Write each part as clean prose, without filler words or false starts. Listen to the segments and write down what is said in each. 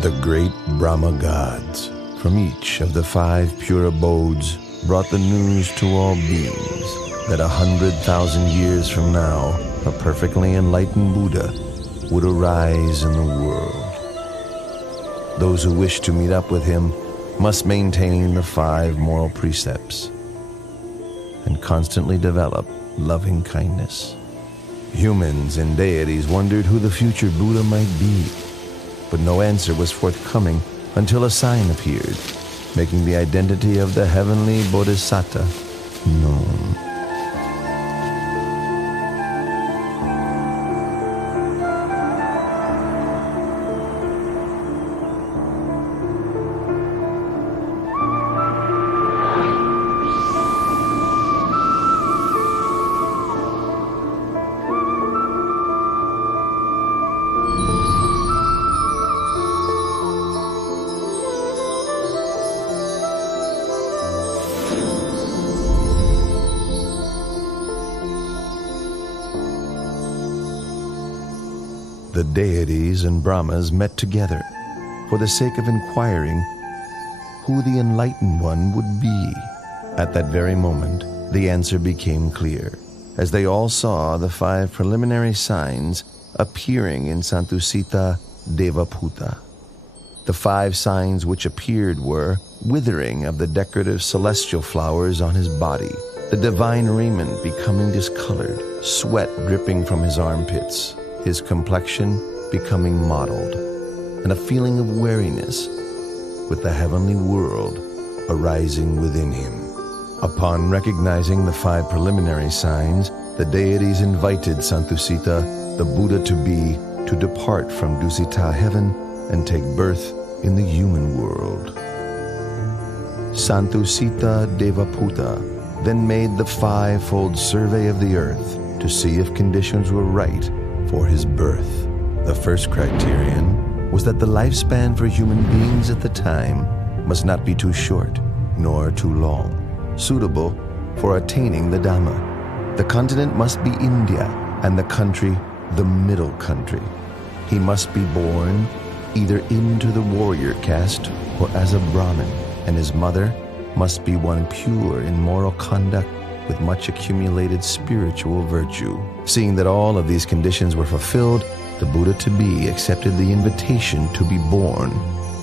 The great Brahma gods from each of the 5 pure abodes brought the news to all beings that 100,000 years from now, a perfectly enlightened Buddha would arise in the world. Those who wish to meet up with him must maintain the 5 moral precepts and constantly develop loving kindness. Humans and deities wondered who the future Buddha might be, but no answer was forthcoming until a sign appeared, making the identity of the heavenly Bodhisattva known. The deities and Brahmas met together for the sake of inquiring who the enlightened one would be. At that very moment, the answer became clear, as they all saw the 5 preliminary signs appearing in Santusita Devaputta. The 5 signs which appeared were withering of the decorative celestial flowers on his body, the divine raiment becoming discolored, sweat dripping from his armpits, his complexion becoming mottled, and a feeling of weariness with the heavenly world arising within him. Upon recognizing the 5 preliminary signs, the deities invited Santusita, the Buddha to depart from Dusita heaven and take birth in the human world. Santusita Devaputta then made the 5-fold survey of the earth to see if conditions were right for his birth. The first criterion was that the lifespan for human beings at the time must not be too short nor too long, suitable for attaining the Dhamma. The continent must be India and the country the middle country. He must be born either into the warrior caste or as a Brahmin, and his mother must be one pure in moral conduct with much accumulated spiritual virtue. Seeing that all of these conditions were fulfilled, the Buddha-to-be accepted the invitation to be born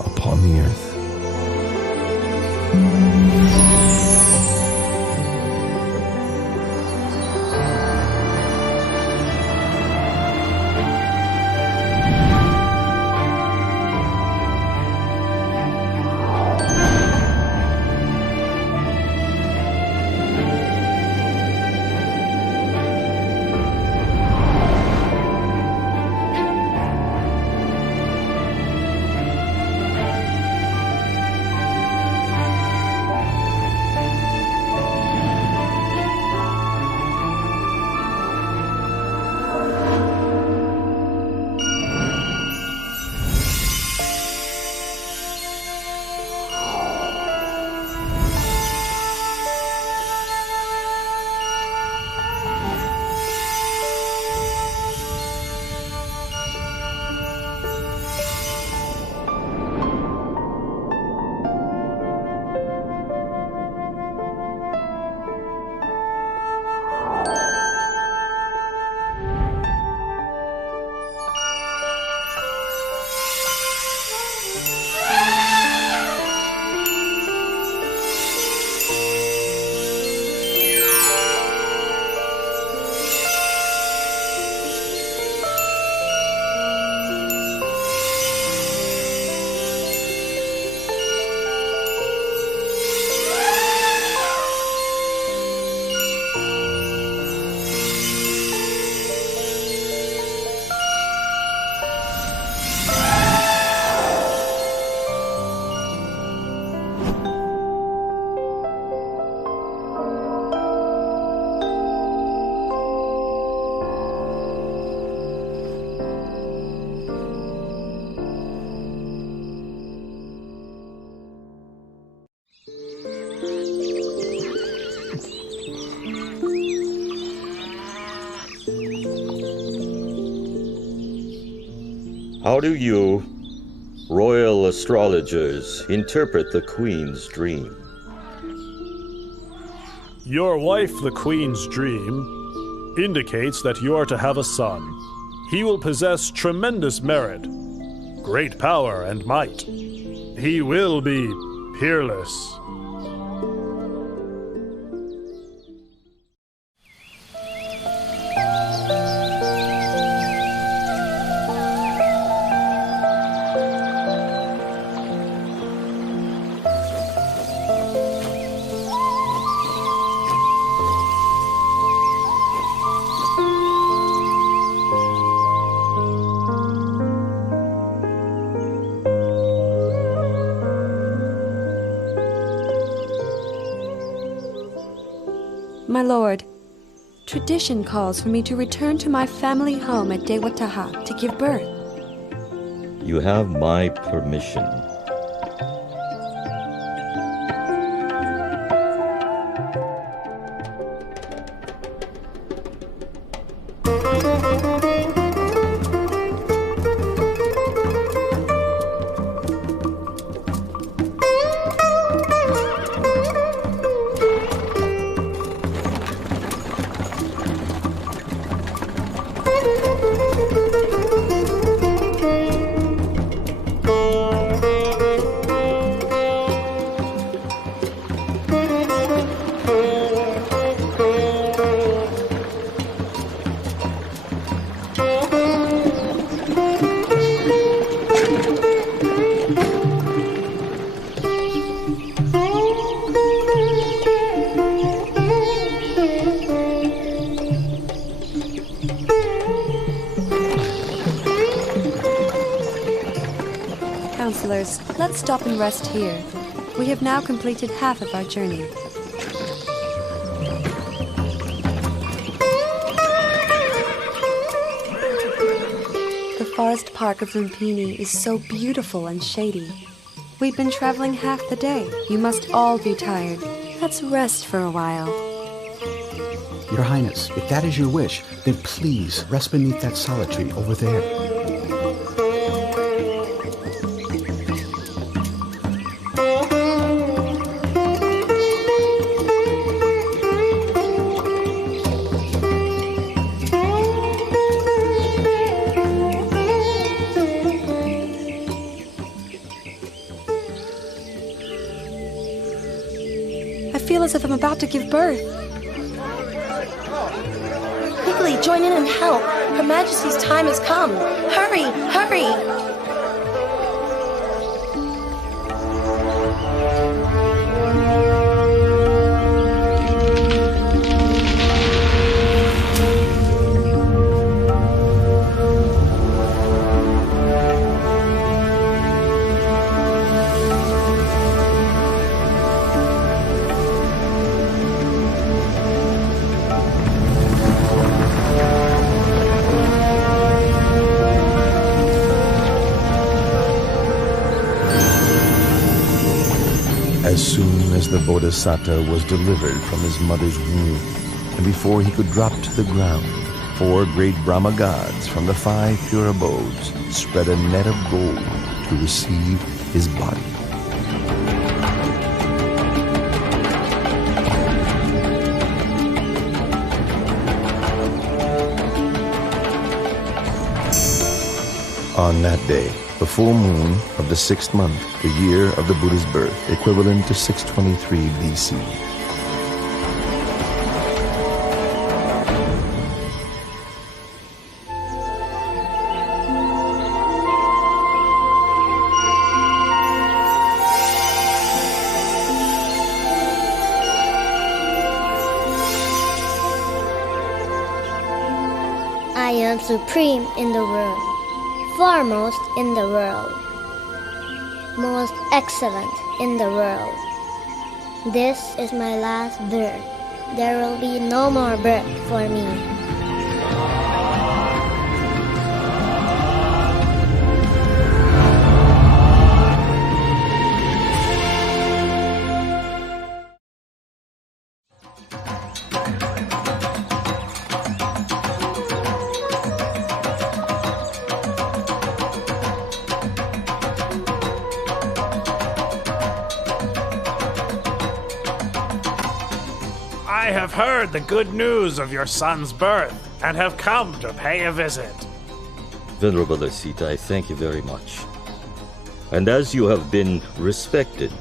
upon the earth. How do you Royal astrologers, interpret the Queen's dream. Your wife, the Queen's dream, indicates that you are to have a son. He will possess tremendous merit, great power and might. He will be peerless. My lord, tradition calls for me to return to my family home at Dewataha to give birth. You have my permission. Counselors, let's stop and rest here. We have now completed half of our journey. The forest park of Lumpini is so beautiful and shady. We've been traveling half the day. You must all be tired. Let's rest for a while. Your Highness, if that is your wish, then please rest beneath that solid tree over there. I feel as if I'm about to give birth. Quickly, join in and help. Her Majesty's time has come. Hurry, hurry! As soon as the Bodhisattva was delivered from his mother's womb, and before he could drop to the ground, 4 great Brahma gods from the 5 pure abodes spread a net of gold to receive his body. On that day, the full moon of the 6th month, the year of the Buddha's birth, equivalent to 623 BC. I am supreme in the world, foremost in the world, most excellent in the world. This is my last birth. There will be no more birth for me. I have heard the good news of your son's birth and have come to pay a visit. Venerable Asita, I thank you very much. And as you have been respected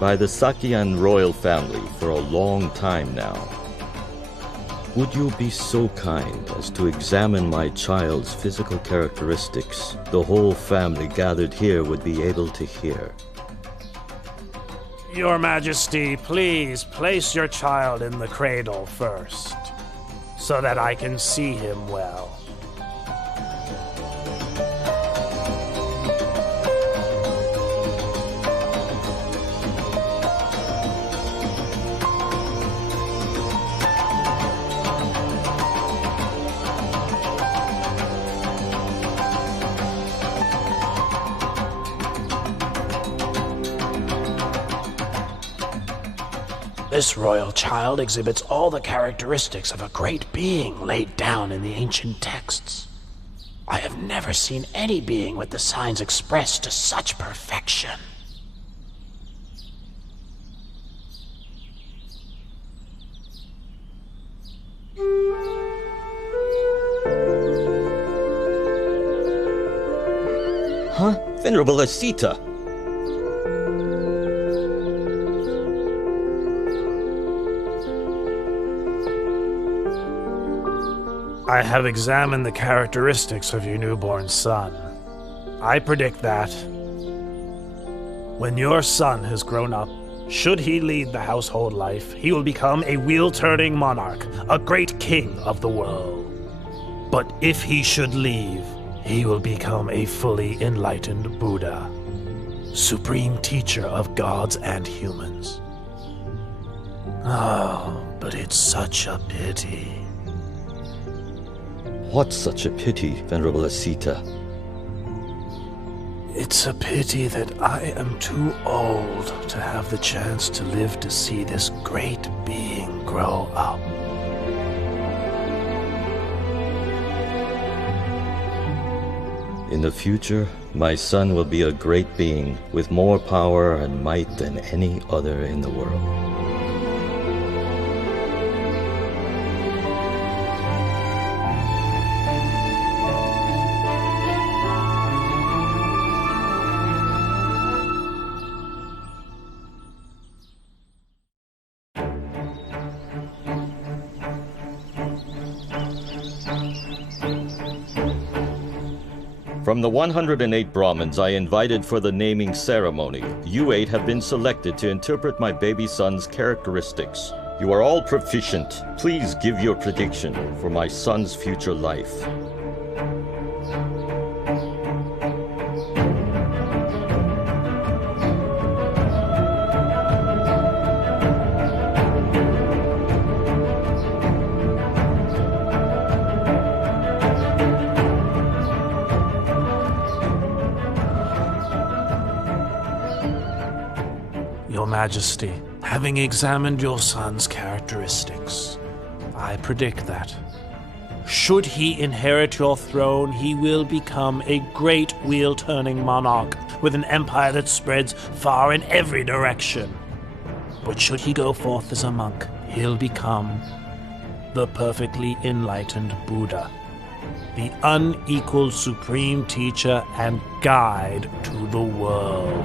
by the Sakyan royal family for a long time now, would you be so kind as to examine my child's physical characteristics? The whole family gathered here would be able to hear. Your Majesty, please place your child in the cradle first, so that I can see him well. This royal child exhibits all the characteristics of a great being laid down in the ancient texts. I have never seen any being with the signs expressed to such perfection. Huh? Venerable Asita! I have examined the characteristics of your newborn son. I predict that when your son has grown up, should he lead the household life, he will become a wheel-turning monarch, a great king of the world. But if he should leave, he will become a fully enlightened Buddha, supreme teacher of gods and humans. Oh, but it's such a pity. What's such a pity, Venerable Asita? It's a pity that I am too old to have the chance to live to see this great being grow up. In the future, my son will be a great being with more power and might than any other in the world. From the 108 Brahmins I invited for the naming ceremony, you 8 have been selected to interpret my baby son's characteristics. You are all proficient. Please give your prediction for my son's future life. Your Majesty, having examined your son's characteristics, I predict that, should he inherit your throne, he will become a great wheel-turning monarch with an empire that spreads far in every direction. But should he go forth as a monk, he'll become the perfectly enlightened Buddha, the unequaled supreme teacher and guide to the world.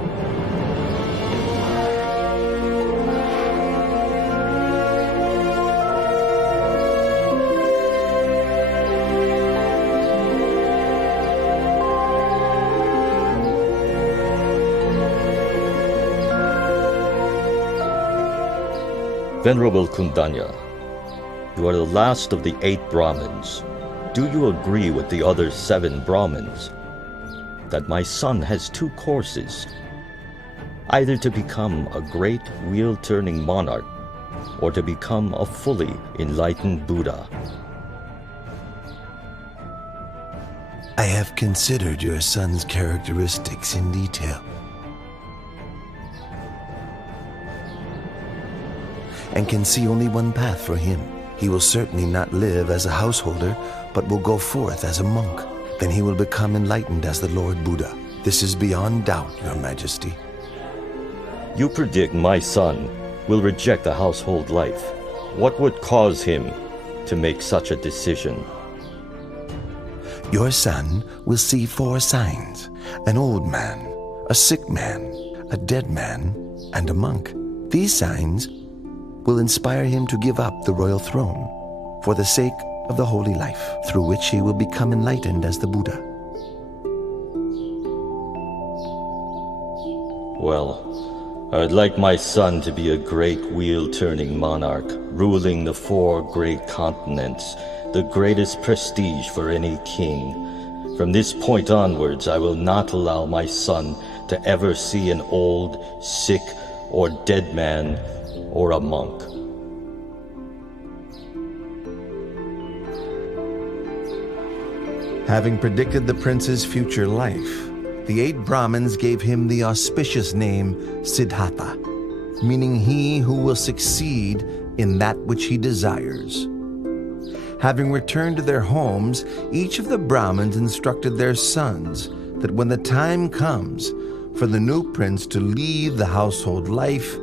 Venerable Kundanya, you are the last of the 8 Brahmins. Do you agree with the other 7 Brahmins that my son has 2 courses, either to become a great wheel-turning monarch or to become a fully enlightened Buddha? I have considered your son's characteristics in detail, and can see only one path for him. He will certainly not live as a householder, but will go forth as a monk. Then he will become enlightened as the Lord Buddha. This is beyond doubt, Your Majesty. You predict my son will reject the household life, What would cause him to make such a decision? Your son will see 4 signs: an old man, a sick man, a dead man, and a monk. These signs will inspire him to give up the royal throne for the sake of the holy life, through which he will become enlightened as the Buddha. Well, I'd like my son to be a great wheel-turning monarch, ruling the 4 great continents, the greatest prestige for any king. From this point onwards, I will not allow my son to ever see an old, sick, or dead man, or a monk. Having predicted the prince's future life, the 8 Brahmins gave him the auspicious name Siddhartha, meaning he who will succeed in that which he desires. Having returned to their homes, each of the Brahmins instructed their sons that when the time comes for the new prince to leave the household life,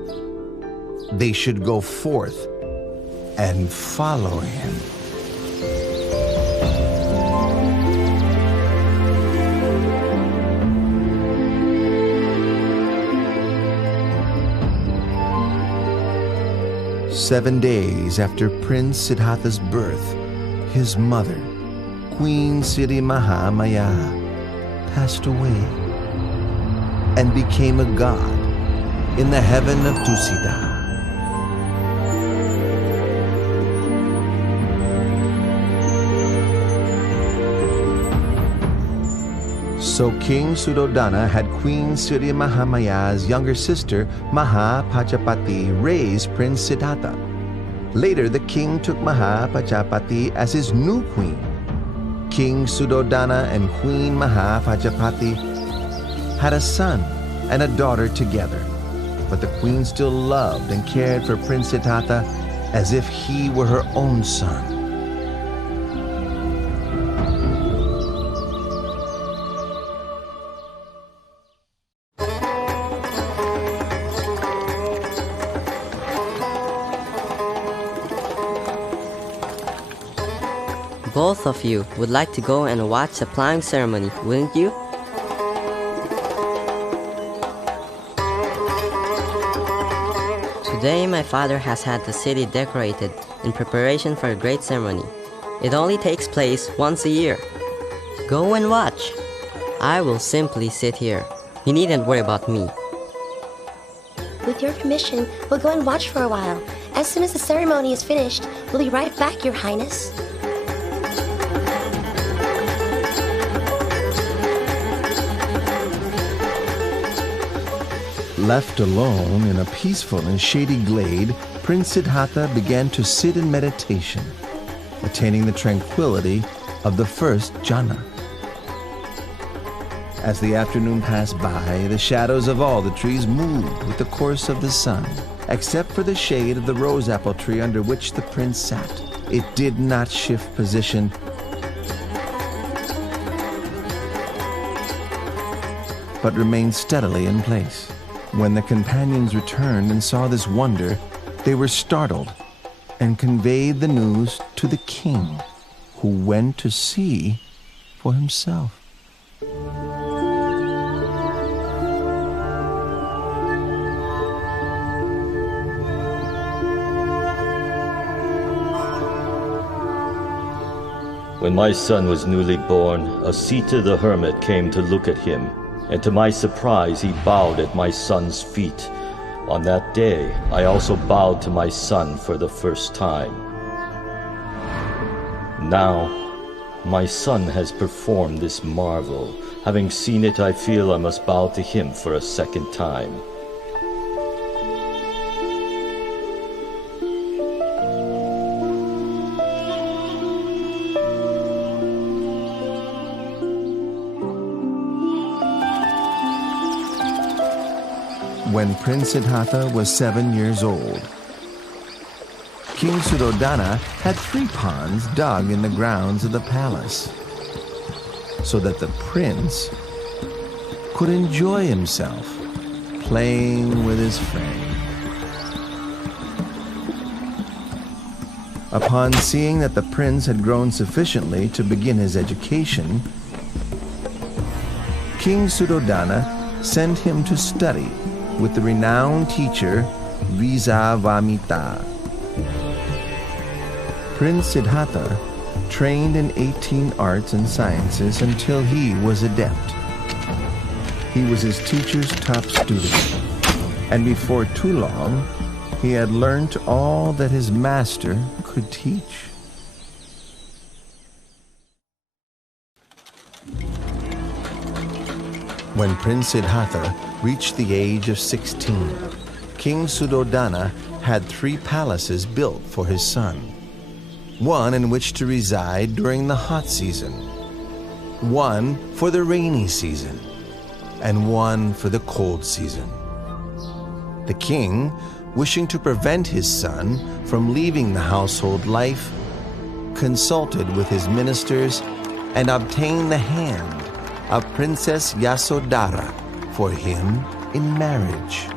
they should go forth and follow him. Seven days after Prince Siddhartha's birth, his mother, Queen Siri Mahamaya, passed away and became a god in the heaven of Tusida. So King Suddhodana had Queen Siri Mahamaya's younger sister, Mahapajapati, raise Prince Siddhartha. Later, the king took Mahapajapati as his new queen. King Suddhodana and Queen Mahapajapati had a son and a daughter together, but the queen still loved and cared for Prince Siddhartha as if he were her own son. Both of you would like to go and watch the plowing ceremony, wouldn't you? Today my father has had the city decorated in preparation for a great ceremony. It only takes place once a year. Go and watch. I will simply sit here. You needn't worry about me. With your permission, we'll go and watch for a while. As soon as the ceremony is finished, we'll be right back, Your Highness. Left alone in a peaceful and shady glade, Prince Siddhartha began to sit in meditation, attaining the tranquility of the first jhana. As the afternoon passed by, the shadows of all the trees moved with the course of the sun, except for the shade of the rose apple tree under which the prince sat. It did not shift position, but remained steadily in place. When the companions returned and saw this wonder, they were startled and conveyed the news to the king, who went to see for himself. When my son was newly born, Asita the hermit came to look at him, and to my surprise he bowed at my son's feet. On that day, I also bowed to my son for the first time. Now, my son has performed this marvel. Having seen it, I feel I must bow to him for a second time. When Prince Siddhartha was 7 years old, King Suddhodana had 3 ponds dug in the grounds of the palace, so that the prince could enjoy himself playing with his friend. Upon seeing that the prince had grown sufficiently to begin his education, King Suddhodana sent him to study with the renowned teacher Visavamita. Prince Siddhartha trained in 18 arts and sciences until he was adept. He was his teacher's top student, and before too long, he had learned all that his master could teach. When Prince Siddhartha reached the age of 16, King Suddhodana had 3 palaces built for his son. One in which to reside during the hot season, one for the rainy season, and one for the cold season. The king, wishing to prevent his son from leaving the household life, consulted with his ministers and obtained the hand of Princess Yasodhara for him in marriage.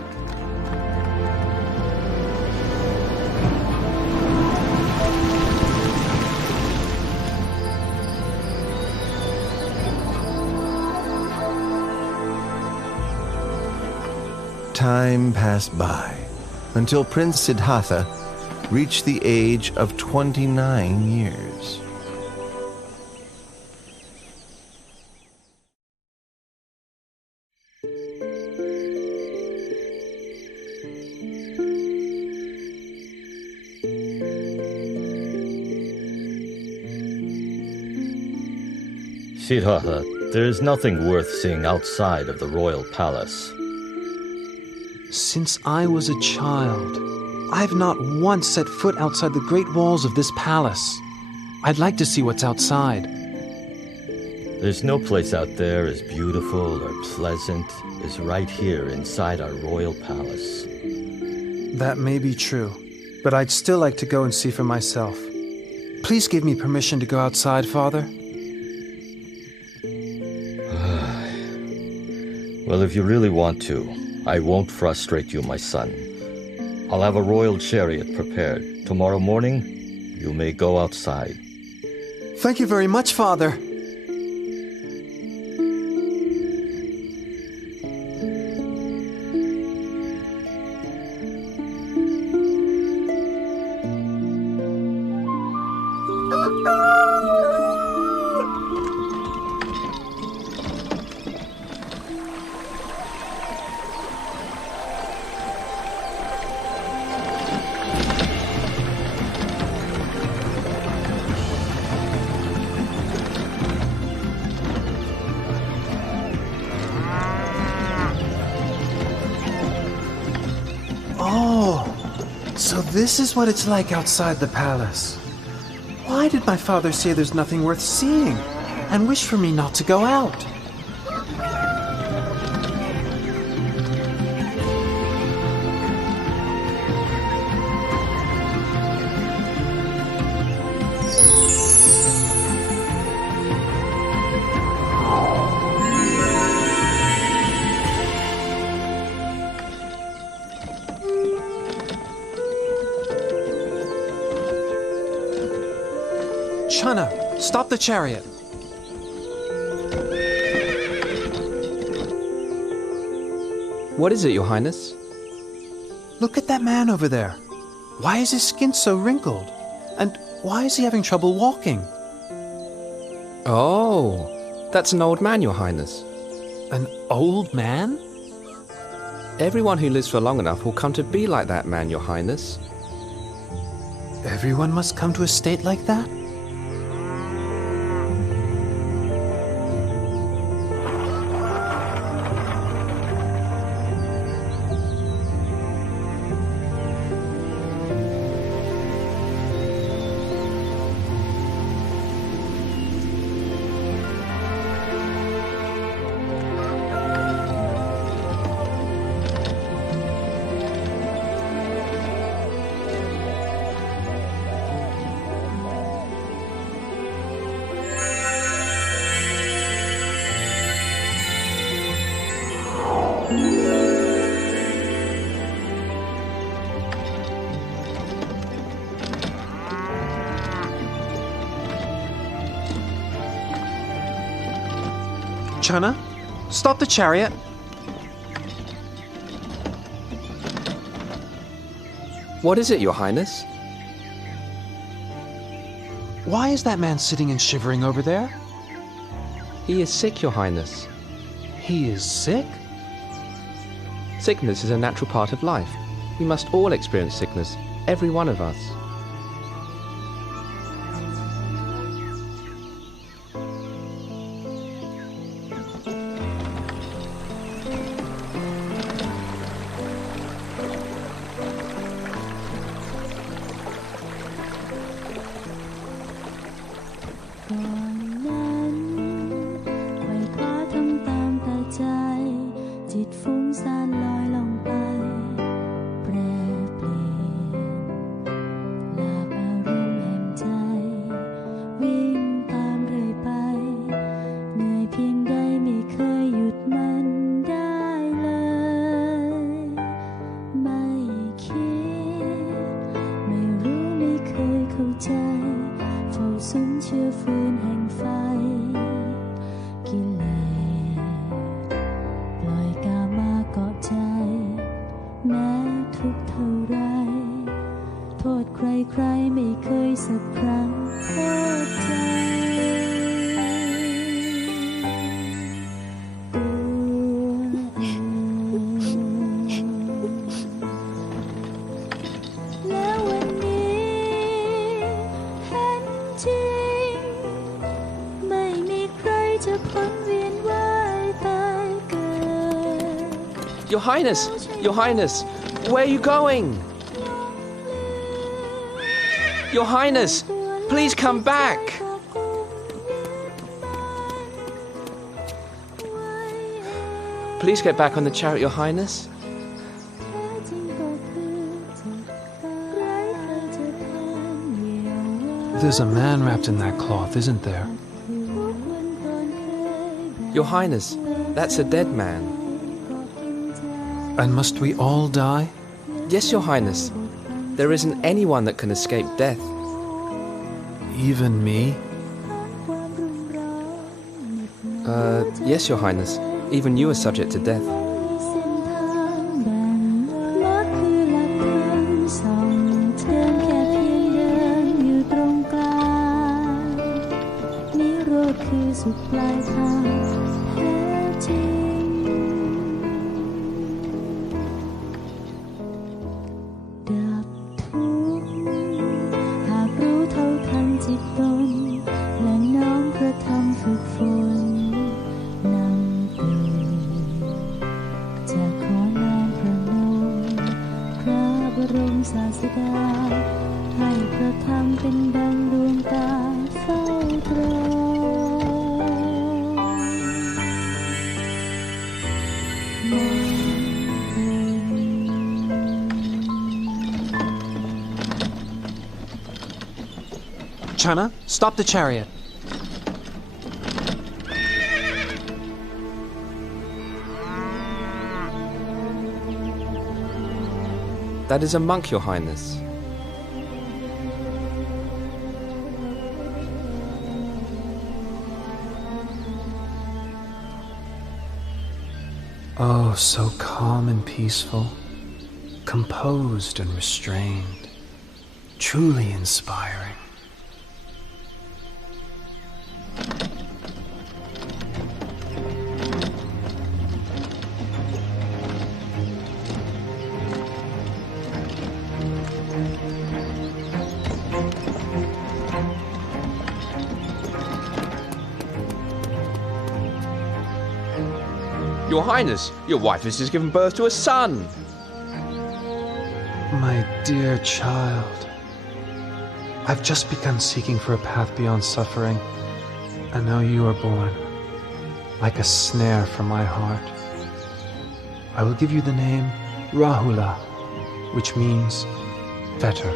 Time passed by until Prince Siddhartha reached the age of 29 years. Siddhartha, there is nothing worth seeing outside of the royal palace. Since I was a child, I've not once set foot outside the great walls of this palace. I'd like to see what's outside. There's no place out there as beautiful or pleasant as right here inside our royal palace. That may be true, but I'd still like to go and see for myself. Please give me permission to go outside, Father. Well, if you really want to, I won't frustrate you, my son. I'll have a royal chariot prepared. Tomorrow morning, you may go outside. Thank you very much, Father. So this is what it's like outside the palace. Why did my father say there's nothing worth seeing and wish for me not to go out? Channa, stop the chariot. What is it, Your Highness? Look at that man over there. Why is his skin so wrinkled? And why is he having trouble walking? Oh, that's an old man, Your Highness. An old man? Everyone who lives for long enough will come to be like that man, Your Highness. Everyone must come to a state like that? Channa, stop the chariot. What is it, Your Highness? Why is that man sitting and shivering over there? He is sick, Your Highness. He is sick? Sickness is a natural part of life. We must all experience sickness, every one of us. Your Highness! Your Highness! Where are you going? Your Highness! Please come back! Please get back on the chariot, Your Highness. There's a man wrapped in that cloth, isn't there? Your Highness, that's a dead man. And must we all die? Yes, Your Highness. There isn't anyone that can escape death. Even me? Yes, Your Highness. Even you are subject to death. Channa, stop the chariot. That is a monk, Your Highness. Oh, so calm and peaceful, composed and restrained, truly inspiring. Your Highness, your wife has just given birth to a son. My dear child, I've just begun seeking for a path beyond suffering, and now you are born, like a snare for my heart. I will give you the name Rahula, which means fetter.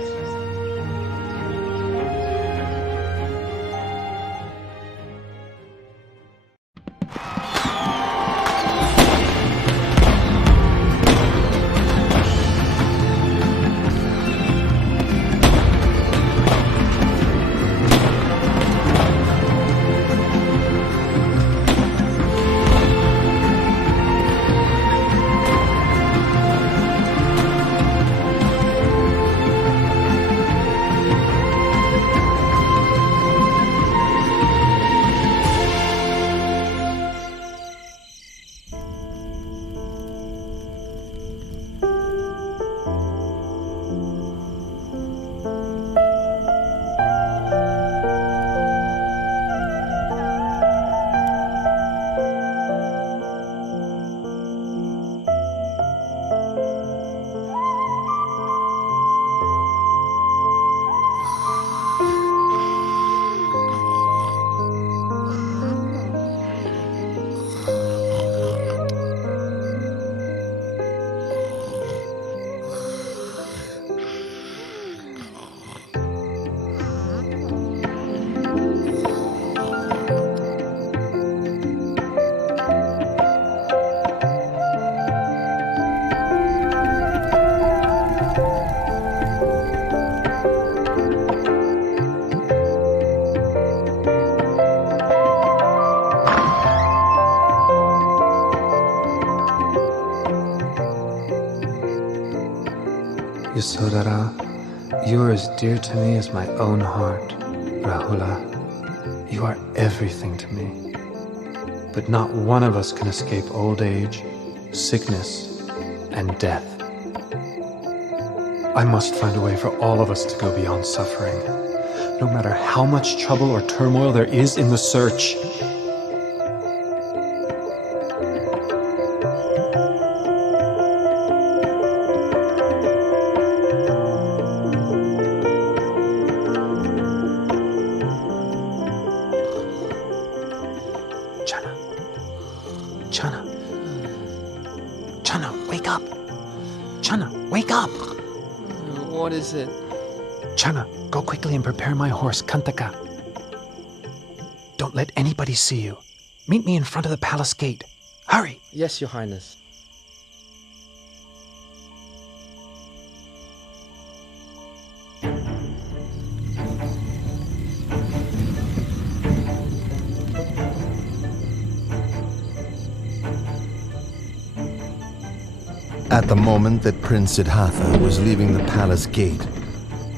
Yasodhara, you are as dear to me as my own heart. Rahula, you are everything to me. But not one of us can escape old age, sickness, and death. I must find a way for all of us to go beyond suffering, no matter how much trouble or turmoil there is in the search. Channa, wake up! Channa, wake up! What is it? Channa, go quickly and prepare my horse, Kantaka. Don't let anybody see you. Meet me in front of the palace gate. Hurry! Yes, Your Highness. At the moment that Prince Siddhartha was leaving the palace gate,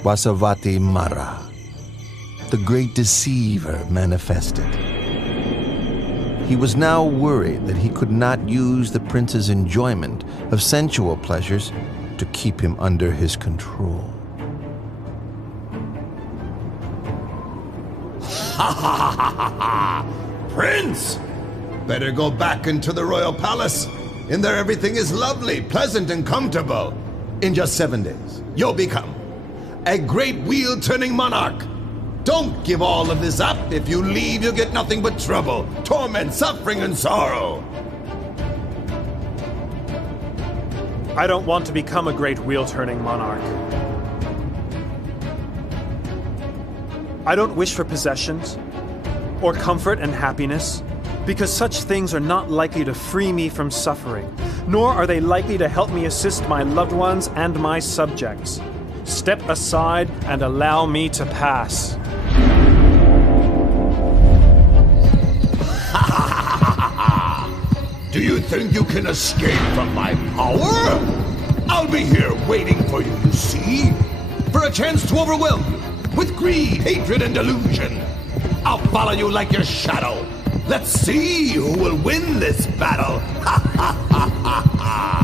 Vasavati Mara, the great deceiver, manifested. He was now worried that he could not use the prince's enjoyment of sensual pleasures to keep him under his control. Ha ha ha ha ha! Prince! Better go back into the royal palace. In there everything is lovely, pleasant, and comfortable. In just 7 days, you'll become a great wheel-turning monarch. Don't give all of this up. If you leave, you'll get nothing but trouble, torment, suffering, and sorrow. I don't want to become a great wheel-turning monarch. I don't wish for possessions or comfort and happiness, because such things are not likely to free me from suffering, nor are they likely to help me assist my loved ones and my subjects. Step aside and allow me to pass. Do you think you can escape from my power? I'll be here waiting for you, you see, for a chance to overwhelm you with greed, hatred, and delusion. I'll follow you like your shadow. Let's see who will win this battle. Ha ha ha ha ha!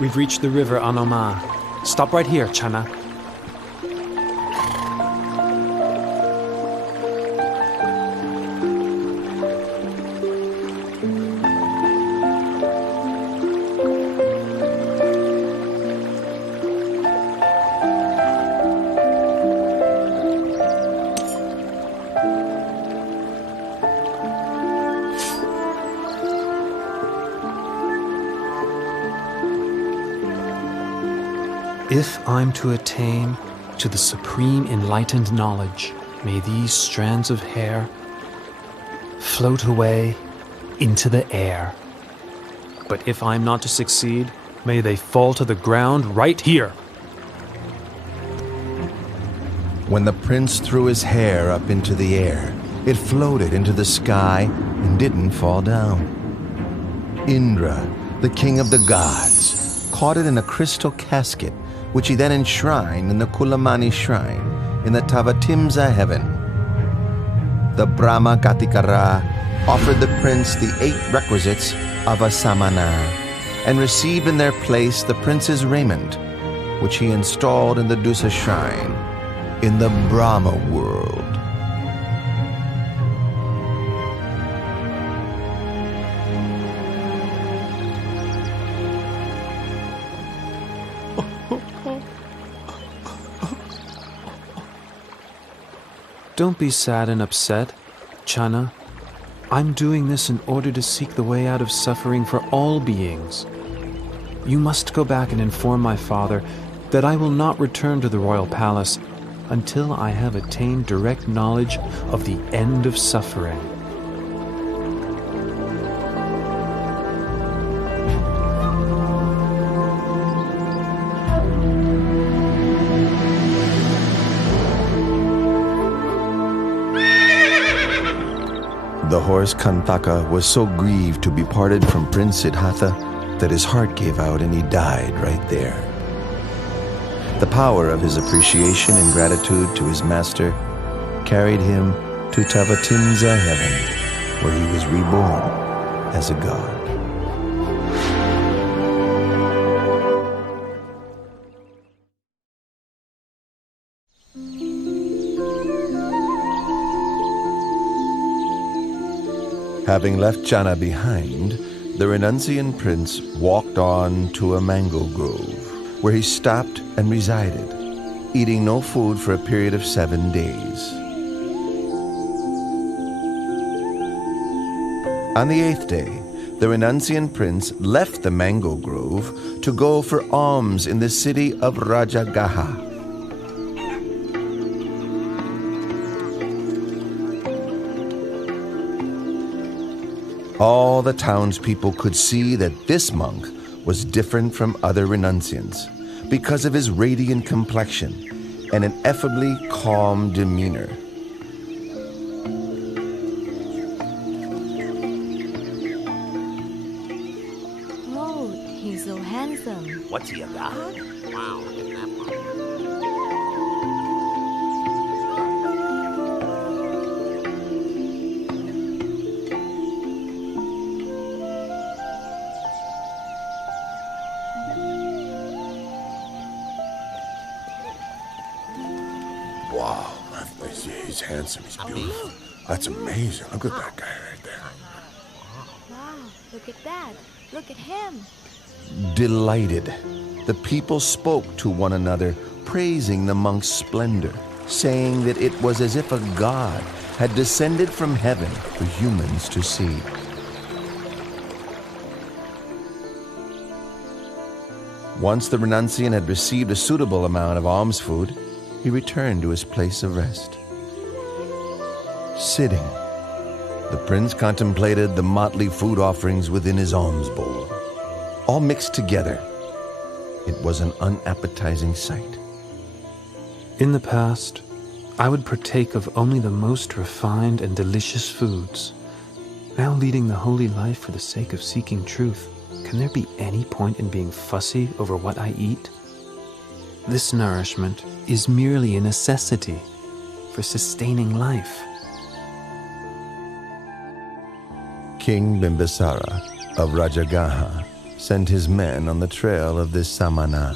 We've reached the river Anoma. Stop right here, Channa. If I'm to attain to the supreme enlightened knowledge, may these strands of hair float away into the air. But if I'm not to succeed, may they fall to the ground right here. When the prince threw his hair up into the air, it floated into the sky and didn't fall down. Indra, the king of the gods, caught it in a crystal casket, which he then enshrined in the Kulamani shrine in the Tavatimsa heaven. the Brahma Gatikara offered the prince the 8 requisites of a samana and received in their place the prince's raiment, which he installed in the Dusa shrine in the Brahma world. Don't be sad and upset, Channa. I'm doing this in order to seek the way out of suffering for all beings. You must go back and inform my father that I will not return to the royal palace until I have attained direct knowledge of the end of suffering. The horse Kantaka was so grieved to be parted from Prince Siddhartha that his heart gave out and he died right there. The power of his appreciation and gratitude to his master carried him to Tavatimsa heaven, where he was reborn as a god. Having left Channa behind, the renunciant prince walked on to a mango grove, where he stopped and resided, eating no food for a period of 7 days. On the 8th day, the renunciant prince left the mango grove to go for alms in the city of Rajagaha. All the townspeople could see that this monk was different from other renunciants because of his radiant complexion and an effably calm demeanor. Oh, he's so handsome. What's he, a god? Wow, look at that one. Wow, he's handsome, he's beautiful. That's amazing. Look at that guy right there. Wow, look at that. Look at him. Delighted, the people spoke to one another, praising the monk's splendor, saying that it was as if a god had descended from heaven for humans to see. Once the renunciant had received a suitable amount of alms food, he returned to his place of rest. Sitting, the prince contemplated the motley food offerings within his alms bowl, all mixed together. It was an unappetizing sight. In the past, I would partake of only the most refined and delicious foods. Now leading the holy life for the sake of seeking truth, can there be any point in being fussy over what I eat? This nourishment is merely a necessity for sustaining life. King Bimbisara of Rajagaha sent his men on the trail of this samana,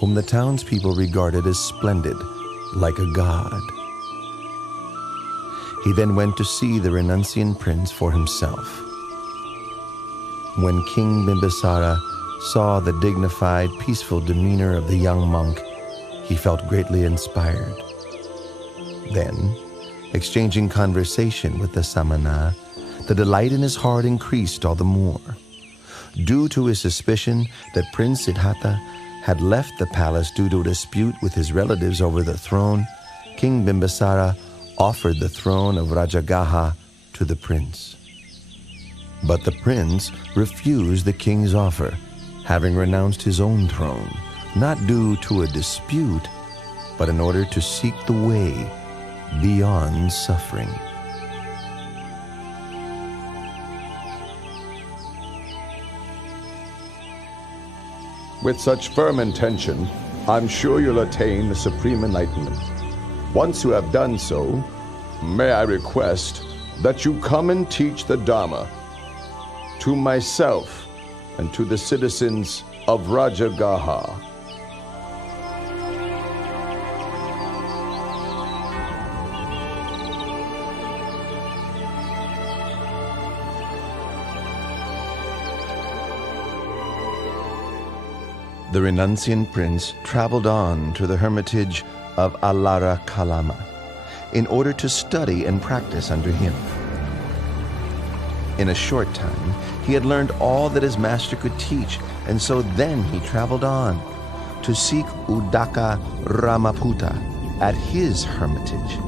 whom the townspeople regarded as splendid, like a god. He then went to see the renunciant prince for himself. When King Bimbisara saw the dignified, peaceful demeanor of the young monk, he felt greatly inspired. Then, exchanging conversation with the samana, the delight in his heart increased all the more. Due to his suspicion that Prince Siddhartha had left the palace due to a dispute with his relatives over the throne, King Bimbisara offered the throne of Rajagaha to the prince. But the prince refused the king's offer, having renounced his own throne, not due to a dispute, but in order to seek the way beyond suffering. With such firm intention, I'm sure you'll attain the supreme enlightenment. Once you have done so, may I request that you come and teach the Dhamma to myself and to the citizens of Rajagaha. The renunciant prince traveled on to the hermitage of Alara Kalama in order to study and practice under him. In a short time, he had learned all that his master could teach, and so then he traveled on to seek Udaka Ramaputta at his hermitage.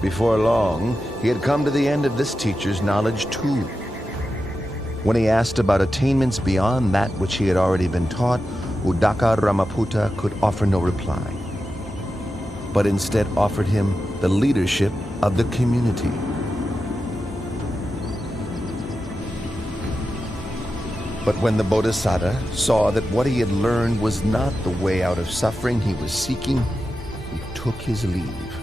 Before long, he had come to the end of this teacher's knowledge too. When he asked about attainments beyond that which he had already been taught, Udaka Ramaputta could offer no reply, but instead offered him the leadership of the community. But when the Bodhisattva saw that what he had learned was not the way out of suffering he was seeking, he took his leave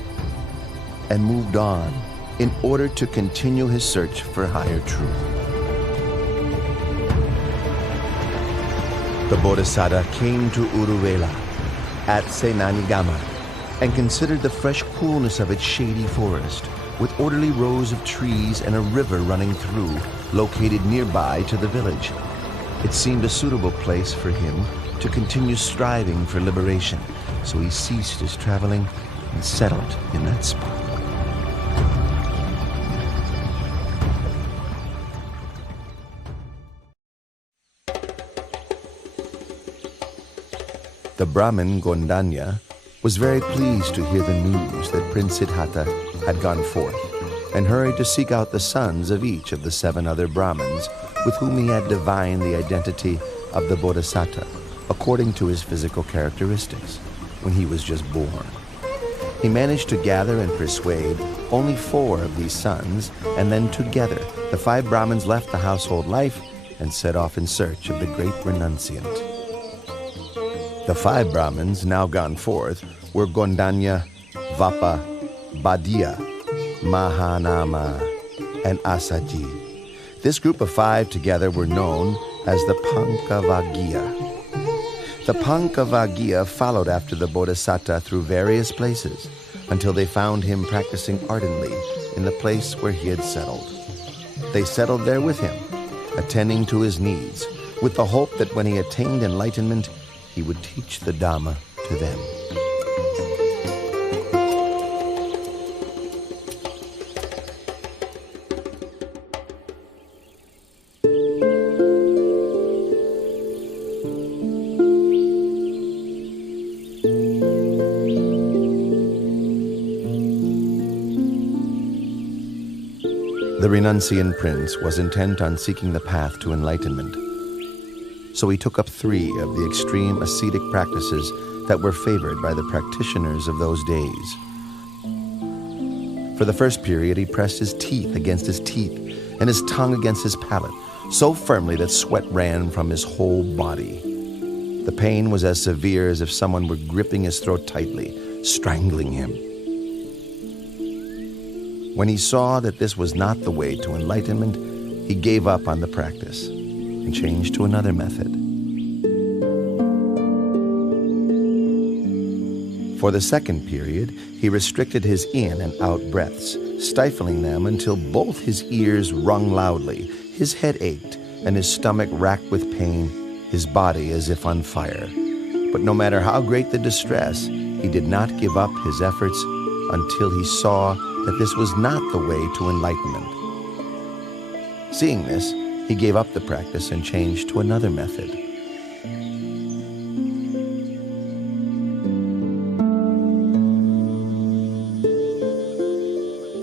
and moved on in order to continue his search for higher truth. The Bodhisattva came to Uruvela at Senanigama and considered the fresh coolness of its shady forest, with orderly rows of trees and a river running through, located nearby to the village. It seemed a suitable place for him to continue striving for liberation, so he ceased his traveling and settled in that spot. The Brahmin Gondanya was very pleased to hear the news that Prince Siddhartha had gone forth, and hurried to seek out the sons of each of the 7 other Brahmins with whom he had divined the identity of the Bodhisattva according to his physical characteristics when he was just born. He managed to gather and persuade only 4 of these sons, and then together the 5 Brahmins left the household life and set off in search of the great renunciant. The 5 Brahmins now gone forth were Gondanya, Vapa, Badia, Mahanama, and Asaji. This group of 5 together were known as the Pankavaggiya. The Pankavaggiya followed after the Bodhisattva through various places until they found him practicing ardently in the place where he had settled. They settled there with him, attending to his needs, with the hope that when he attained enlightenment, he would teach the Dhamma to them. The renunciant prince was intent on seeking the path to enlightenment, so he took up 3 of the extreme ascetic practices that were favored by the practitioners of those days. For the first period, he pressed his teeth against his teeth and his tongue against his palate, so firmly that sweat ran from his whole body. The pain was as severe as if someone were gripping his throat tightly, strangling him. When he saw that this was not the way to enlightenment, he gave up on the practice and changed to another method. For the second period, he restricted his in and out breaths, stifling them until both his ears rung loudly, his head ached, and his stomach racked with pain, his body as if on fire. But no matter how great the distress, he did not give up his efforts until he saw that this was not the way to enlightenment. Seeing this, he gave up the practice and changed to another method.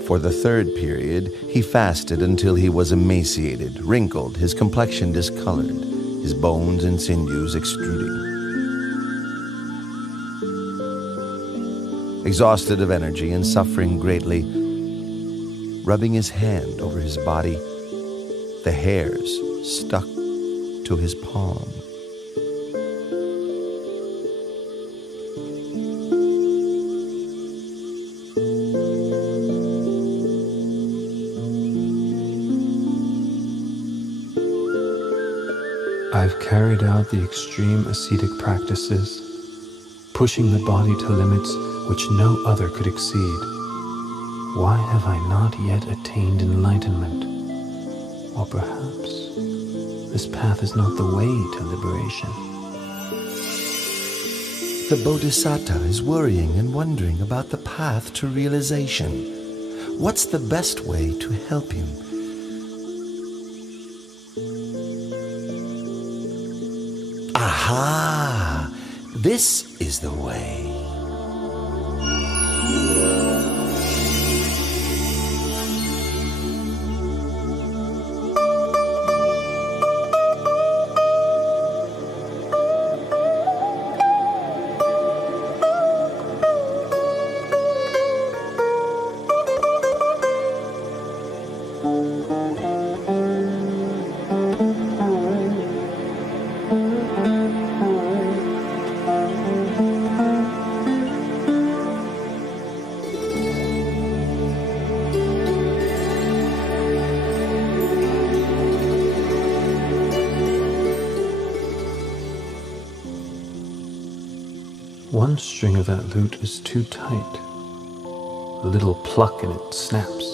For the third period, he fasted until he was emaciated, wrinkled, his complexion discolored, his bones and sinews extruding. Exhausted of energy and suffering greatly, rubbing his hand over his body, the hairs stuck to his palm. carried out the extreme ascetic practices, pushing the body to limits which no other could exceed. Why have I not yet attained enlightenment? Or perhaps this path is not the way to liberation. The Bodhisattva is worrying and wondering about the path to realization. What's the best way to help him? Aha! This is the way. One string of that lute is too tight. A little pluck and it snaps.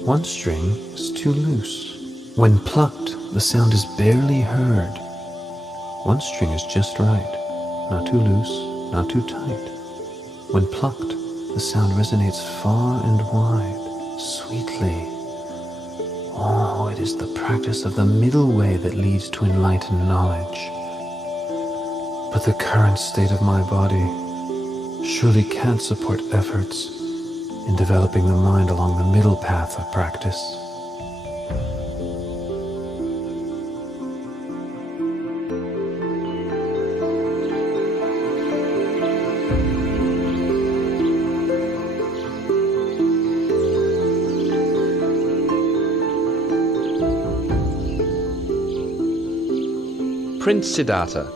One string is too loose. When plucked, the sound is barely heard. One string is just right, not too loose, not too tight. When plucked, the sound resonates far and wide, sweetly. Oh, it is the practice of the middle way that leads to enlightened knowledge. But the current state of my body surely can't support efforts in developing the mind along the middle path of practice. Prince Siddhartha,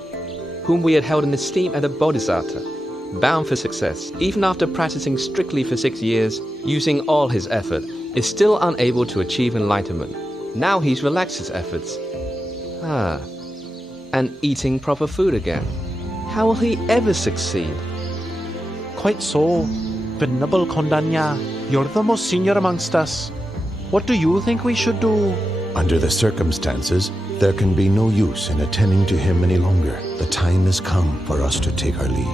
whom we had held in esteem as a bodhisattva, bound for success, even after practicing strictly for 6 years, using all his effort, is still unable to achieve enlightenment. Now he's relaxed his efforts. And eating proper food again. How will he ever succeed? Quite so. Venerable Kondanya, you're the most senior amongst us. What do you think we should do? Under the circumstances, there can be no use in attending to him any longer. The time has come for us to take our leave.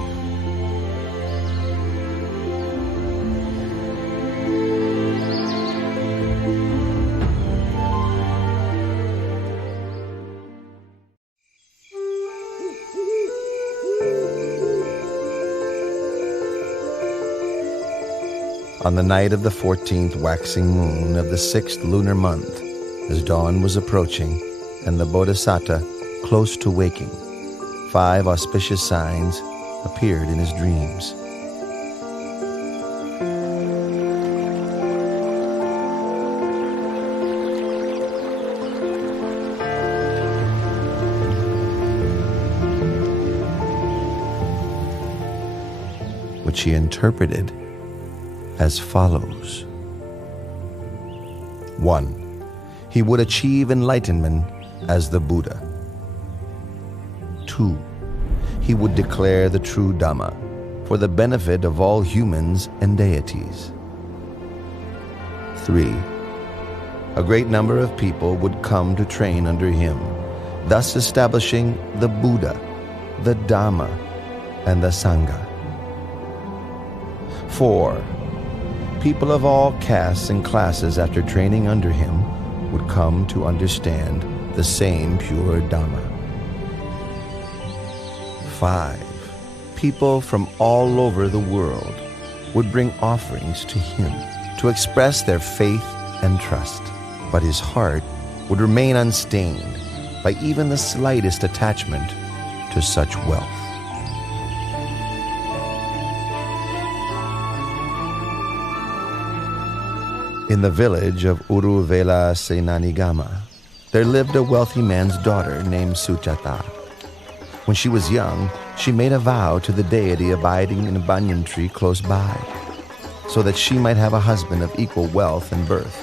On the night of the 14th waxing moon of the 6th lunar month, as dawn was approaching and the Bodhisattva close to waking, 5 auspicious signs appeared in his dreams. Which he interpreted as follows. 1. He would achieve enlightenment as the Buddha. 2. He would declare the true Dhamma for the benefit of all humans and deities. 3. A great number of people would come to train under him, thus establishing the Buddha, the Dhamma, and the Sangha. 4. People of all castes and classes after training under him would come to understand the same pure Dhamma. 5. People from all over the world would bring offerings to him to express their faith and trust, but his heart would remain unstained by even the slightest attachment to such wealth. In the village of Uruvela Senanigama, there lived a wealthy man's daughter named Sujata. When she was young, she made a vow to the deity abiding in a banyan tree close by, so that she might have a husband of equal wealth and birth,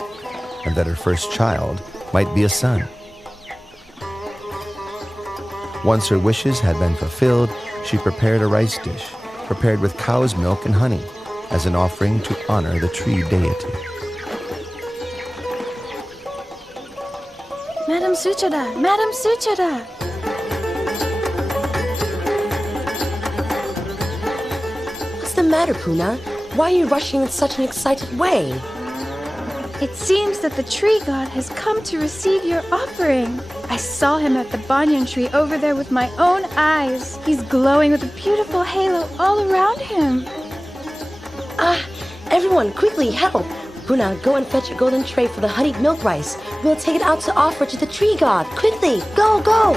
and that her first child might be a son. Once her wishes had been fulfilled, she prepared a rice dish, prepared with cow's milk and honey, as an offering to honor the tree deity. Madam Suchada! Madam Suchada! What's the matter, Puna? Why are you rushing in such an excited way? It seems that the tree god has come to receive your offering. I saw him at the banyan tree over there with my own eyes. He's glowing with a beautiful halo all around him. Everyone, quickly, help! Puna, go and fetch a golden tray for the honeyed milk rice. We'll take it out to offer to the tree god. Quickly, go, go!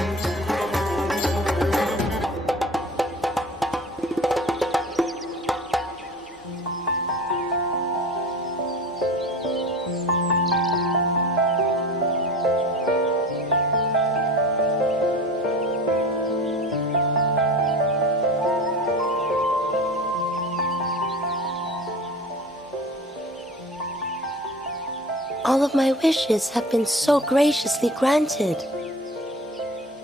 All of my wishes have been so graciously granted.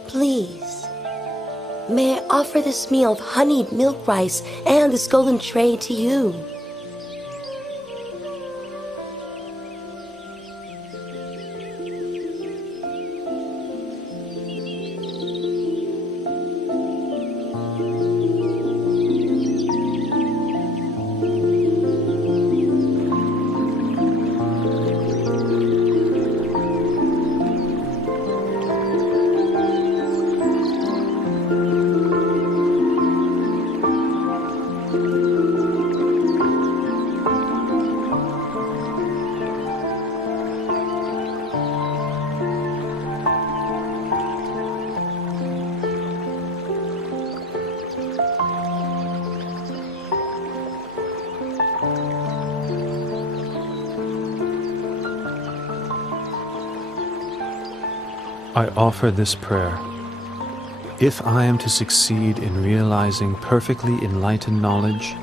Please, may I offer this meal of honeyed milk rice and this golden tray to you? I offer this prayer. If I am to succeed in realizing perfectly enlightened knowledge,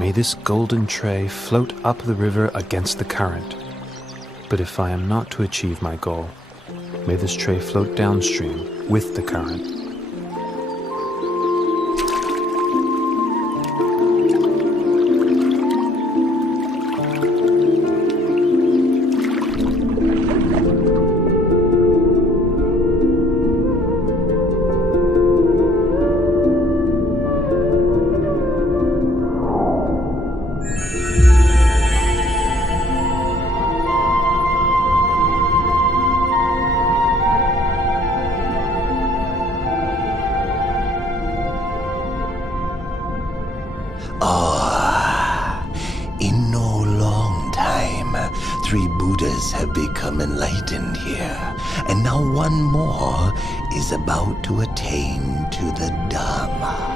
may this golden tray float up the river against the current. But if I am not to achieve my goal, may this tray float downstream with the current. In no long time, 3 Buddhas have become enlightened here, and now one more is about to attain to the Dharma.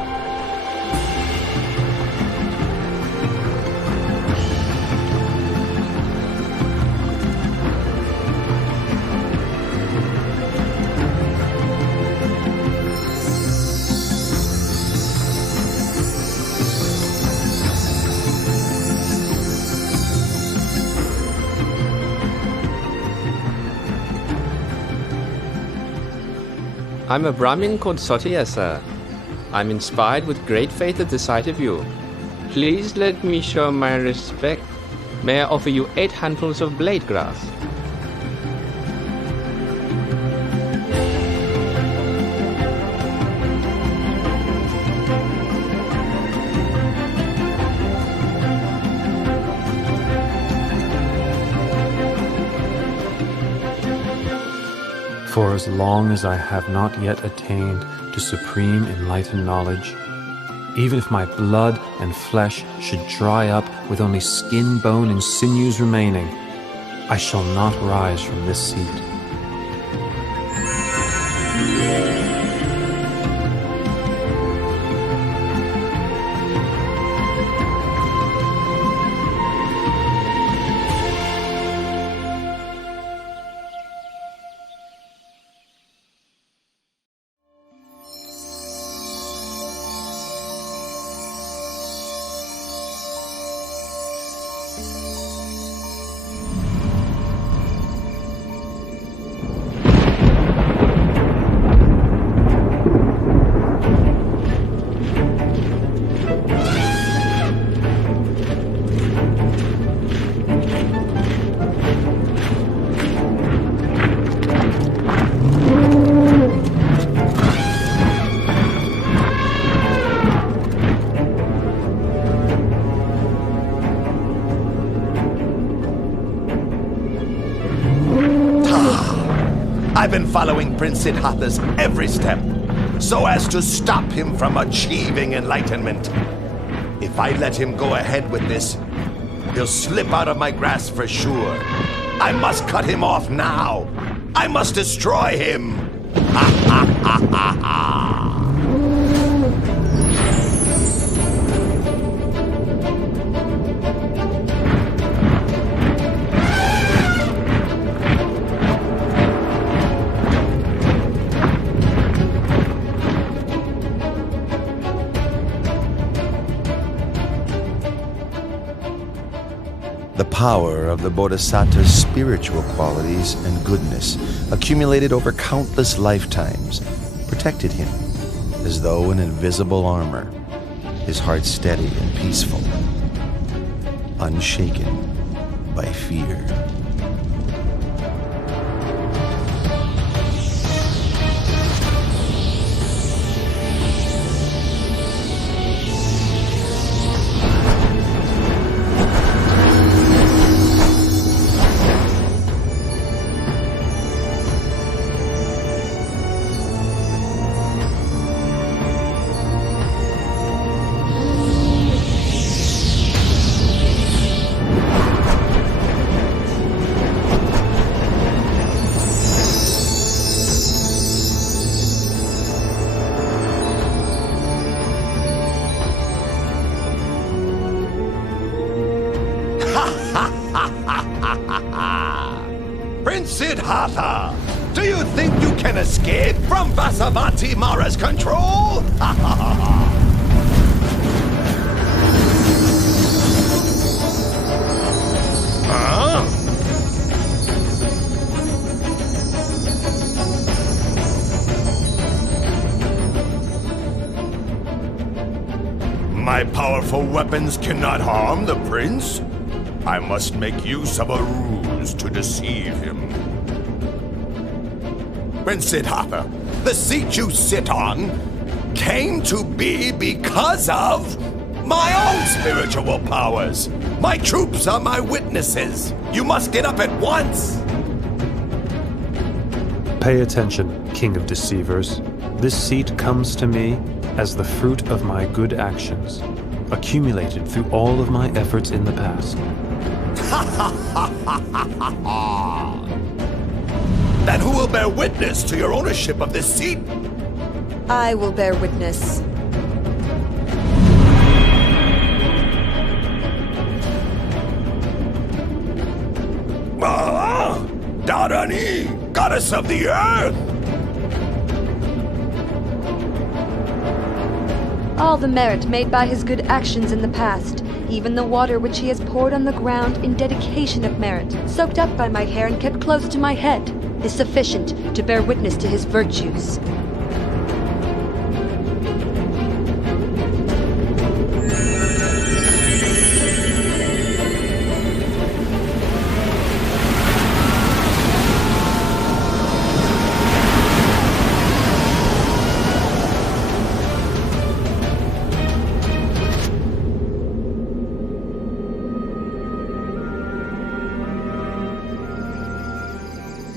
I'm a Brahmin called Sotiya, sir. I'm inspired with great faith at the sight of you. Please let me show my respect. May I offer you 8 handfuls of blade grass? For as long as I have not yet attained to supreme enlightened knowledge, even if my blood and flesh should dry up with only skin, bone, and sinews remaining, I shall not rise from this seat. I've been following Prince Siddhartha's every step, so as to stop him from achieving enlightenment. If I let him go ahead with this, he'll slip out of my grasp for sure. I must cut him off now. I must destroy him. Ha ha ha ha ha. The power of the Bodhisattva's spiritual qualities and goodness, accumulated over countless lifetimes, protected him as though in invisible armor, his heart steady and peaceful, unshaken by fear. Prince Siddhartha, do you think you can escape from Vasavati Mara's control? Huh? My powerful weapons cannot harm the prince. I must make use of a ruse to deceive him. Prince Siddhartha, the seat you sit on came to be because of my own spiritual powers. My troops are my witnesses. You must get up at once. Pay attention, King of Deceivers. This seat comes to me as the fruit of my good actions, accumulated through all of my efforts in the past. Then who will bear witness to your ownership of this seat? I will bear witness. Dharani, goddess of the earth! All the merit made by his good actions in the past, even the water which he has poured on the ground in dedication of merit, soaked up by my hair and kept close to my head, is sufficient to bear witness to his virtues.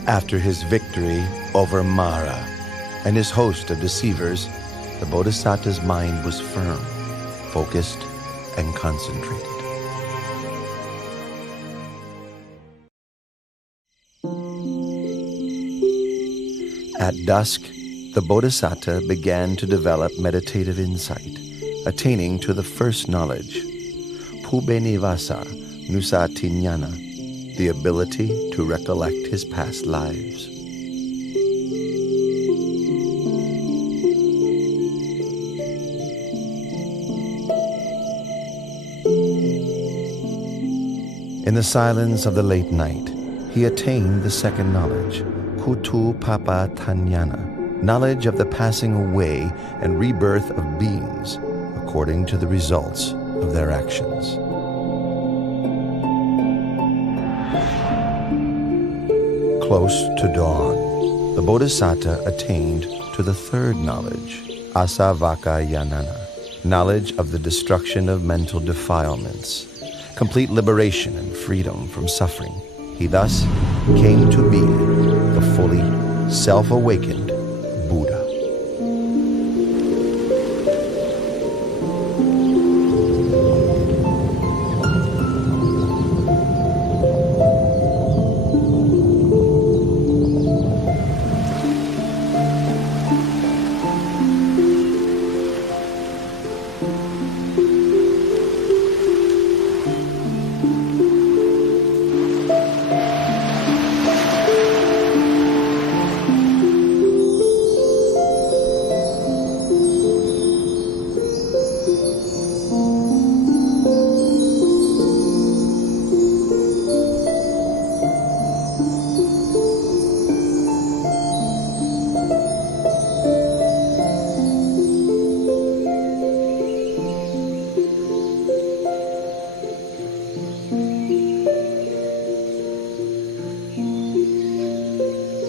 After his victory over Mara and his host of deceivers, the Bodhisattva's mind was firm, focused, and concentrated. At dusk, the Bodhisattva began to develop meditative insight, attaining to the first knowledge, Pubenivasa Nusatinyana, the ability to recollect his past lives. In the silence of the late night, he attained the second knowledge, Kutu Papa Tanyana, knowledge of the passing away and rebirth of beings according to the results of their actions. Close to dawn, the Bodhisattva attained to the third knowledge, Asavakayanana, knowledge of the destruction of mental defilements, complete liberation and freedom from suffering. He thus came to be the fully self-awakened Buddha.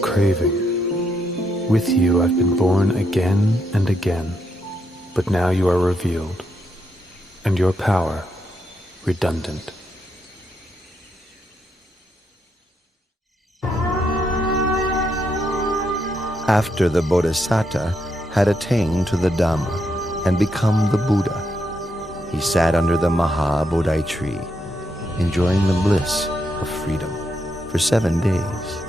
Craving, with you I've been born again and again, but now you are revealed, and your power redundant. After the Bodhisattva had attained to the Dhamma and become the Buddha, he sat under the Maha Bodhi tree, enjoying the bliss of freedom for 7 days.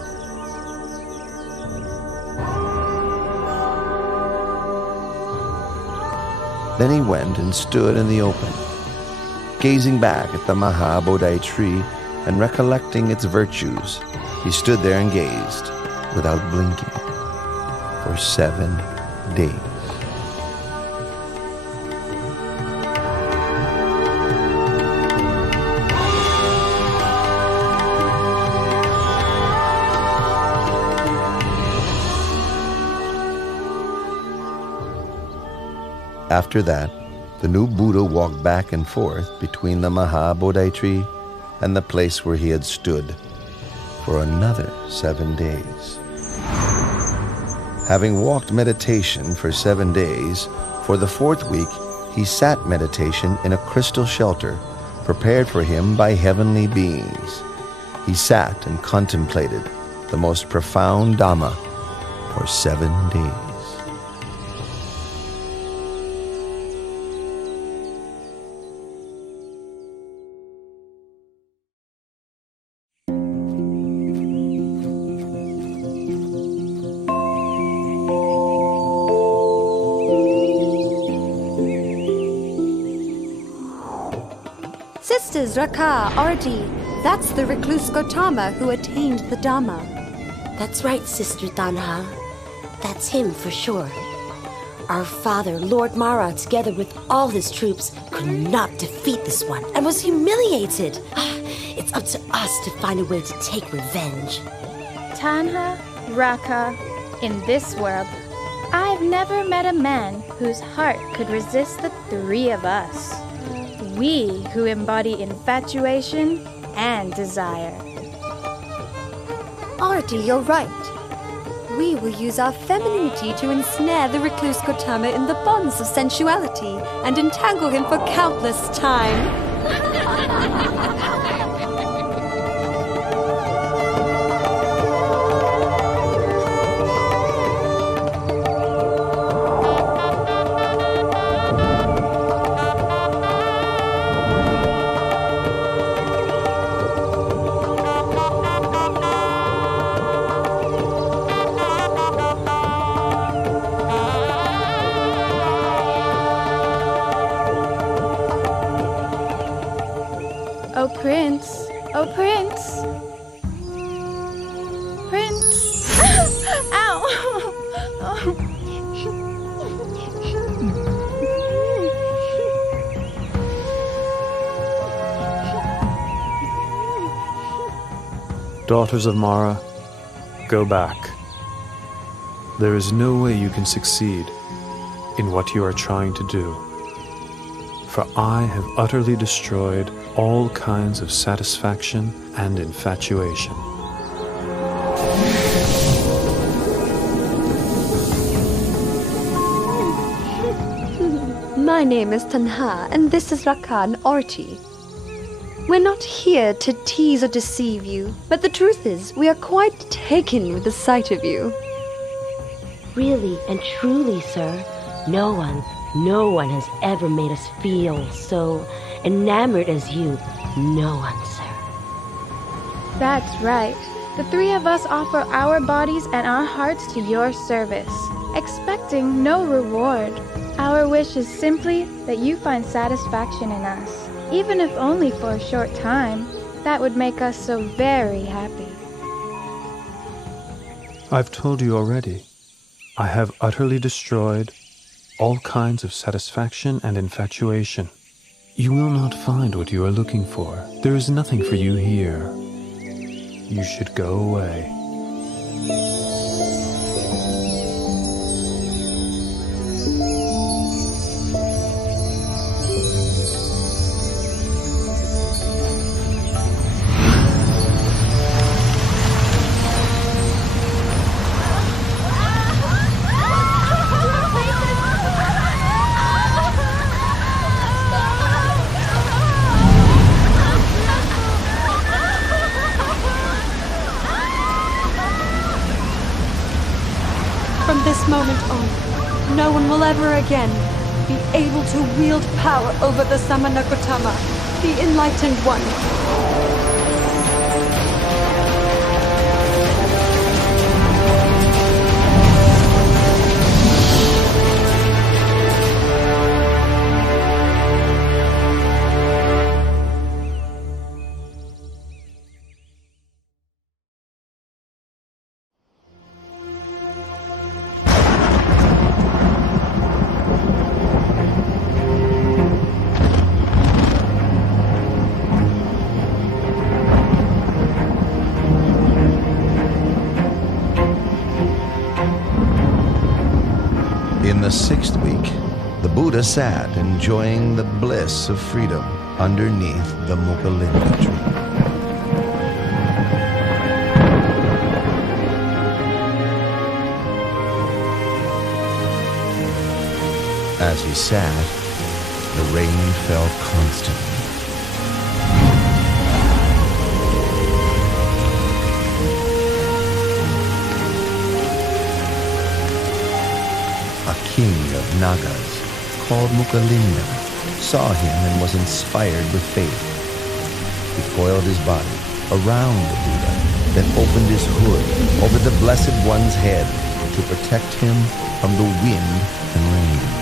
Then he went and stood in the open, gazing back at the Maha Bodhi tree and recollecting its virtues. He stood there and gazed without blinking for 7 days. After that, the new Buddha walked back and forth between the Maha Bodhi tree and the place where he had stood for another 7 days. Having walked meditation for 7 days, for the 4th week he sat meditation in a crystal shelter prepared for him by heavenly beings. He sat and contemplated the most profound Dhamma for 7 days. Sisters Raka, Arti, that's the recluse Gautama who attained the Dhamma. That's right, Sister Tanha. That's him for sure. Our father, Lord Mara, together with all his troops, could not defeat this one and was humiliated. It's up to us to find a way to take revenge. Tanha, Raka, in this world, I've never met a man whose heart could resist the 3 of us. We who embody infatuation and desire. Arti, you're right. We will use our femininity to ensnare the recluse Gautama in the bonds of sensuality and entangle him for countless time. Oh Prince, oh Prince. Prince. Ow! Daughters of Mara, go back. There is no way you can succeed in what you are trying to do, for I have utterly destroyed all kinds of satisfaction and infatuation. My name is Tanha, and this is Rakan Arti. We're not here to tease or deceive you, but the truth is, we are quite taken with the sight of you. Really and truly, sir, no one has ever made us feel so enamored as you. No one, sir. That's right. The three of us offer our bodies and our hearts to your service, expecting no reward. Our wish is simply that you find satisfaction in us, even if only for a short time. That would make us so very happy. I've told you already. I have utterly destroyed all kinds of satisfaction and infatuation. You will not find what you are looking for. There is nothing for you here. You should go away. From this moment on, no one will ever again be able to wield power over the Samana Gautama, the Enlightened One. In the 6th week, the Buddha sat enjoying the bliss of freedom underneath the Mukalinga tree. As he sat, the rain fell constantly. A king of Nagas, called Mukalinga, saw him and was inspired with faith. He coiled his body around the Buddha, then opened his hood over the Blessed One's head to protect him from the wind and rain.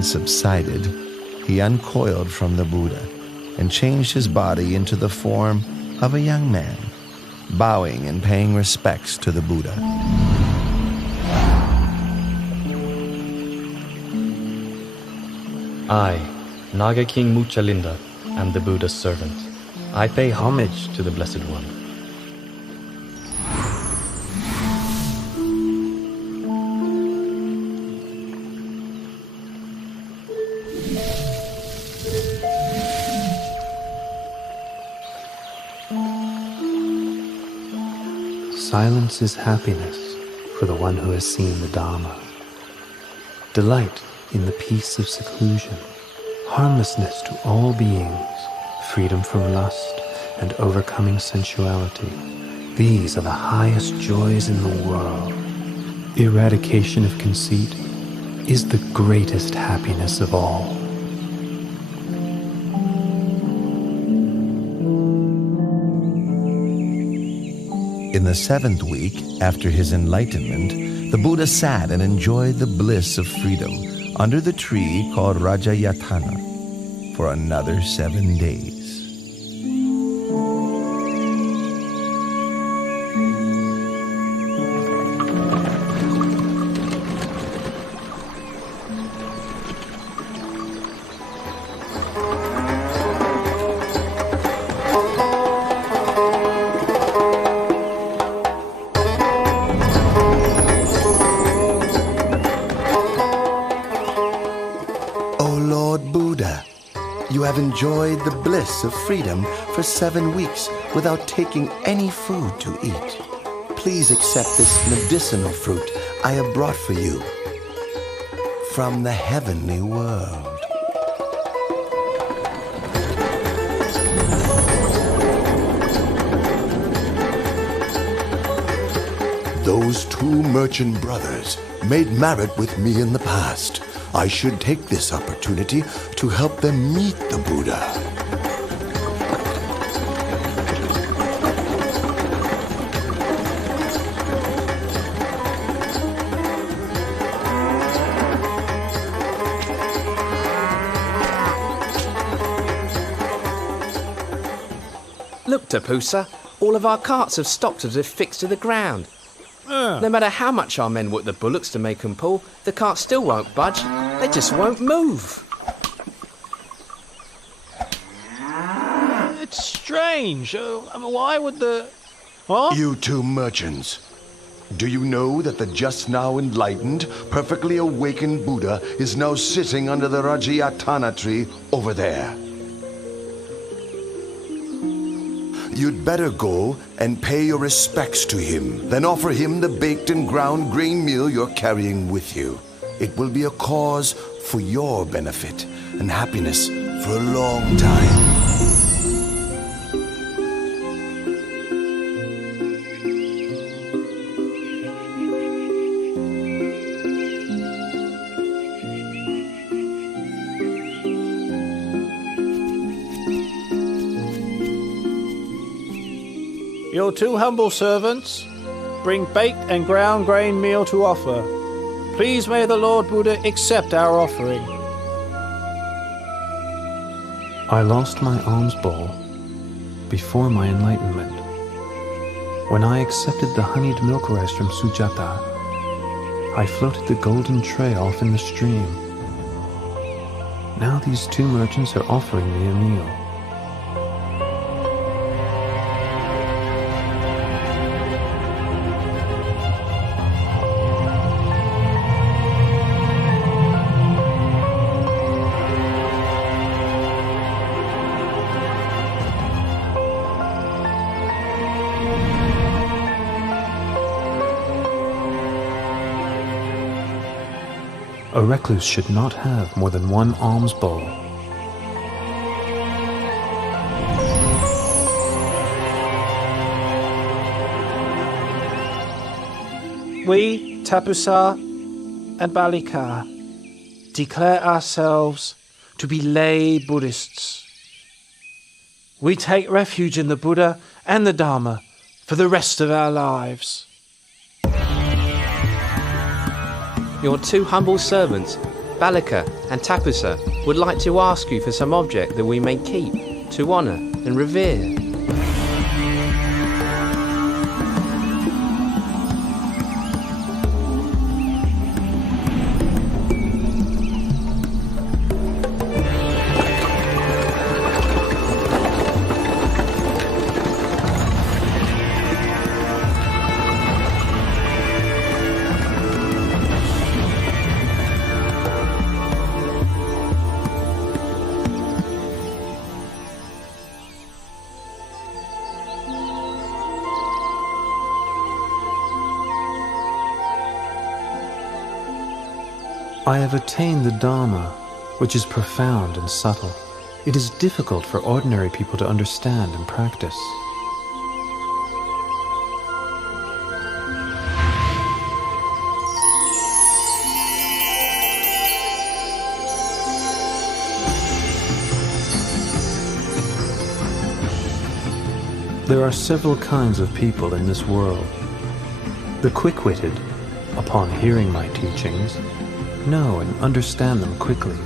Subsided, he uncoiled from the Buddha and changed his body into the form of a young man, bowing and paying respects to the Buddha. I, Naga King Muchalinda, am the Buddha's servant. I pay homage to the Blessed One. Silence is happiness for the one who has seen the Dharma. Delight in the peace of seclusion, harmlessness to all beings, freedom from lust, and overcoming sensuality. These are the highest joys in the world. Eradication of conceit is the greatest happiness of all. In the 7th week, after his enlightenment, the Buddha sat and enjoyed the bliss of freedom under the tree called Rajayatana for another 7 days. have enjoyed the bliss of freedom for 7 weeks without taking any food to eat. Please accept this medicinal fruit I have brought for you from the heavenly world. Those 2 merchant brothers made merit with me in the past. I should take this opportunity to help them meet the Buddha. Look, Tapusa, all of our carts have stopped as if fixed to the ground. No matter how much our men work the bullocks to make them pull, the carts still won't budge. They just won't move. It's strange. Why would the... Huh? You 2 merchants, do you know that the just now enlightened, perfectly awakened Buddha is now sitting under the Rajayatana tree over there? You'd better go and pay your respects to him, then offer him the baked and ground grain meal you're carrying with you. It will be a cause for your benefit and happiness for a long time. Your 2 humble servants bring baked and ground grain meal to offer. Please may the Lord Buddha accept our offering. I lost my alms bowl before my enlightenment. When I accepted the honeyed milk rice from Sujata, I floated the golden tray off in the stream. Now these 2 merchants are offering me a meal. A recluse should not have more than 1 alms bowl. We, Tapusa and Balika, declare ourselves to be lay Buddhists. We take refuge in the Buddha and the Dharma for the rest of our lives. Your 2 humble servants, Balika and Tapusa, would like to ask you for some object that we may keep, to honour and revere. I have attained the Dharma, which is profound and subtle. It is difficult for ordinary people to understand and practice. There are several kinds of people in this world. The quick-witted, upon hearing my teachings, know and understand them quickly,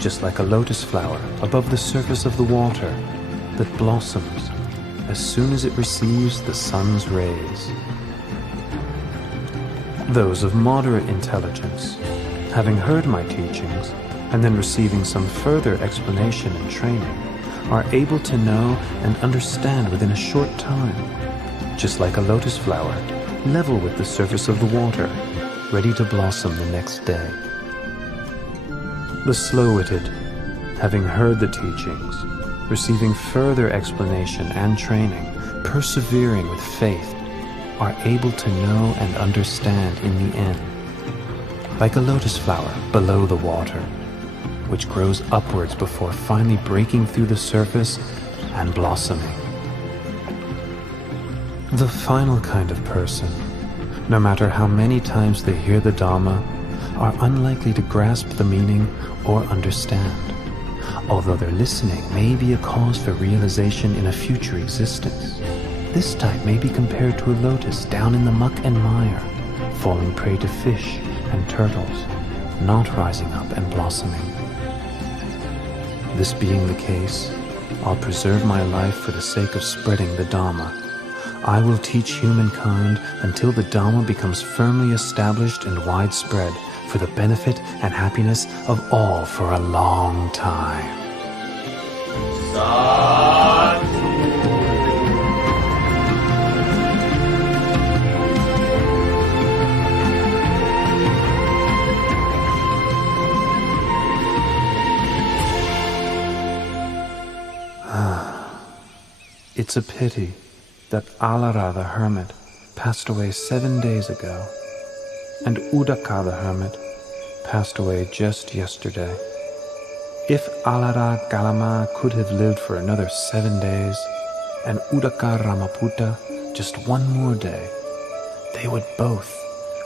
just like a lotus flower above the surface of the water that blossoms as soon as it receives the sun's rays. Those of moderate intelligence, having heard my teachings and then receiving some further explanation and training, are able to know and understand within a short time, just like a lotus flower level with the surface of the water, ready to blossom the next day. The slow-witted having heard the teachings, receiving further explanation and training, persevering with faith, are able to know and understand in the end, like a lotus flower below the water, which grows upwards before finally breaking through the surface and blossoming. The final kind of person, no matter how many times they hear the Dhamma, are unlikely to grasp the meaning or understand, although their listening may be a cause for realization in a future existence. This type may be compared to a lotus down in the muck and mire, falling prey to fish and turtles, not rising up and blossoming. This being the case, I'll preserve my life for the sake of spreading the Dhamma. I will teach humankind until the Dhamma becomes firmly established and widespread for the benefit and happiness of all for a long time. It's a pity that Alara the hermit passed away 7 days ago, and Udaka the hermit passed away just yesterday. If Alara Galama could have lived for another 7 days, and Udaka Ramaputta just one more day, they would both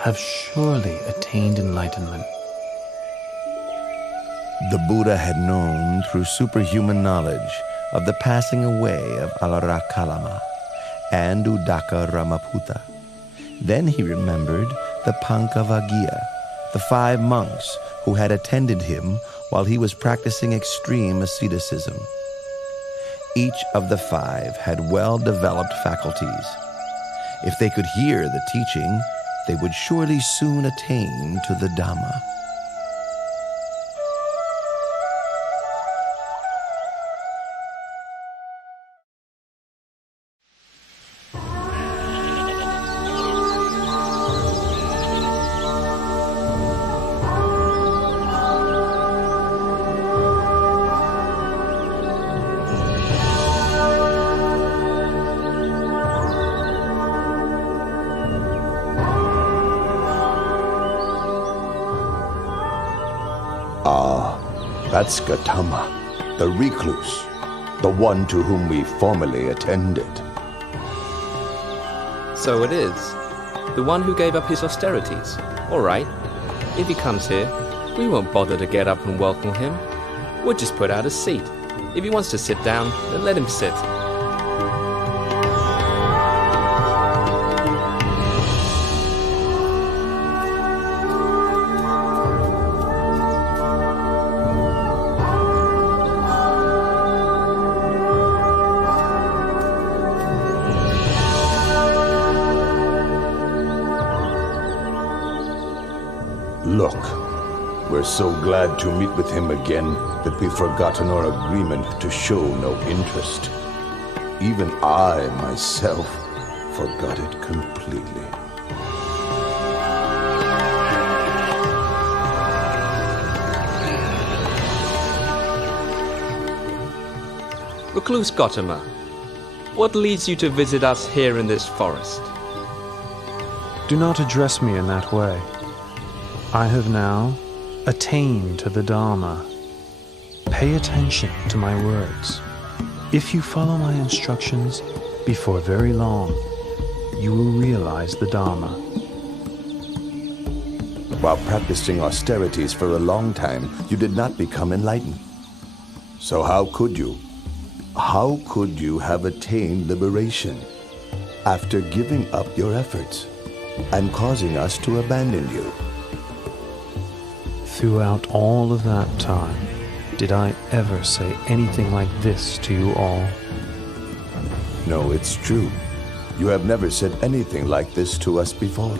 have surely attained enlightenment. The Buddha had known through superhuman knowledge of the passing away of Alara Kalama and Udaka Ramaputta. Then he remembered the Pankavagiya, the 5 monks who had attended him while he was practicing extreme asceticism. Each of the 5 had well-developed faculties. If they could hear the teaching, they would surely soon attain to the Dhamma. That's Gautama, the recluse, the one to whom we formerly attended. So it is. The one who gave up his austerities. All right. If he comes here, we won't bother to get up and welcome him. We'll just put out a seat. If he wants to sit down, then let him sit. Look, we're so glad to meet with him again that we've forgotten our agreement to show no interest. Even I, myself, forgot it completely. Recluse Gautama, what leads you to visit us here in this forest? Do not address me in that way. I have now attained to the Dhamma. Pay attention to my words. If you follow my instructions, before very long, you will realize the Dhamma. While practicing austerities for a long time, you did not become enlightened. So how could you? How could you have attained liberation after giving up your efforts and causing us to abandon you? Throughout all of that time, did I ever say anything like this to you all? No, it's true. You have never said anything like this to us before.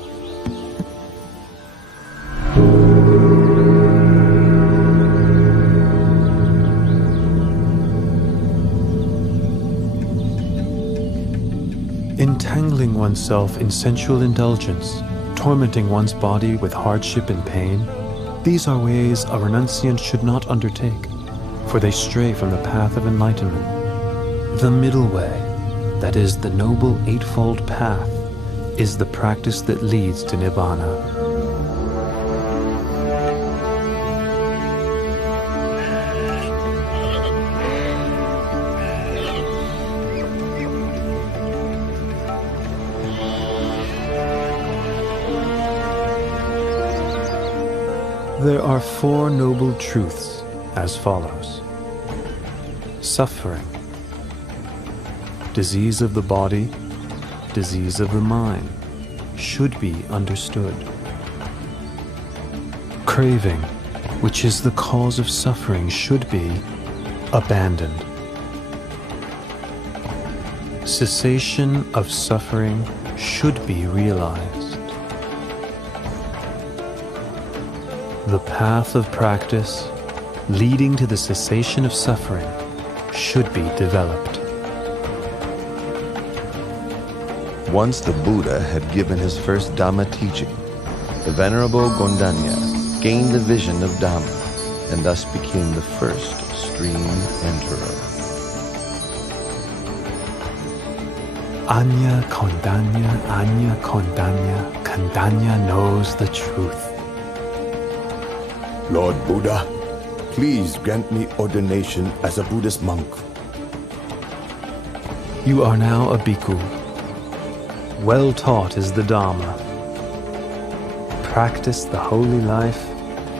Entangling oneself in sensual indulgence, tormenting one's body with hardship and pain, these are ways a renunciant should not undertake, for they stray from the path of enlightenment. The middle way, that is the noble eightfold path, is the practice that leads to Nibbana. There are four noble truths as follows. Suffering, disease of the body, disease of the mind, should be understood. Craving, which is the cause of suffering, should be abandoned. Cessation of suffering should be realized. The path of practice leading to the cessation of suffering should be developed. Once the Buddha had given his first Dhamma teaching, the Venerable Gondanya gained the vision of Dhamma and thus became the first stream enterer. Anya Kondanya, Kondanya knows the truth. Lord Buddha, please grant me ordination as a Buddhist monk. You are now a bhikkhu. Well taught is the Dhamma. Practice the holy life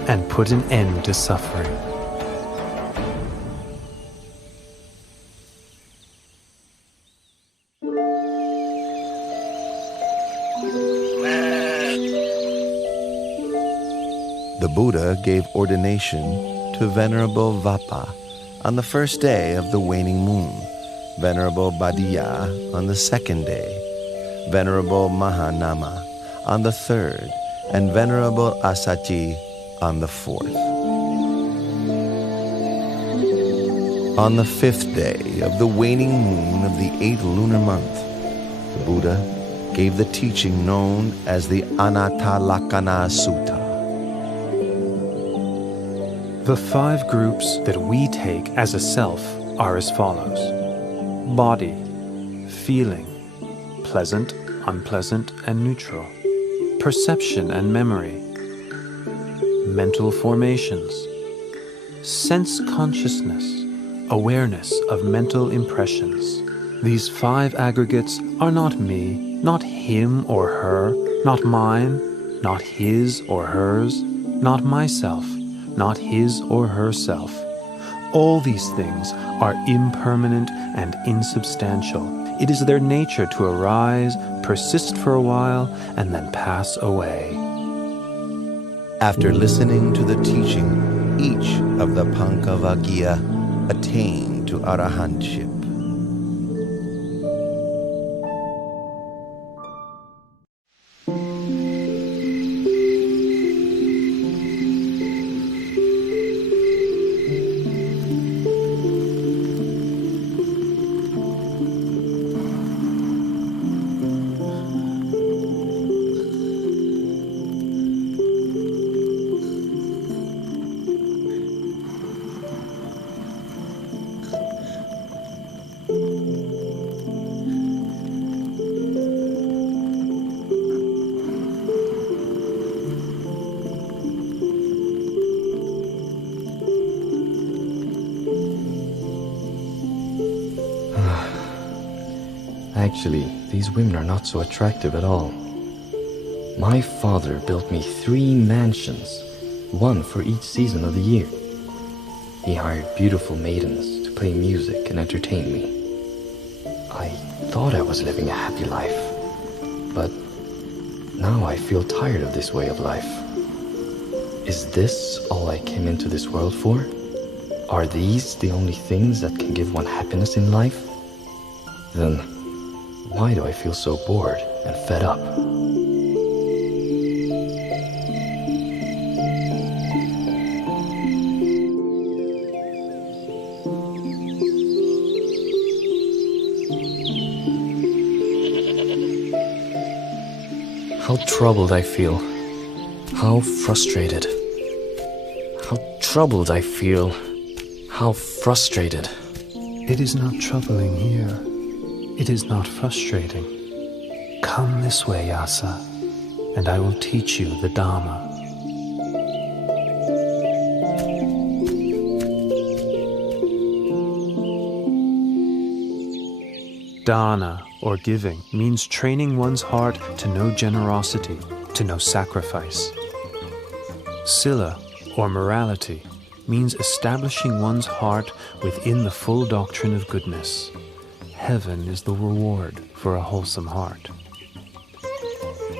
and put an end to suffering. The Buddha gave ordination to Venerable Vappa on the first day of the waning moon, Venerable Badiya on the second day, Venerable Mahanama on the third, and Venerable Asachi on the fourth. On the fifth day of the waning moon of the 8th lunar month, the Buddha gave the teaching known as the Anattalakkhana Sutta. The 5 groups that we take as a self are as follows. Body, feeling, pleasant, unpleasant, and neutral. Perception and memory. Mental formations. Sense consciousness, awareness of mental impressions. These 5 aggregates are not me, not him or her, not mine, not his or hers, not myself, not his or herself. All these things are impermanent and insubstantial. It is their nature to arise, persist for a while, and then pass away. After listening to the teaching, each of the Pankavaggiya attained to arahantship. Actually, these women are not so attractive at all. My father built me 3 mansions, one for each season of the year. He hired beautiful maidens to play music and entertain me. I thought I was living a happy life, but now I feel tired of this way of life. Is this all I came into this world for? Are these the only things that can give one happiness in life? Then why do I feel so bored and fed up? How troubled I feel. How frustrated. How troubled I feel. how frustrated. It is not troubling here. It is not frustrating. Come this way, Yasa, and I will teach you the Dharma. Dana, or giving, means training one's heart to know generosity, to know sacrifice. Sila, or morality, means establishing one's heart within the full doctrine of goodness. Heaven is the reward for a wholesome heart.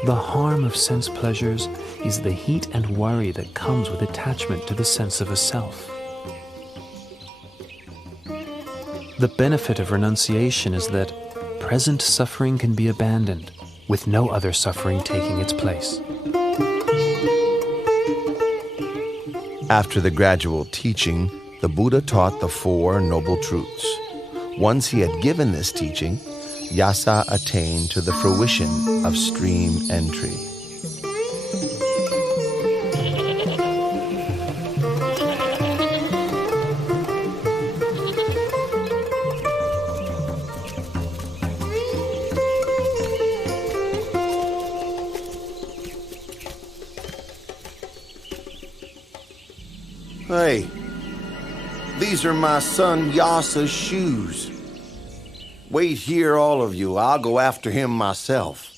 The harm of sense pleasures is the heat and worry that comes with attachment to the sense of a self. The benefit of renunciation is that present suffering can be abandoned, with no other suffering taking its place. After the gradual teaching, the Buddha taught the Four Noble Truths. Once he had given this teaching, Yasa attained to the fruition of stream entry. Hey, these are my son Yasa's shoes. Wait here, all of you. I'll go after him myself.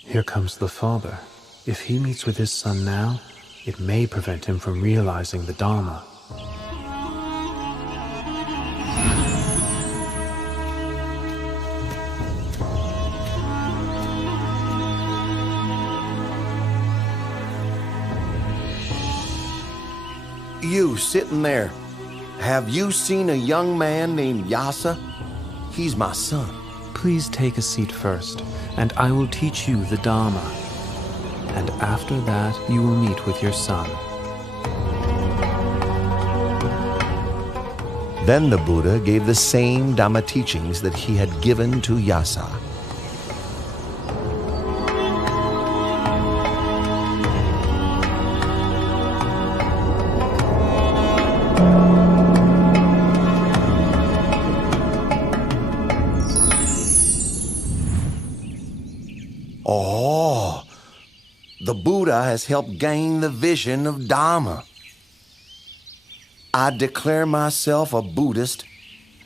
Here comes the father. If he meets with his son now, it may prevent him from realizing the Dharma. You sitting there, have you seen a young man named Yasa? He's my son. Please take a seat first, and I will teach you the Dharma. And after that, you will meet with your son. Then the Buddha gave the same Dhamma teachings that he had given to Yasa. Oh, the Buddha has helped gain the vision of Dhamma. I declare myself a Buddhist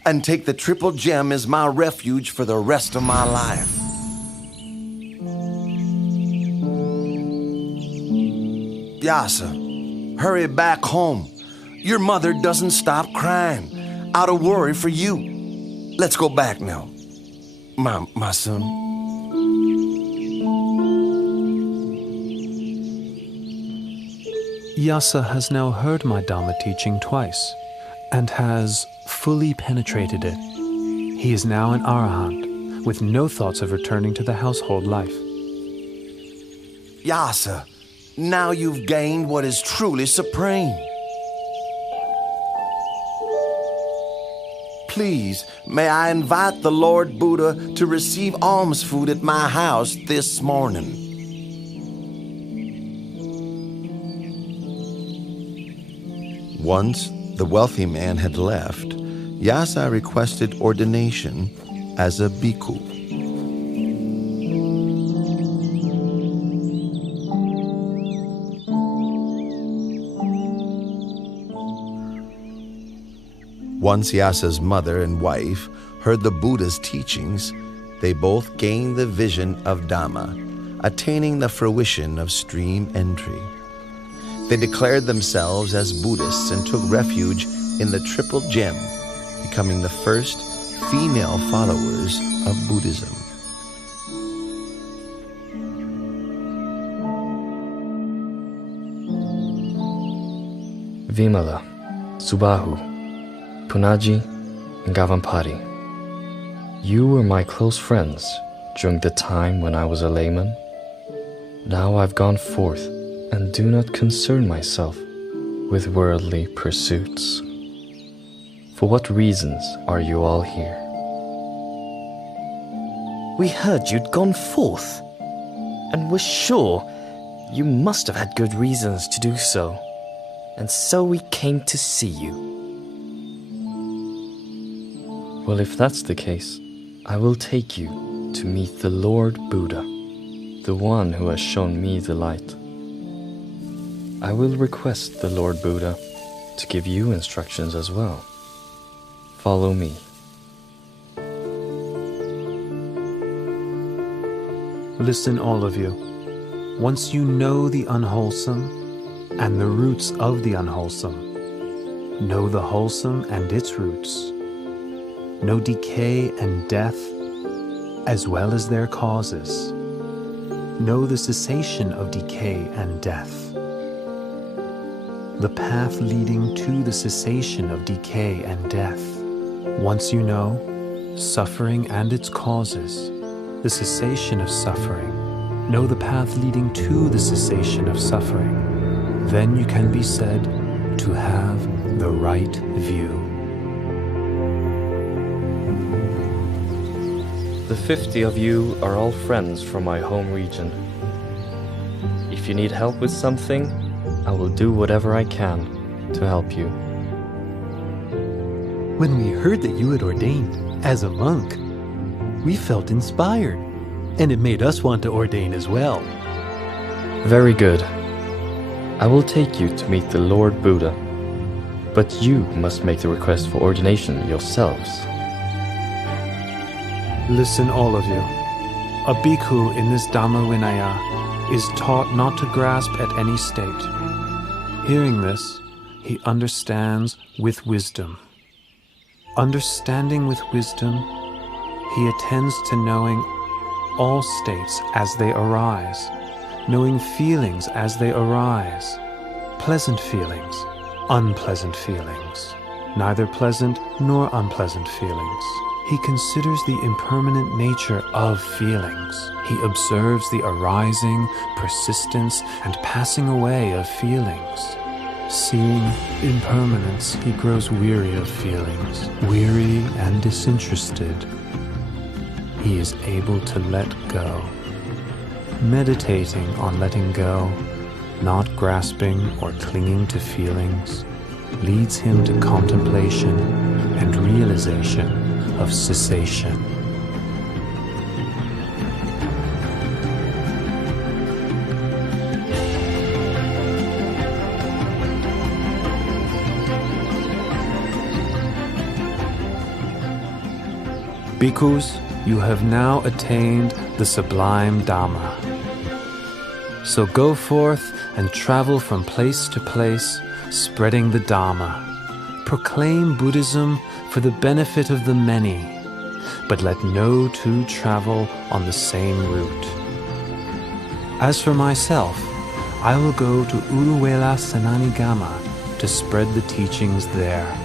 and take the Triple Gem as my refuge for the rest of my life. Yasa, hurry back home. Your mother doesn't stop crying out of worry for you. Let's go back now, my son. Yasa has now heard my Dhamma teaching twice, and has fully penetrated it. He is now an Arahant, with no thoughts of returning to the household life. Yasa, now you've gained what is truly supreme. Please, may I invite the Lord Buddha to receive alms food at my house this morning. Once the wealthy man had left, Yasa requested ordination as a bhikkhu. Once Yasa's mother and wife heard the Buddha's teachings, they both gained the vision of Dhamma, attaining the fruition of stream entry. They declared themselves as Buddhists and took refuge in the Triple Gem, becoming the first female followers of Buddhism. Vimala, Subahu, Punaji, and Gavampati. You were my close friends during the time when I was a layman. Now I've gone forth and do not concern myself with worldly pursuits. For what reasons are you all here? We heard you'd gone forth, and were sure you must have had good reasons to do so, and so we came to see you. Well, if that's the case, I will take you to meet the Lord Buddha, the one who has shown me the light. I will request the Lord Buddha to give you instructions as well. Follow me. Listen, all of you. Once you know the unwholesome and the roots of the unwholesome, know the wholesome and its roots, know decay and death as well as their causes, know the cessation of decay and death, the path leading to the cessation of decay and death. Once you know suffering and its causes, the cessation of suffering, know the path leading to the cessation of suffering, then you can be said to have the right view. The 50 of you are all friends from my home region. If you need help with something, I will do whatever I can to help you. When we heard that you had ordained as a monk, we felt inspired, and it made us want to ordain as well. Very good. I will take you to meet the Lord Buddha, but you must make the request for ordination yourselves. Listen, all of you. A bhikkhu in this Dhamma Vinaya is taught not to grasp at any state. Hearing this, he understands with wisdom. Understanding with wisdom, he attends to knowing all states as they arise, knowing feelings as they arise, pleasant feelings, unpleasant feelings, neither pleasant nor unpleasant feelings. He considers the impermanent nature of feelings. He observes the arising, persistence, and passing away of feelings. Seeing impermanence, he grows weary of feelings, weary and disinterested. He is able to let go. Meditating on letting go, not grasping or clinging to feelings, leads him to contemplation and realization of cessation. Bhikkhus, you have now attained the sublime Dhamma. So go forth and travel from place to place, spreading the Dhamma. Proclaim Buddhism for the benefit of the many, but let no two travel on the same route. As for myself, I will go to Uruwela Sananigama to spread the teachings there.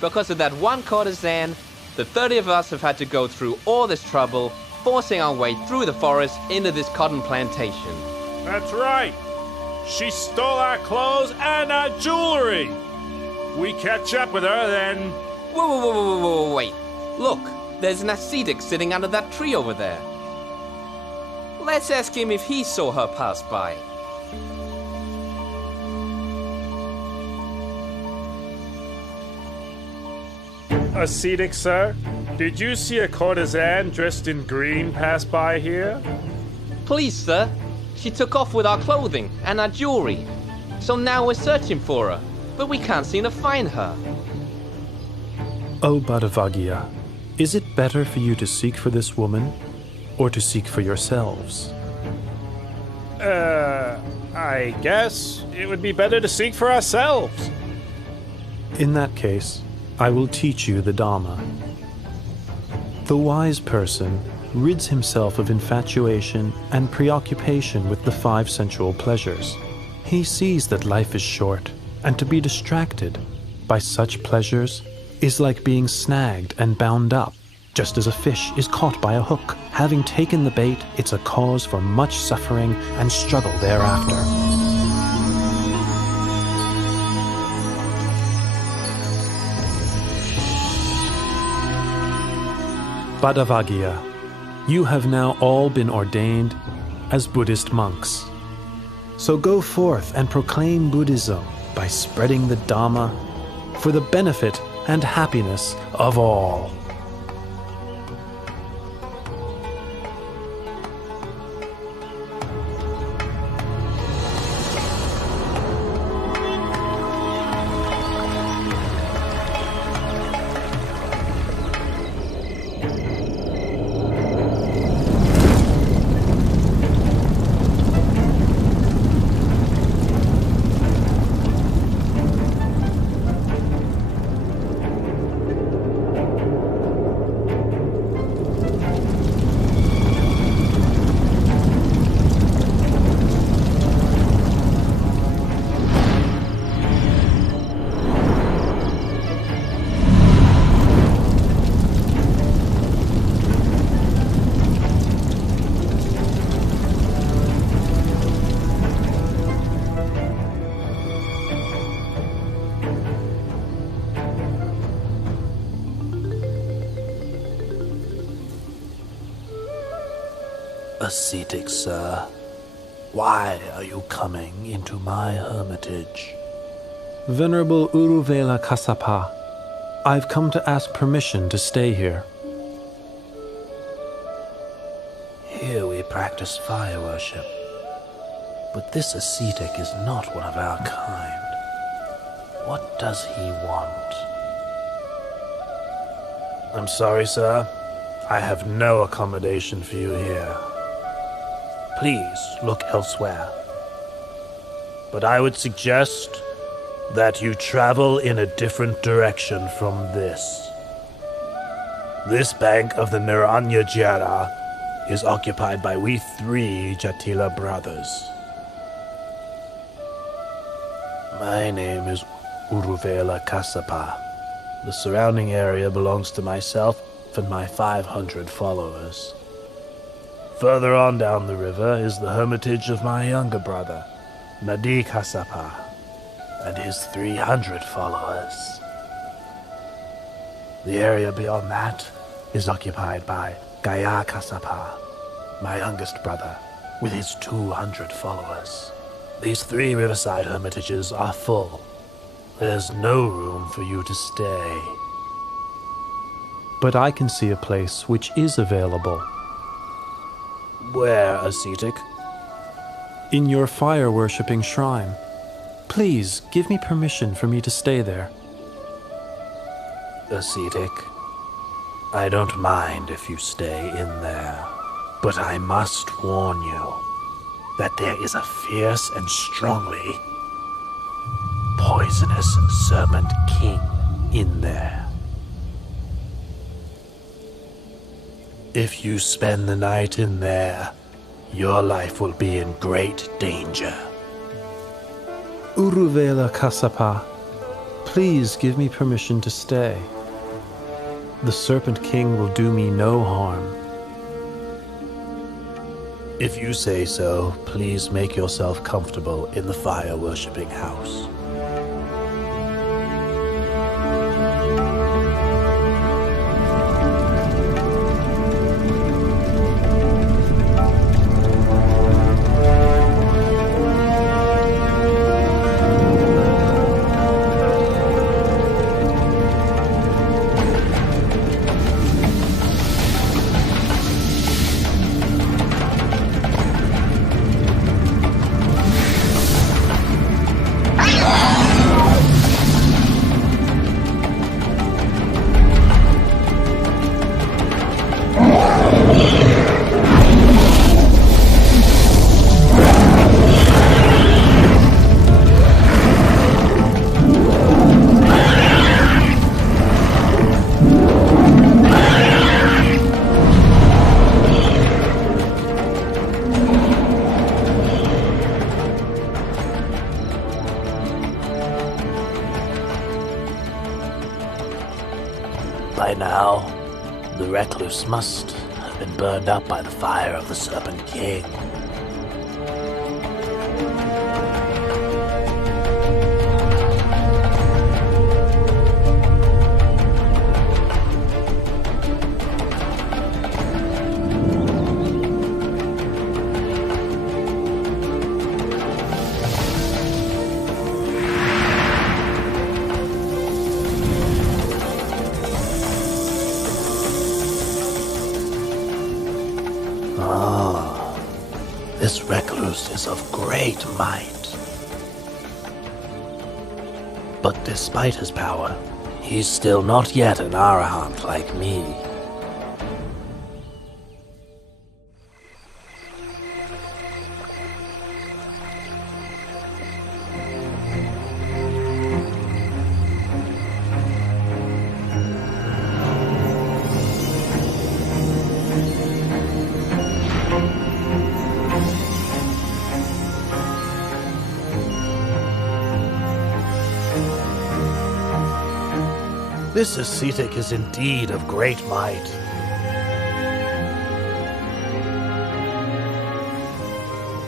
Because of that one courtesan, the 30 of us have had to go through all this trouble, forcing our way through the forest into this cotton plantation. That's right. She stole our clothes and our jewelry. We catch up with her, then... Whoa, wait. Look, there's an ascetic sitting under that tree over there. Let's ask him if he saw her pass by. Ascetic, sir? Did you see a courtesan dressed in green pass by here? Please, sir. She took off with our clothing and our jewelry. So now we're searching for her, but we can't seem to find her. O Bhattavaggiya, is it better for you to seek for this woman, or to seek for yourselves? I guess it would be better to seek for ourselves. In that case, I will teach you the Dhamma. The wise person rids himself of infatuation and preoccupation with the 5 sensual pleasures. He sees that life is short, and to be distracted by such pleasures is like being snagged and bound up, just as a fish is caught by a hook. Having taken the bait, it's a cause for much suffering and struggle thereafter. Badavagya, you have now all been ordained as Buddhist monks. So go forth and proclaim Buddhism by spreading the Dhamma for the benefit and happiness of all. Ascetic, sir, why are you coming into my hermitage? Venerable Uruvela Kassapa, I've come to ask permission to stay here. Here we practice fire worship, but this ascetic is not one of our kind. What does he want? I'm sorry, sir. I have no accommodation for you here. Please look elsewhere. But I would suggest that you travel in a different direction from this. This bank of the Naranya Jara is occupied by we 3 Jatila brothers. My name is Uruvela Kassapa. The surrounding area belongs to myself and my 500 followers. Further on down the river is the hermitage of my younger brother, Nadi Kassapa, and his 300 followers. The area beyond that is occupied by Gaya Kassapa, my youngest brother, with his 200 followers. These 3 riverside hermitages are full. There's no room for you to stay. But I can see a place which is available. Where, ascetic? In your fire-worshipping shrine. Please, give me permission for me to stay there. Ascetic, I don't mind if you stay in there, but I must warn you that there is a fierce and strongly poisonous serpent king in there. If you spend the night in there, your life will be in great danger. Uruvela Kassapa, please give me permission to stay. The Serpent King will do me no harm. If you say so, please make yourself comfortable in the fire-worshipping house. By now, the recluse must have been burned up by the fire of the Serpent King. used is of great might. But despite his power, he's still not yet an arahant like me. This ascetic is indeed of great might.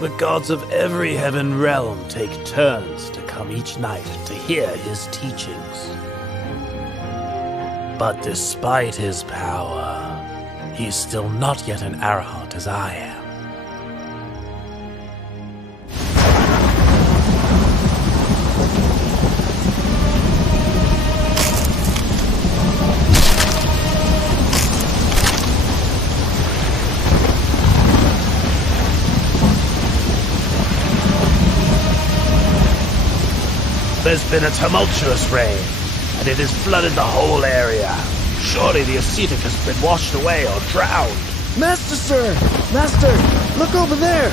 The gods of every heaven realm take turns to come each night to hear his teachings. But despite his power, he's still not yet an arahant as I am. There's been a tumultuous rain, and it has flooded the whole area. Surely the ascetic has been washed away or drowned. Master, sir! Master, look over there!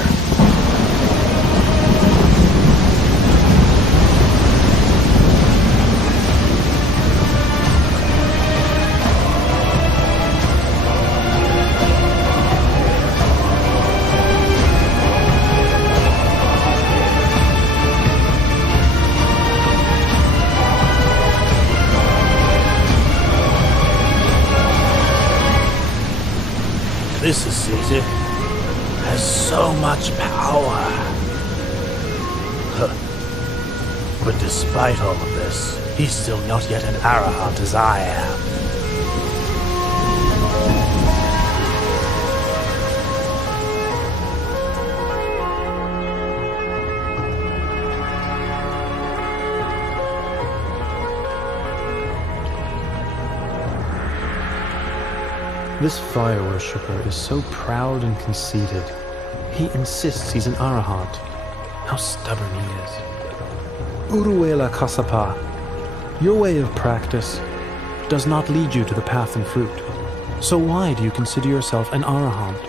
This ascetic has so much power. But despite all of this, he's still not yet an arahant as I am. This fire worshipper is so proud and conceited. He insists he's an arahant. How stubborn he is. Uruela Kasapa, your way of practice does not lead you to the path and fruit. So why do you consider yourself an arahant?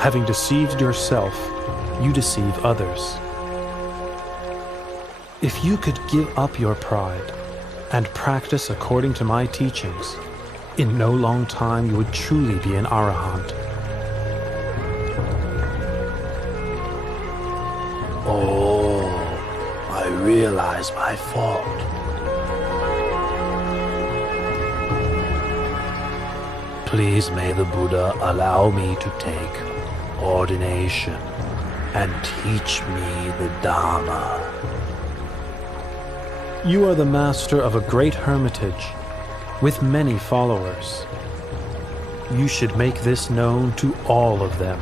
Having deceived yourself, you deceive others. If you could give up your pride and practice according to my teachings, in no long time you would truly be an arahant. Oh, I realize my fault. Please may the Buddha allow me to take ordination and teach me the Dharma. You are the master of a great hermitage with many followers. You should make this known to all of them.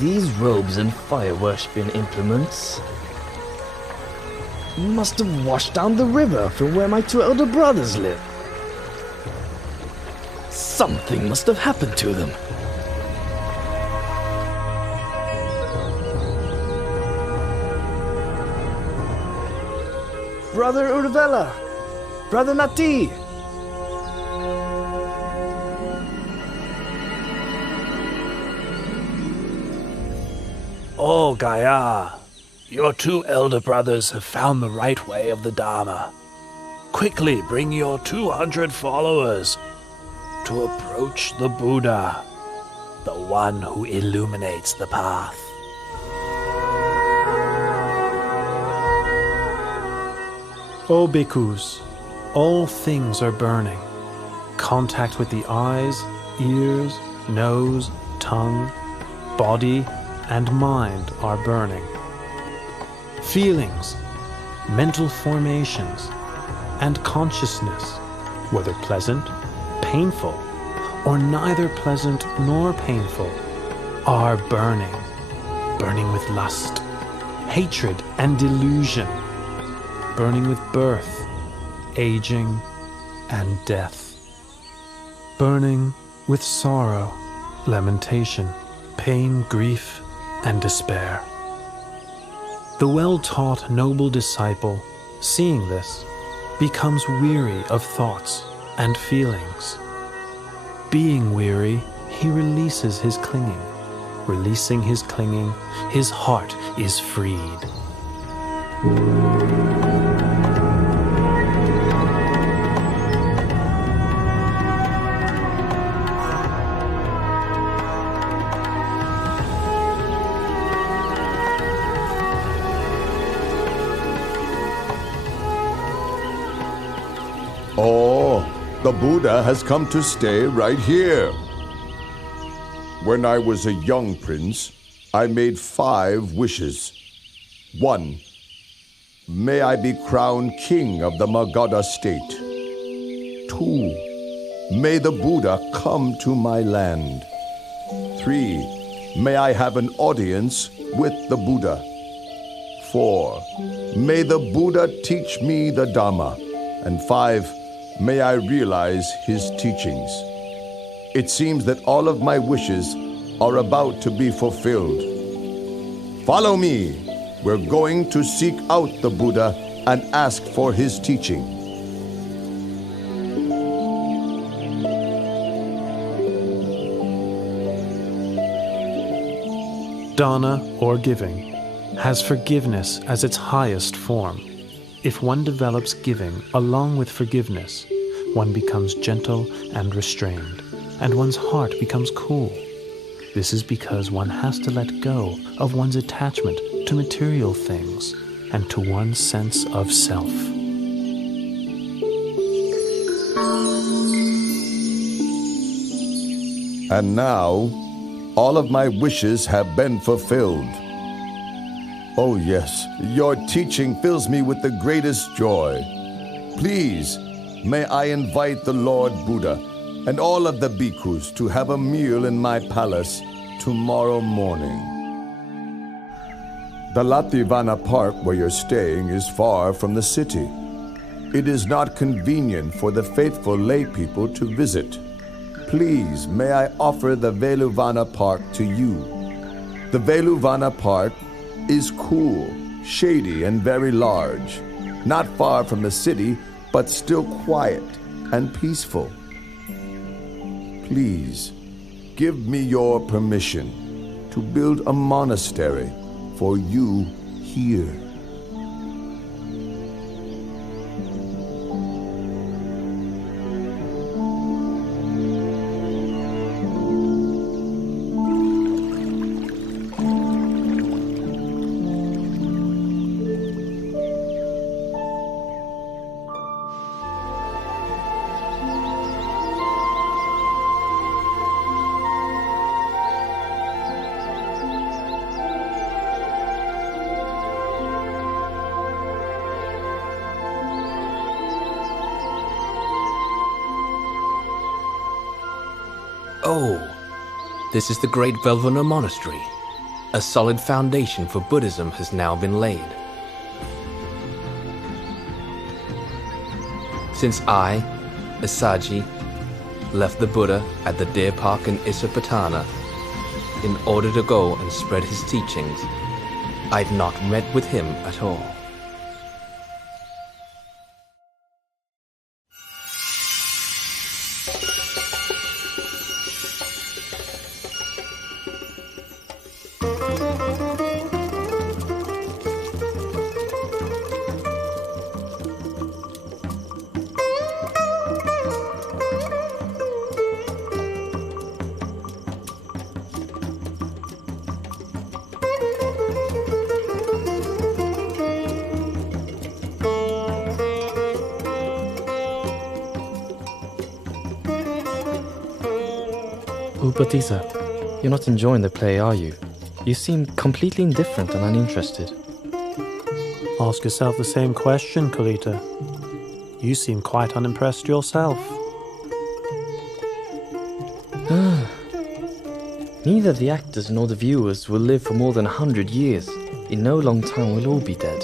These robes and fire-worshipping implements must have washed down the river from where my two elder brothers live. Something must have happened to them. Brother Urvela! Brother Nati! Oh, Gaia, your two elder brothers have found the right way of the Dharma. Quickly bring your 200 followers to approach the Buddha, the one who illuminates the path. O bhikkhus, all things are burning. Contact with the eyes, ears, nose, tongue, body, and mind are burning. Feelings, mental formations, and consciousness, whether pleasant, painful, or neither pleasant nor painful, are burning, burning with lust, hatred, and delusion, burning with birth, aging, and death, burning with sorrow, lamentation, pain, grief, and despair. The well-taught noble disciple, seeing this, becomes weary of thoughts and feelings. Being weary, he releases his clinging. Releasing his clinging, his heart is freed. Oh, the Buddha has come to stay right here. When I was a young prince, I made 5 wishes. 1. May I be crowned king of the Magadha state. 2. May the Buddha come to my land. 3. May I have an audience with the Buddha. 4. May the Buddha teach me the Dhamma. And 5. May I realize his teachings. It seems that all of my wishes are about to be fulfilled. Follow me. We're going to seek out the Buddha and ask for his teaching. Dana, or giving, has forgiveness as its highest form. If one develops giving along with forgiveness, one becomes gentle and restrained, and one's heart becomes cool. This is because one has to let go of one's attachment to material things and to one's sense of self. And now, all of my wishes have been fulfilled. Oh yes, your teaching fills me with the greatest joy. Please, may I invite the Lord Buddha and all of the bhikkhus to have a meal in my palace tomorrow morning. The Lativana Park where you're staying is far from the city. It is not convenient for the faithful lay people to visit. Please, may I offer the Veluvana Park to you. The Veluvana Park is cool, shady, and very large. Not far from the city, but still quiet and peaceful. Please, give me your permission to build a monastery for you here. Oh, this is the great Velvana Monastery. A solid foundation for Buddhism has now been laid. Since I, Asaji, left the Buddha at the deer park in Isapatana in order to go and spread his teachings, I've not met with him at all. Upatissa, You're not enjoying the play, are you? You seem completely indifferent and uninterested. Ask yourself the same question, Kalita. You seem quite unimpressed yourself. Neither the actors nor the viewers will live for more than 100 years. In no long time we'll all be dead.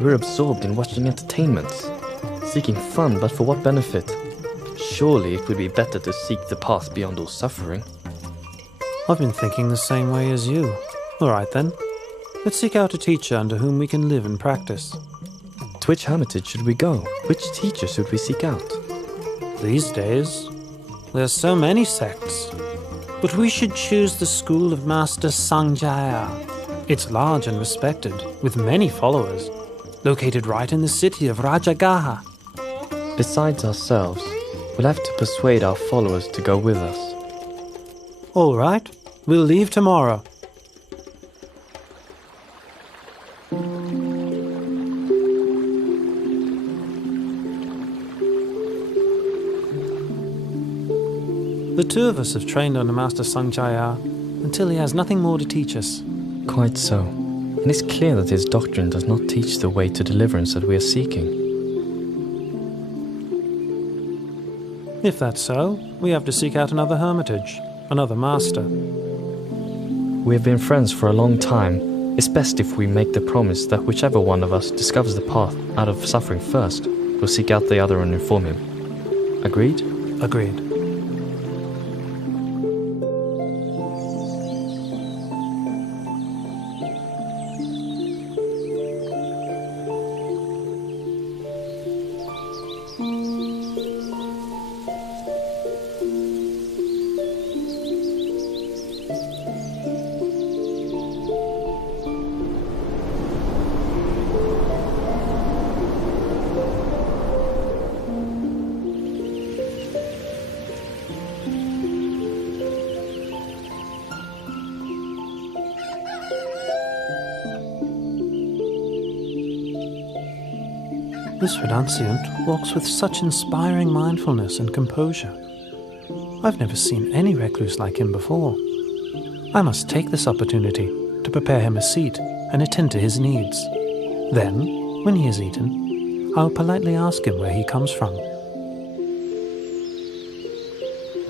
We're absorbed in watching entertainments, seeking fun, but for what benefit? Surely it would be better to seek the path beyond all suffering. I've been thinking the same way as you. All right then. Let's seek out a teacher under whom we can live and practice. To which hermitage should we go? Which teacher should we seek out? These days, there's so many sects. But we should choose the school of Master Sanjaya. It's large and respected, with many followers, located right in the city of Rajagaha. Besides ourselves, we'll have to persuade our followers to go with us. All right, we'll leave tomorrow. The two of us have trained under Master Sanjaya until he has nothing more to teach us. Quite so. And it's clear that his doctrine does not teach the way to deliverance that we are seeking. If that's so, we have to seek out another hermitage, another master. We have been friends for a long time. It's best if we make the promise that whichever one of us discovers the path out of suffering first, we'll seek out the other and inform him. Agreed? Agreed. This renunciant walks with such inspiring mindfulness and composure. I've never seen any recluse like him before. I must take this opportunity to prepare him a seat and attend to his needs. Then, when he has eaten, I will politely ask him where he comes from.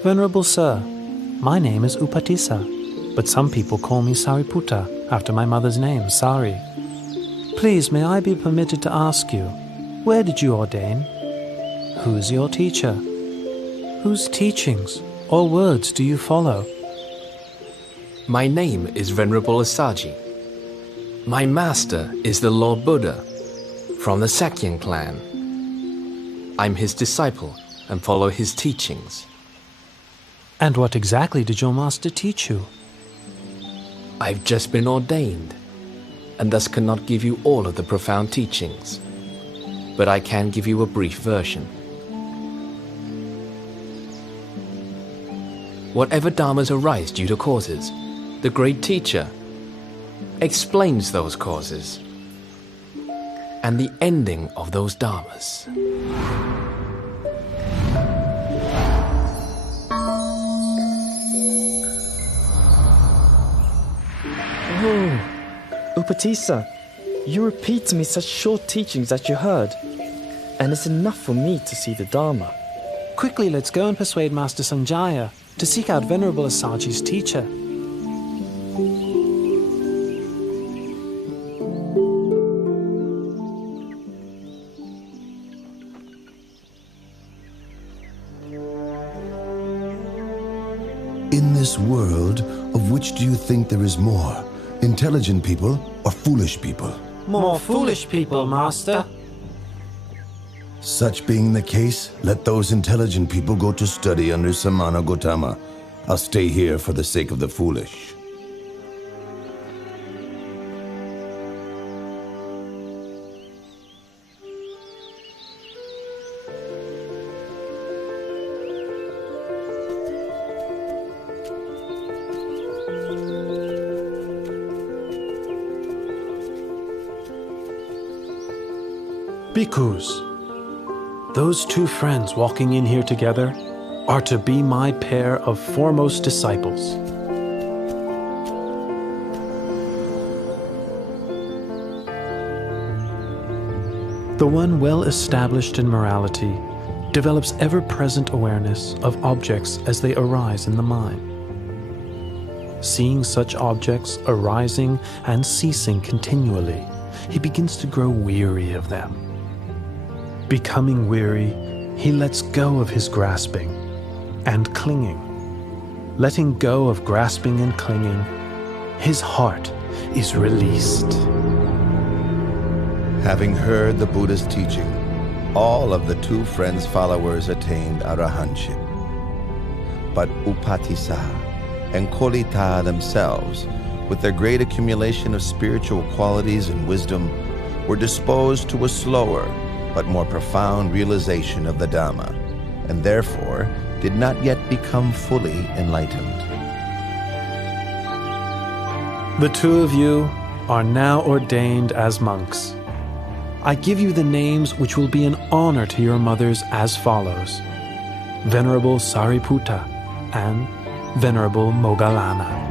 Venerable Sir, my name is Upatissa, but some people call me Sariputta after my mother's name, Sari. Please, may I be permitted to ask you, where did you ordain? Who is your teacher? Whose teachings or words do you follow? My name is Venerable Asaji. My master is the Lord Buddha from the Sakyan clan. I'm his disciple and follow his teachings. And what exactly did your master teach you? I've just been ordained, and thus cannot give you all of the profound teachings. But I can give you a brief version. Whatever dharmas arise due to causes, the great teacher explains those causes and the ending of those dharmas. Oh, Upatissa, you repeat to me such short teachings that you heard, and it's enough for me to see the Dharma. Quickly, let's go and persuade Master Sanjaya to seek out Venerable Asaji's teacher. In this world, of which do you think there is more? Intelligent people or foolish people? More foolish people, Master. Such being the case, let those intelligent people go to study under Samana Gautama. I'll stay here for the sake of the foolish. Bhikkhus, those two friends walking in here together, are to be my pair of foremost disciples. The one well established in morality develops ever-present awareness of objects as they arise in the mind. Seeing such objects arising and ceasing continually, he begins to grow weary of them. Becoming weary, he lets go of his grasping and clinging. Letting go of grasping and clinging, his heart is released. Having heard the Buddha's teaching, all of the two friends' followers attained arahantship. But Upatissa and Kolita themselves, with their great accumulation of spiritual qualities and wisdom, were disposed to a slower but more profound realization of the Dhamma, and therefore did not yet become fully enlightened. The two of you are now ordained as monks. I give you the names which will be an honor to your mothers as follows: Venerable Sariputta and Venerable Moggallana.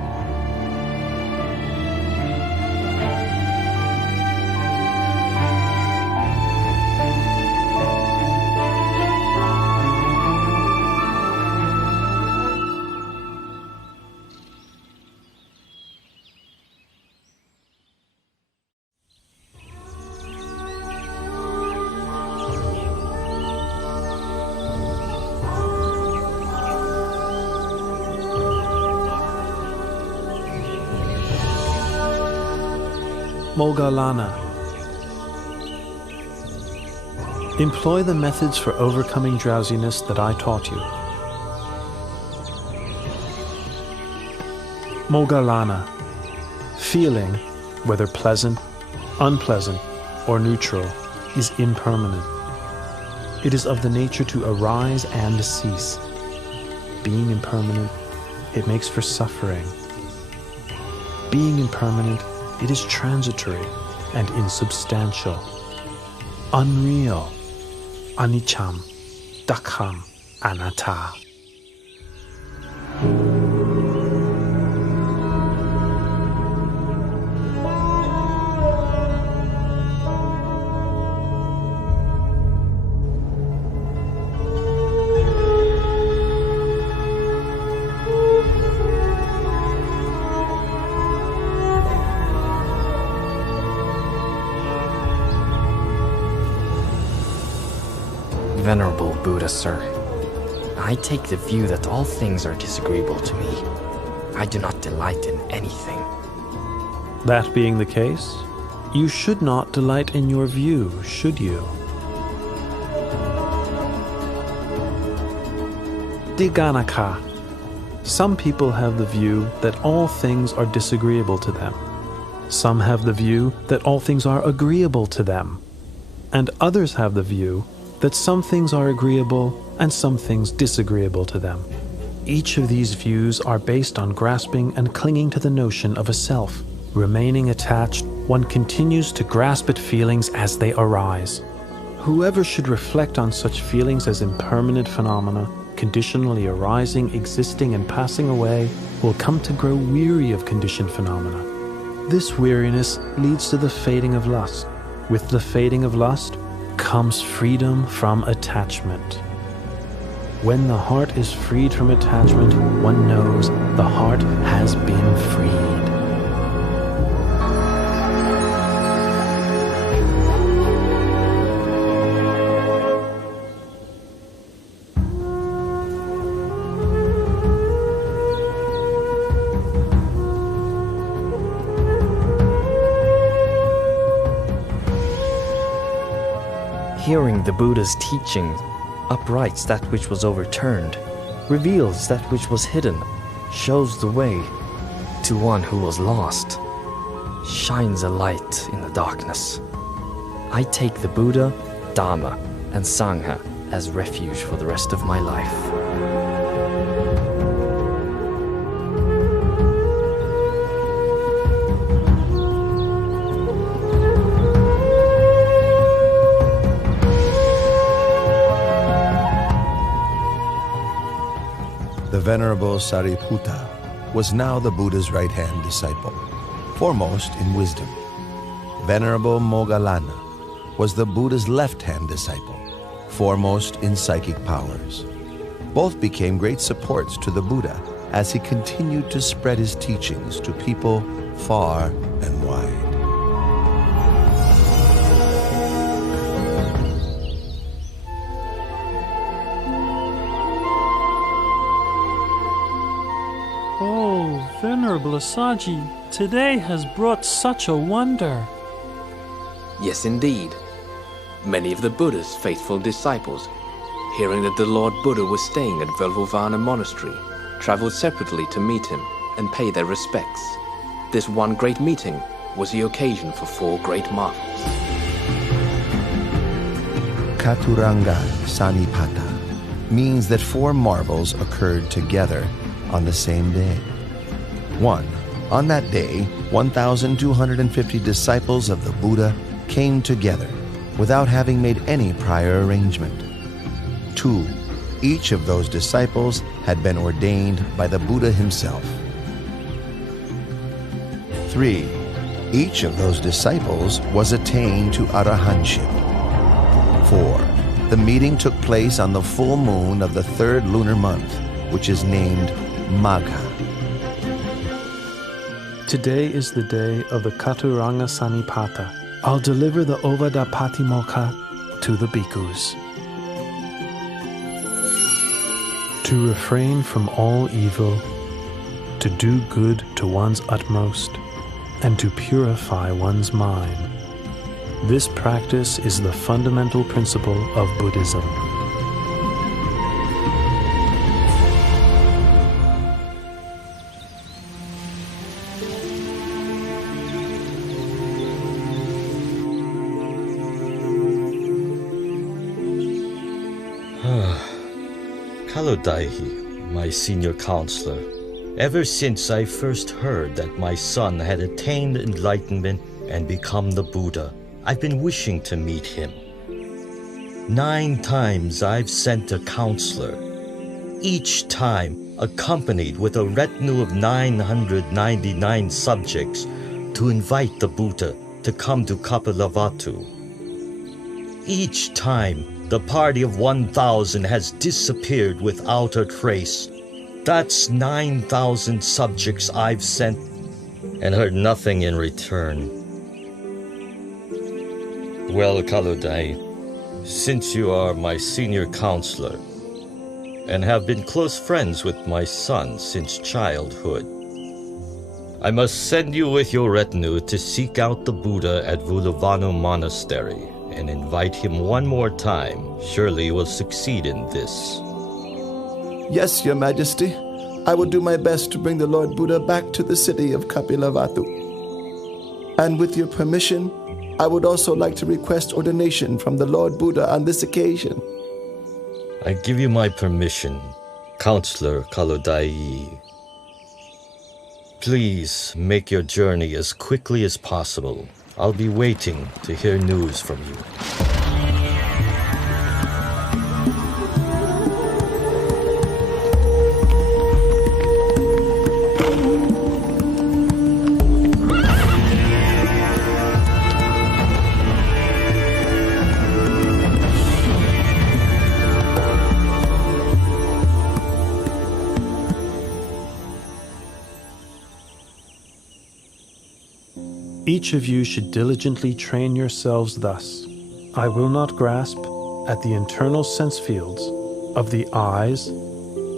Moggallana. Employ the methods for overcoming drowsiness that I taught you. Moggallana. Feeling, whether pleasant, unpleasant, or neutral, is impermanent. It is of the nature to arise and cease. Being impermanent, it makes for suffering. Being impermanent, it is transitory and insubstantial, unreal, aniccham, dukkhaṃ, anatta. Venerable Buddha, sir, I take the view that all things are disagreeable to me. I do not delight in anything. That being the case, you should not delight in your view, should you? Diganaka. Some people have the view that all things are disagreeable to them. Some have the view that all things are agreeable to them. And others have the view that some things are agreeable and some things disagreeable to them. Each of these views are based on grasping and clinging to the notion of a self. Remaining attached, one continues to grasp at feelings as they arise. Whoever should reflect on such feelings as impermanent phenomena, conditionally arising, existing, and passing away, will come to grow weary of conditioned phenomena. This weariness leads to the fading of lust. With the fading of lust comes freedom from attachment. When the heart is freed from attachment, one knows the heart has been freed. Hearing the Buddha's teaching uprights that which was overturned, reveals that which was hidden, shows the way to one who was lost, shines a light in the darkness. I take the Buddha, Dhamma, and Sangha as refuge for the rest of my life. Venerable Sariputta was now the Buddha's right-hand disciple, foremost in wisdom. Venerable Moggallana was the Buddha's left-hand disciple, foremost in psychic powers. Both became great supports to the Buddha as he continued to spread his teachings to people far and wide. Oh, Venerable Assaji, today has brought such a wonder. Yes, indeed. Many of the Buddha's faithful disciples, hearing that the Lord Buddha was staying at Velvovana Monastery, traveled separately to meet him and pay their respects. This one great meeting was the occasion for 4 great marvels. Katuranga Sanipata means that 4 marvels occurred together on the same day. 1. On that day, 1,250 disciples of the Buddha came together without having made any prior arrangement. 2. Each of those disciples had been ordained by the Buddha himself. 3. Each of those disciples was attained to arahantship. 4. The meeting took place on the full moon of the 3rd lunar month, which is named Magha. Today is the day of the Katuranga Sanipata. I'll deliver the Ovada Patimokkha to the bhikkhus. To refrain from all evil, to do good to one's utmost, and to purify one's mind. This practice is the fundamental principle of Buddhism. Kalodaihi, my senior counselor, ever since I first heard that my son had attained enlightenment and become the Buddha, I've been wishing to meet him. 9 times I've sent a counselor, each time accompanied with a retinue of 999 subjects to invite the Buddha to come to Kapilavatthu. Each time, the party of 1,000 has disappeared without a trace. That's 9,000 subjects I've sent and heard nothing in return. Well, Kalodai, since you are my senior counselor and have been close friends with my son since childhood, I must send you with your retinue to seek out the Buddha at Vulavanu Monastery and invite him one more time. Surely you will succeed in this. Yes, Your Majesty. I will do my best to bring the Lord Buddha back to the city of Kapilavatthu. And with your permission, I would also like to request ordination from the Lord Buddha on this occasion. I give you my permission, Counselor Kalodai. Please make your journey as quickly as possible. I'll be waiting to hear news from you. Each of you should diligently train yourselves thus. I will not grasp at the internal sense fields of the eyes,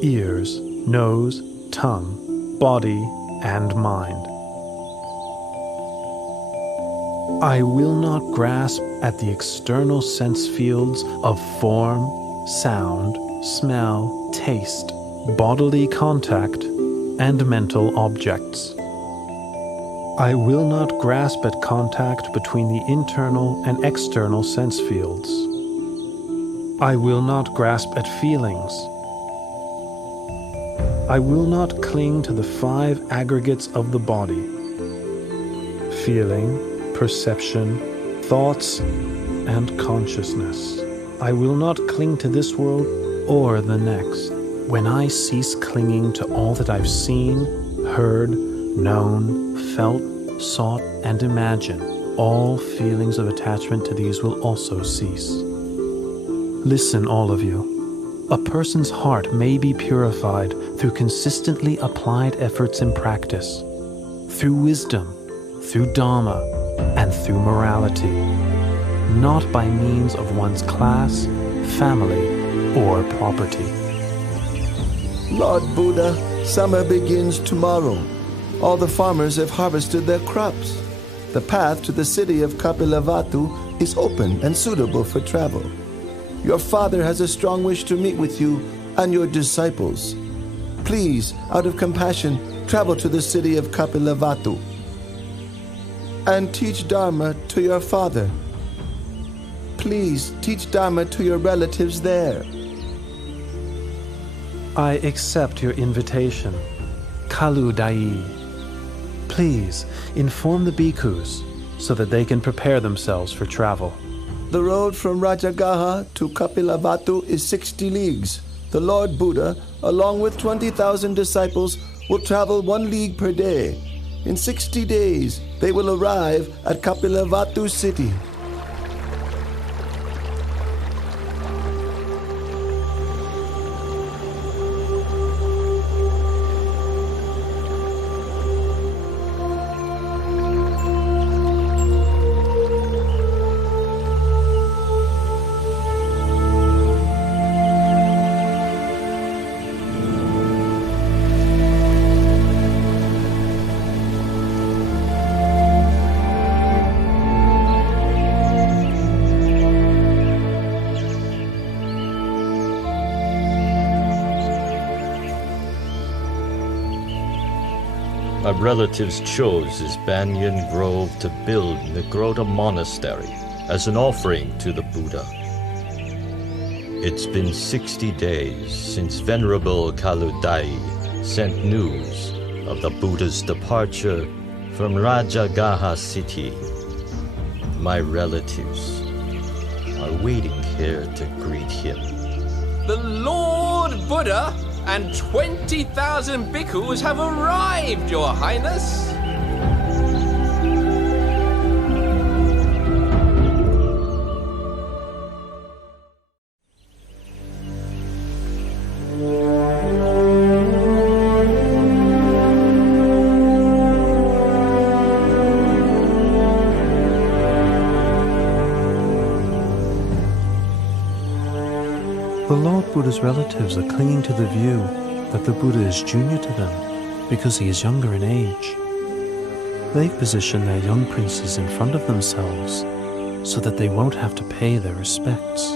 ears, nose, tongue, body, and mind. I will not grasp at the external sense fields of form, sound, smell, taste, bodily contact, and mental objects. I will not grasp at contact between the internal and external sense fields. I will not grasp at feelings. I will not cling to the 5 aggregates of the body: feeling, perception, thoughts, and consciousness. I will not cling to this world or the next. when I cease clinging to all that I've seen, heard, known, felt, sought, and imagined, all feelings of attachment to these will also cease. Listen, all of you. A person's heart may be purified through consistently applied efforts in practice, through wisdom, through Dharma, and through morality, not by means of one's class, family, or property. Lord Buddha, summer begins tomorrow. All the farmers have harvested their crops. The path to the city of Kapilavatthu is open and suitable for travel. Your father has a strong wish to meet with you and your disciples. Please, out of compassion, travel to the city of Kapilavatthu and teach Dharma to your father. Please teach Dharma to your relatives there. I accept your invitation, Kalu Dai. Please inform the bhikkhus so that they can prepare themselves for travel. The road from Rajagaha to Kapilavatthu is 60 leagues. The Lord Buddha, along with 20,000 disciples, will travel 1 league per day. In 60 days, they will arrive at Kapilavatthu city. My relatives chose this banyan grove to build Nigrota Monastery as an offering to the Buddha. It's been 60 days since Venerable Kaludai sent news of the Buddha's departure from Rajagaha city. My relatives are waiting here to greet him. The Lord Buddha and 20,000 bhikkhus have arrived, Your Highness! The Lord Buddha's relatives are clinging to the view that the Buddha is junior to them because he is younger in age. They've positioned their young princes in front of themselves so that they won't have to pay their respects.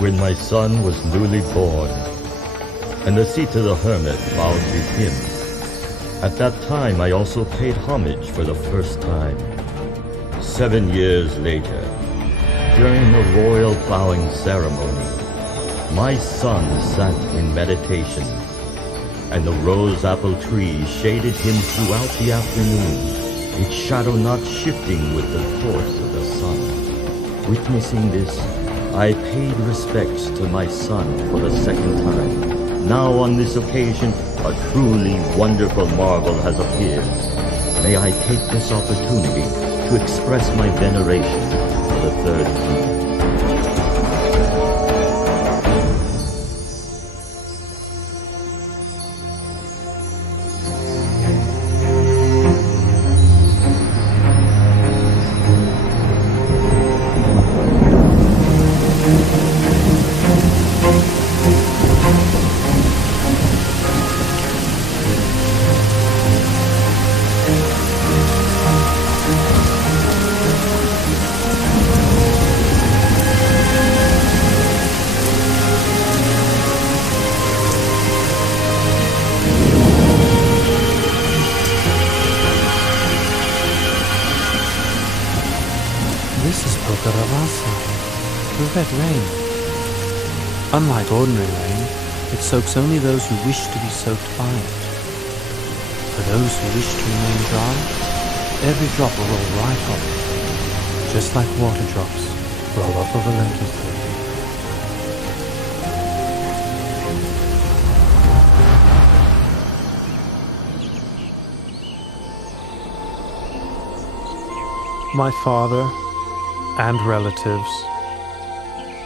When my son was newly born, and Asita the hermit bowed to him, at that time I also paid homage for the first time. 7 years later, during the royal plowing ceremony, my son sat in meditation, and the rose apple tree shaded him throughout the afternoon, its shadow not shifting with the course of the sun. Witnessing this, I paid respects to my son for the second time. Now on this occasion, a truly wonderful marvel has appeared. May I take this opportunity to express my veneration for the third time. The red rain. Unlike ordinary rain, it soaks only those who wish to be soaked by it. For those who wish to remain dry, every drop will roll right off, just like water drops roll off of a lentil field. My father and relatives,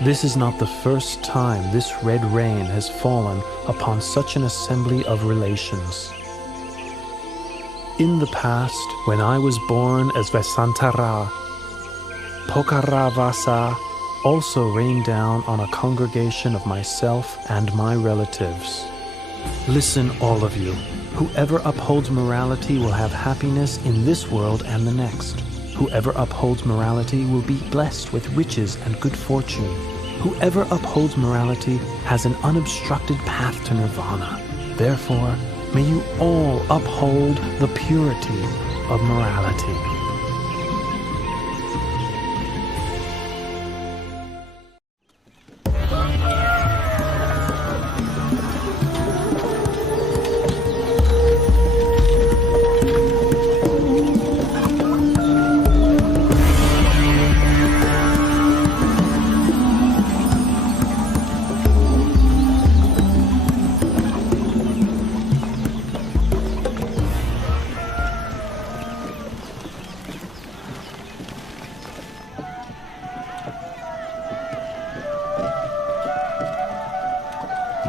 this is not the first time this red rain has fallen upon such an assembly of relations. In the past, when I was born as Vesantara, Pokaravasa also rained down on a congregation of myself and my relatives. Listen, all of you. Whoever upholds morality will have happiness in this world and the next. Whoever upholds morality will be blessed with riches and good fortune. Whoever upholds morality has an unobstructed path to nirvana. Therefore, may you all uphold the purity of morality.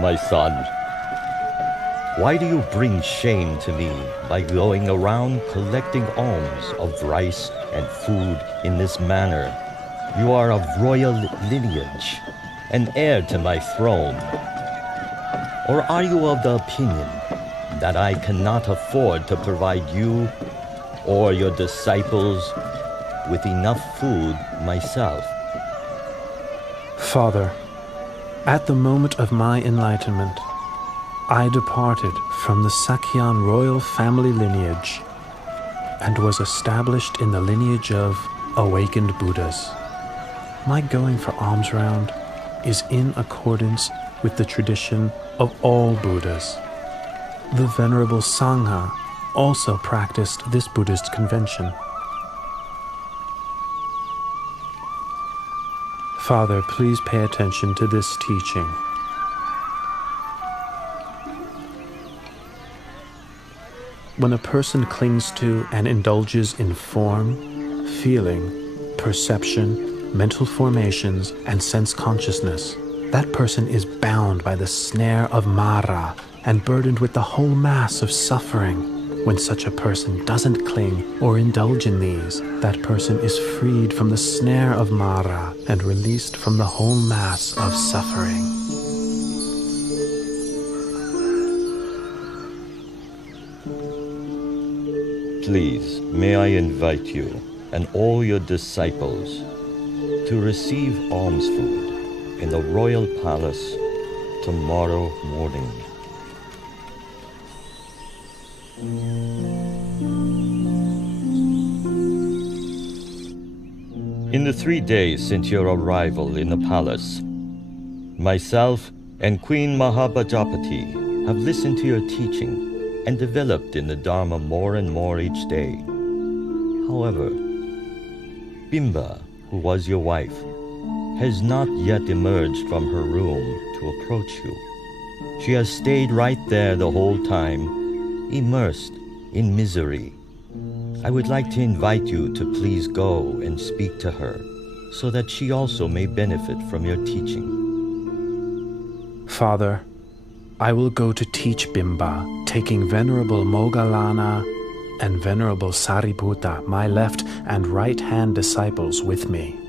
My son, why do you bring shame to me by going around collecting alms of rice and food in this manner? You are of royal lineage, an heir to my throne. Or are you of the opinion that I cannot afford to provide you or your disciples with enough food myself? Father, at the moment of my enlightenment, I departed from the Sakyan royal family lineage and was established in the lineage of awakened Buddhas. My going for alms round is in accordance with the tradition of all Buddhas. The Venerable Sangha also practiced this Buddhist convention. Father, please pay attention to this teaching. When a person clings to and indulges in form, feeling, perception, mental formations, and sense consciousness, that person is bound by the snare of Mara and burdened with the whole mass of suffering. When such a person doesn't cling or indulge in these, that person is freed from the snare of Mara and released from the whole mass of suffering. Please, may I invite you and all your disciples to receive alms food in the royal palace tomorrow morning. In the 3 days since your arrival in the palace, myself and Queen Mahabhajapati have listened to your teaching and developed in the Dharma more and more each day. However, Bimba, who was your wife, has not yet emerged from her room to approach you. She has stayed right there the whole time, immersed in misery. I would like to invite you to please go and speak to her, so that she also may benefit from your teaching. Father, I will go to teach Bimba, taking Venerable Moggallana and Venerable Sariputta, my left and right hand disciples, with me.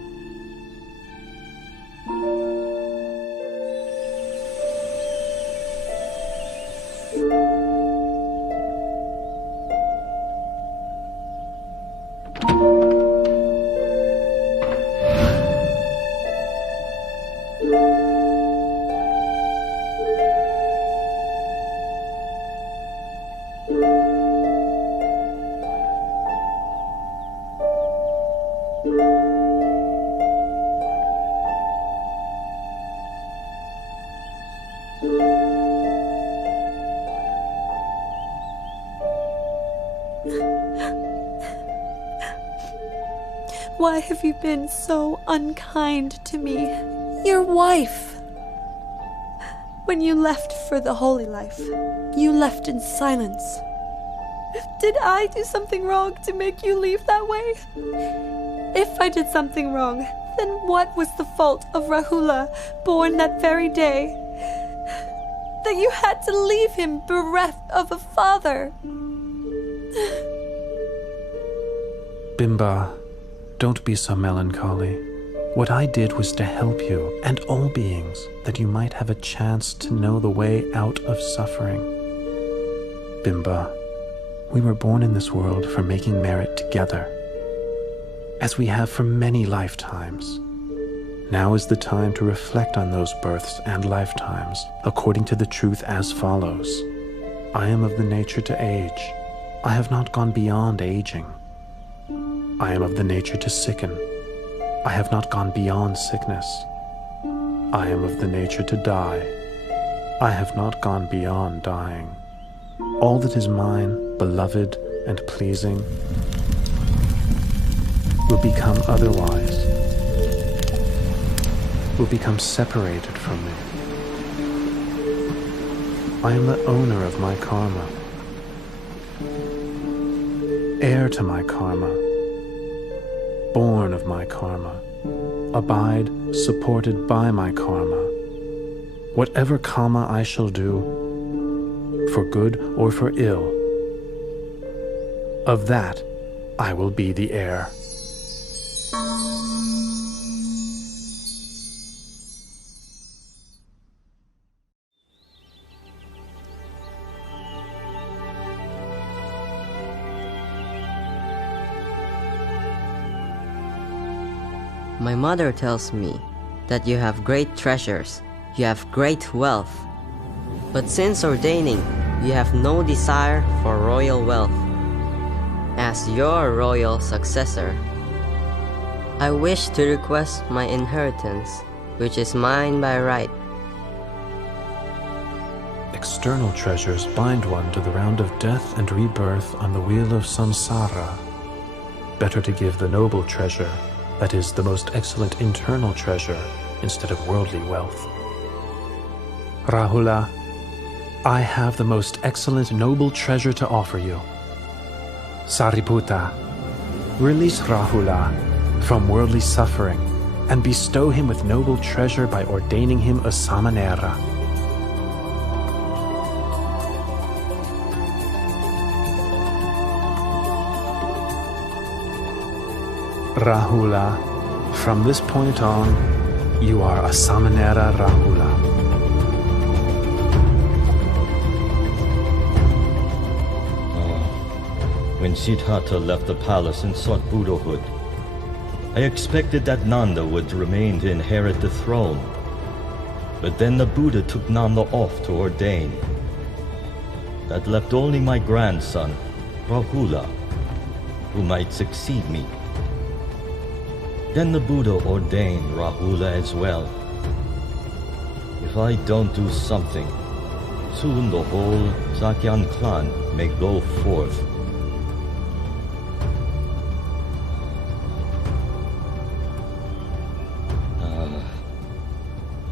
Why have you been so unkind to me, your wife? When you left for the holy life, you left in silence. Did I do something wrong to make you leave that way? If I did something wrong, then what was the fault of Rahula, born that very day, that you had to leave him bereft of a father? Bimba, don't be so melancholy. What I did was to help you and all beings, that you might have a chance to know the way out of suffering. Bimba, we were born in this world for making merit together, as we have for many lifetimes. Now is the time to reflect on those births and lifetimes according to the truth as follows. I am of the nature to age. I have not gone beyond aging. I am of the nature to sicken. I have not gone beyond sickness. I am of the nature to die. I have not gone beyond dying. All that is mine, beloved and pleasing, will become otherwise, will become separated from me. I am the owner of my karma, heir to my karma, born of my karma, abide supported by my karma. Whatever karma I shall do, for good or for ill, of that I will be the heir. My mother tells me that you have great treasures, you have great wealth. But since ordaining, you have no desire for royal wealth. As your royal successor, I wish to request my inheritance, which is mine by right. External treasures bind one to the round of death and rebirth on the wheel of samsara. Better to give the noble treasure, that is, the most excellent internal treasure, instead of worldly wealth. Rahula, I have the most excellent noble treasure to offer you. Sariputta, release Rahula from worldly suffering and bestow him with noble treasure by ordaining him a samanera. Rahula, from this point on, you are a Samanera Rahula. When Siddhartha left the palace and sought Buddhahood, I expected that Nanda would remain to inherit the throne. But then the Buddha took Nanda off to ordain. That left only my grandson, Rahula, who might succeed me. Then the Buddha ordained Rahula as well. If I don't do something, soon the whole Sakyan clan may go forth.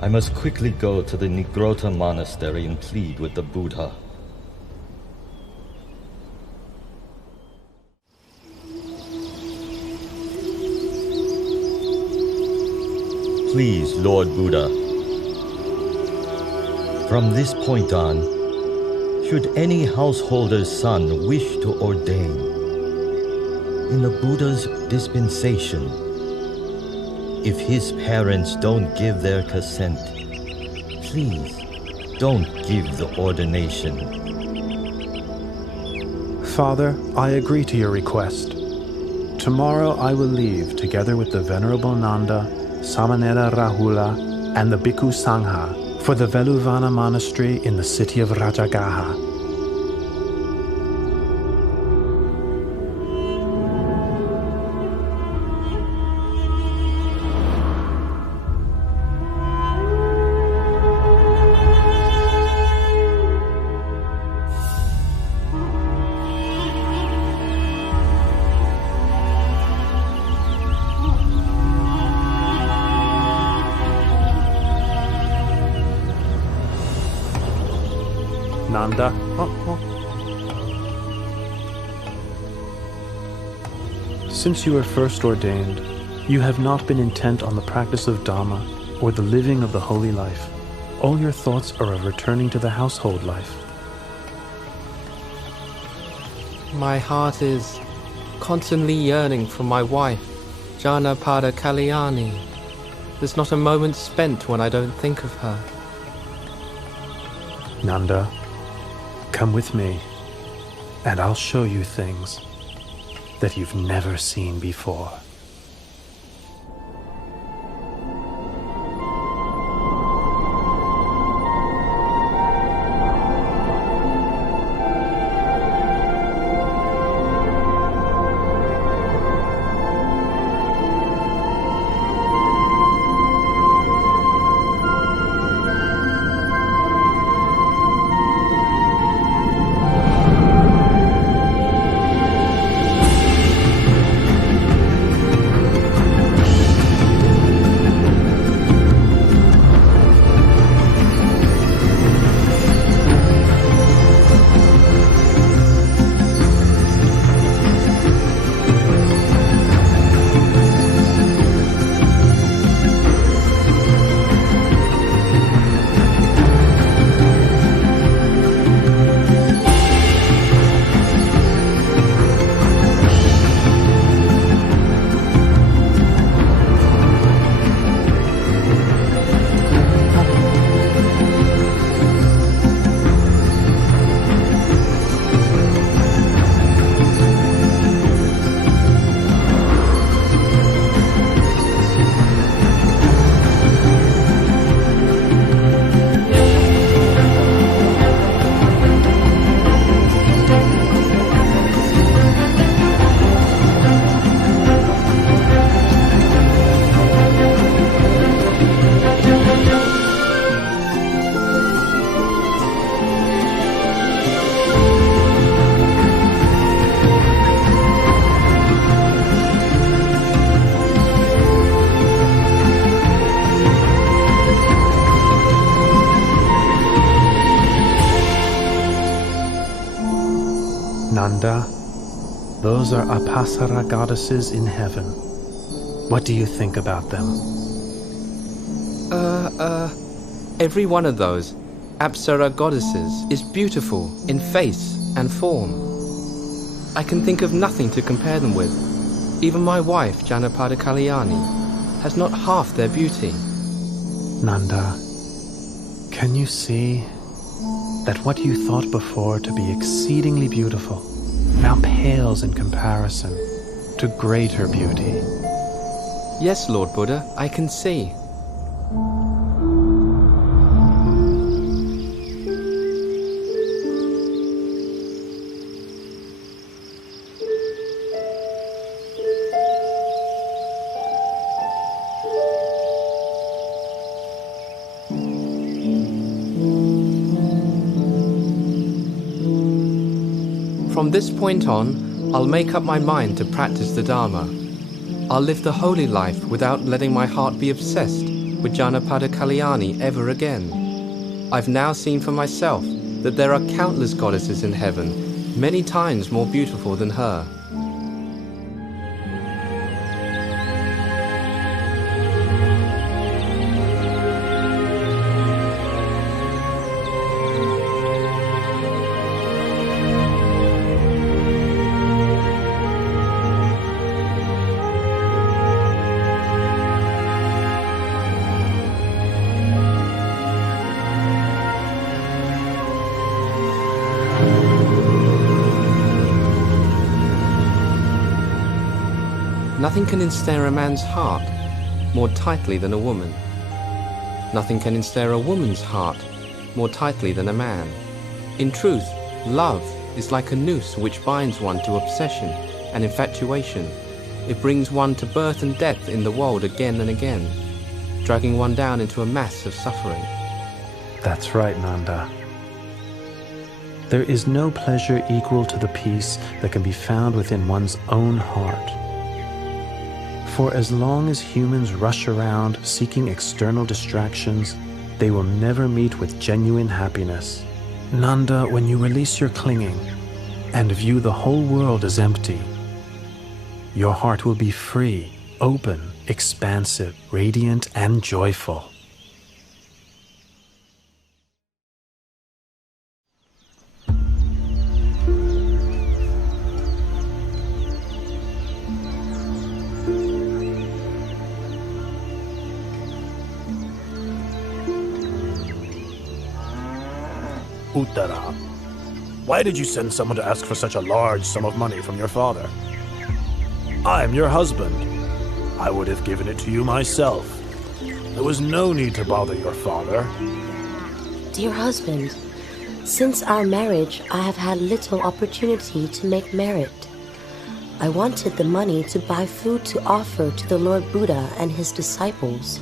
I must quickly go to the Nigrota monastery and plead with the Buddha. Please, Lord Buddha, from this point on, should any householder's son wish to ordain, in the Buddha's dispensation, if his parents don't give their consent, please don't give the ordination. Father, I agree to your request. Tomorrow I will leave together with the Venerable Nanda, Samanera Rahula, and the Bhikkhu Sangha for the Veluvana Monastery in the city of Rajagaha. Nanda. Since you were first ordained, you have not been intent on the practice of Dhamma or the living of the holy life. All your thoughts are of returning to the household life. My heart is constantly yearning for my wife, Janapada Kalyani. There's not a moment spent when I don't think of her. Nanda, come with me, and I'll show you things that you've never seen before. Nanda, those are Apasara goddesses in heaven. What do you think about them? Every one of those Apsara goddesses is beautiful in face and form. I can think of nothing to compare them with. Even my wife, Janapada Kalyani, has not half their beauty. Nanda, can you see that what you thought before to be exceedingly beautiful now pales in comparison to greater beauty? Yes, Lord Buddha, I can see. From this point on, I'll make up my mind to practice the Dharma. I'll live the holy life without letting my heart be obsessed with Janapada Kalyani ever again. I've now seen for myself that there are countless goddesses in heaven, many times more beautiful than her. Nothing can ensnare a man's heart more tightly than a woman. Nothing can ensnare a woman's heart more tightly than a man. In truth, love is like a noose which binds one to obsession and infatuation. It brings one to birth and death in the world again and again, dragging one down into a mass of suffering. That's right, Nanda. There is no pleasure equal to the peace that can be found within one's own heart. For as long as humans rush around seeking external distractions, they will never meet with genuine happiness. Nanda, when you release your clinging and view the whole world as empty, your heart will be free, open, expansive, radiant, and joyful. Uttara, why did you send someone to ask for such a large sum of money from your father? I am your husband. I would have given it to you myself. There was no need to bother your father. Dear husband, since our marriage, I have had little opportunity to make merit. I wanted the money to buy food to offer to the Lord Buddha and his disciples.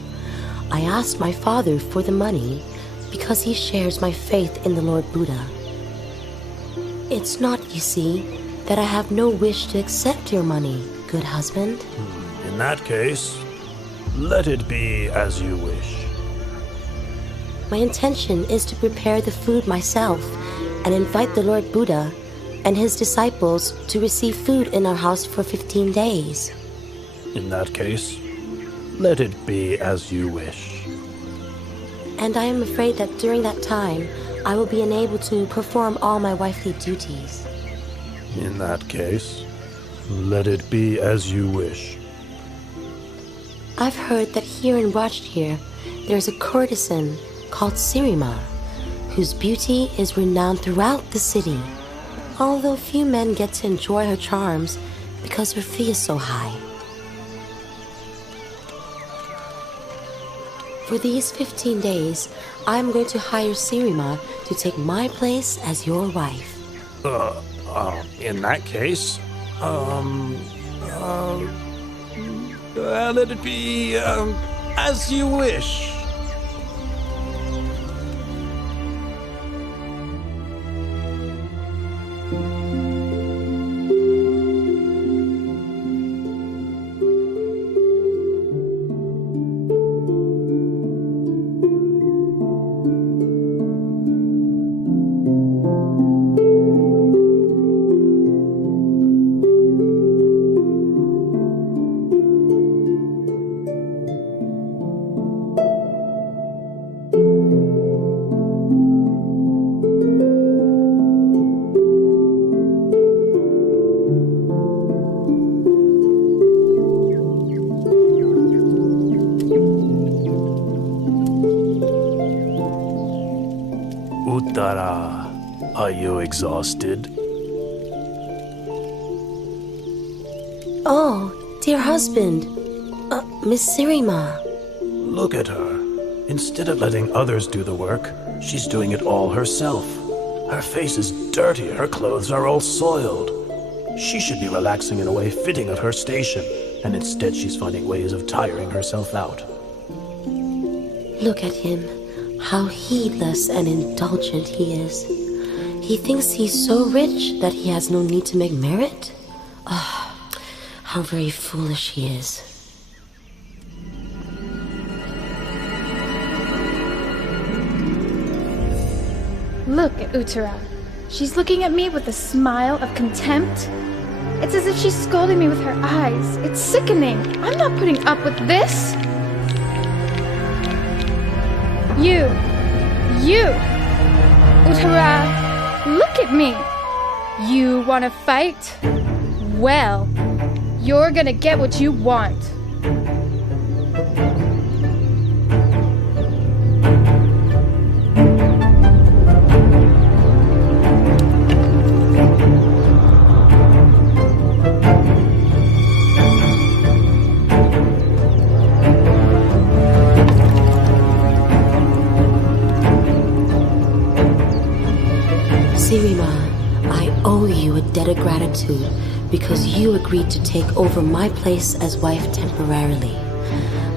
I asked my father for the money because he shares my faith in the Lord Buddha. It's not, you see, that I have no wish to accept your money, good husband. In that case, let it be as you wish. My intention is to prepare the food myself and invite the Lord Buddha and his disciples to receive food in our house for 15 days. In that case, let it be as you wish. And I am afraid that during that time, I will be unable to perform all my wifely duties. In that case, let it be as you wish. I've heard that here in Rajgir, there's a courtesan called Sirima, whose beauty is renowned throughout the city, although few men get to enjoy her charms because her fee is so high. For these 15 days, I'm going to hire Sirima to take my place as your wife. In that case, let it be, as you wish. Uttara, are you exhausted? Oh, dear husband, Miss Sirima. Look at her. Instead of letting others do the work, she's doing it all herself. Her face is dirty, her clothes are all soiled. She should be relaxing in a way fitting of her station, and instead she's finding ways of tiring herself out. Look at him. How heedless and indulgent he is. He thinks he's so rich that he has no need to make merit? Ah, oh, how very foolish he is. Look at Uttara. She's looking at me with a smile of contempt. It's as if she's scolding me with her eyes. It's sickening. I'm not putting up with this. You, Uttara, look at me. You want to fight? Well, you're gonna get what you want. Sirima, I owe you a debt of gratitude because you agreed to take over my place as wife temporarily,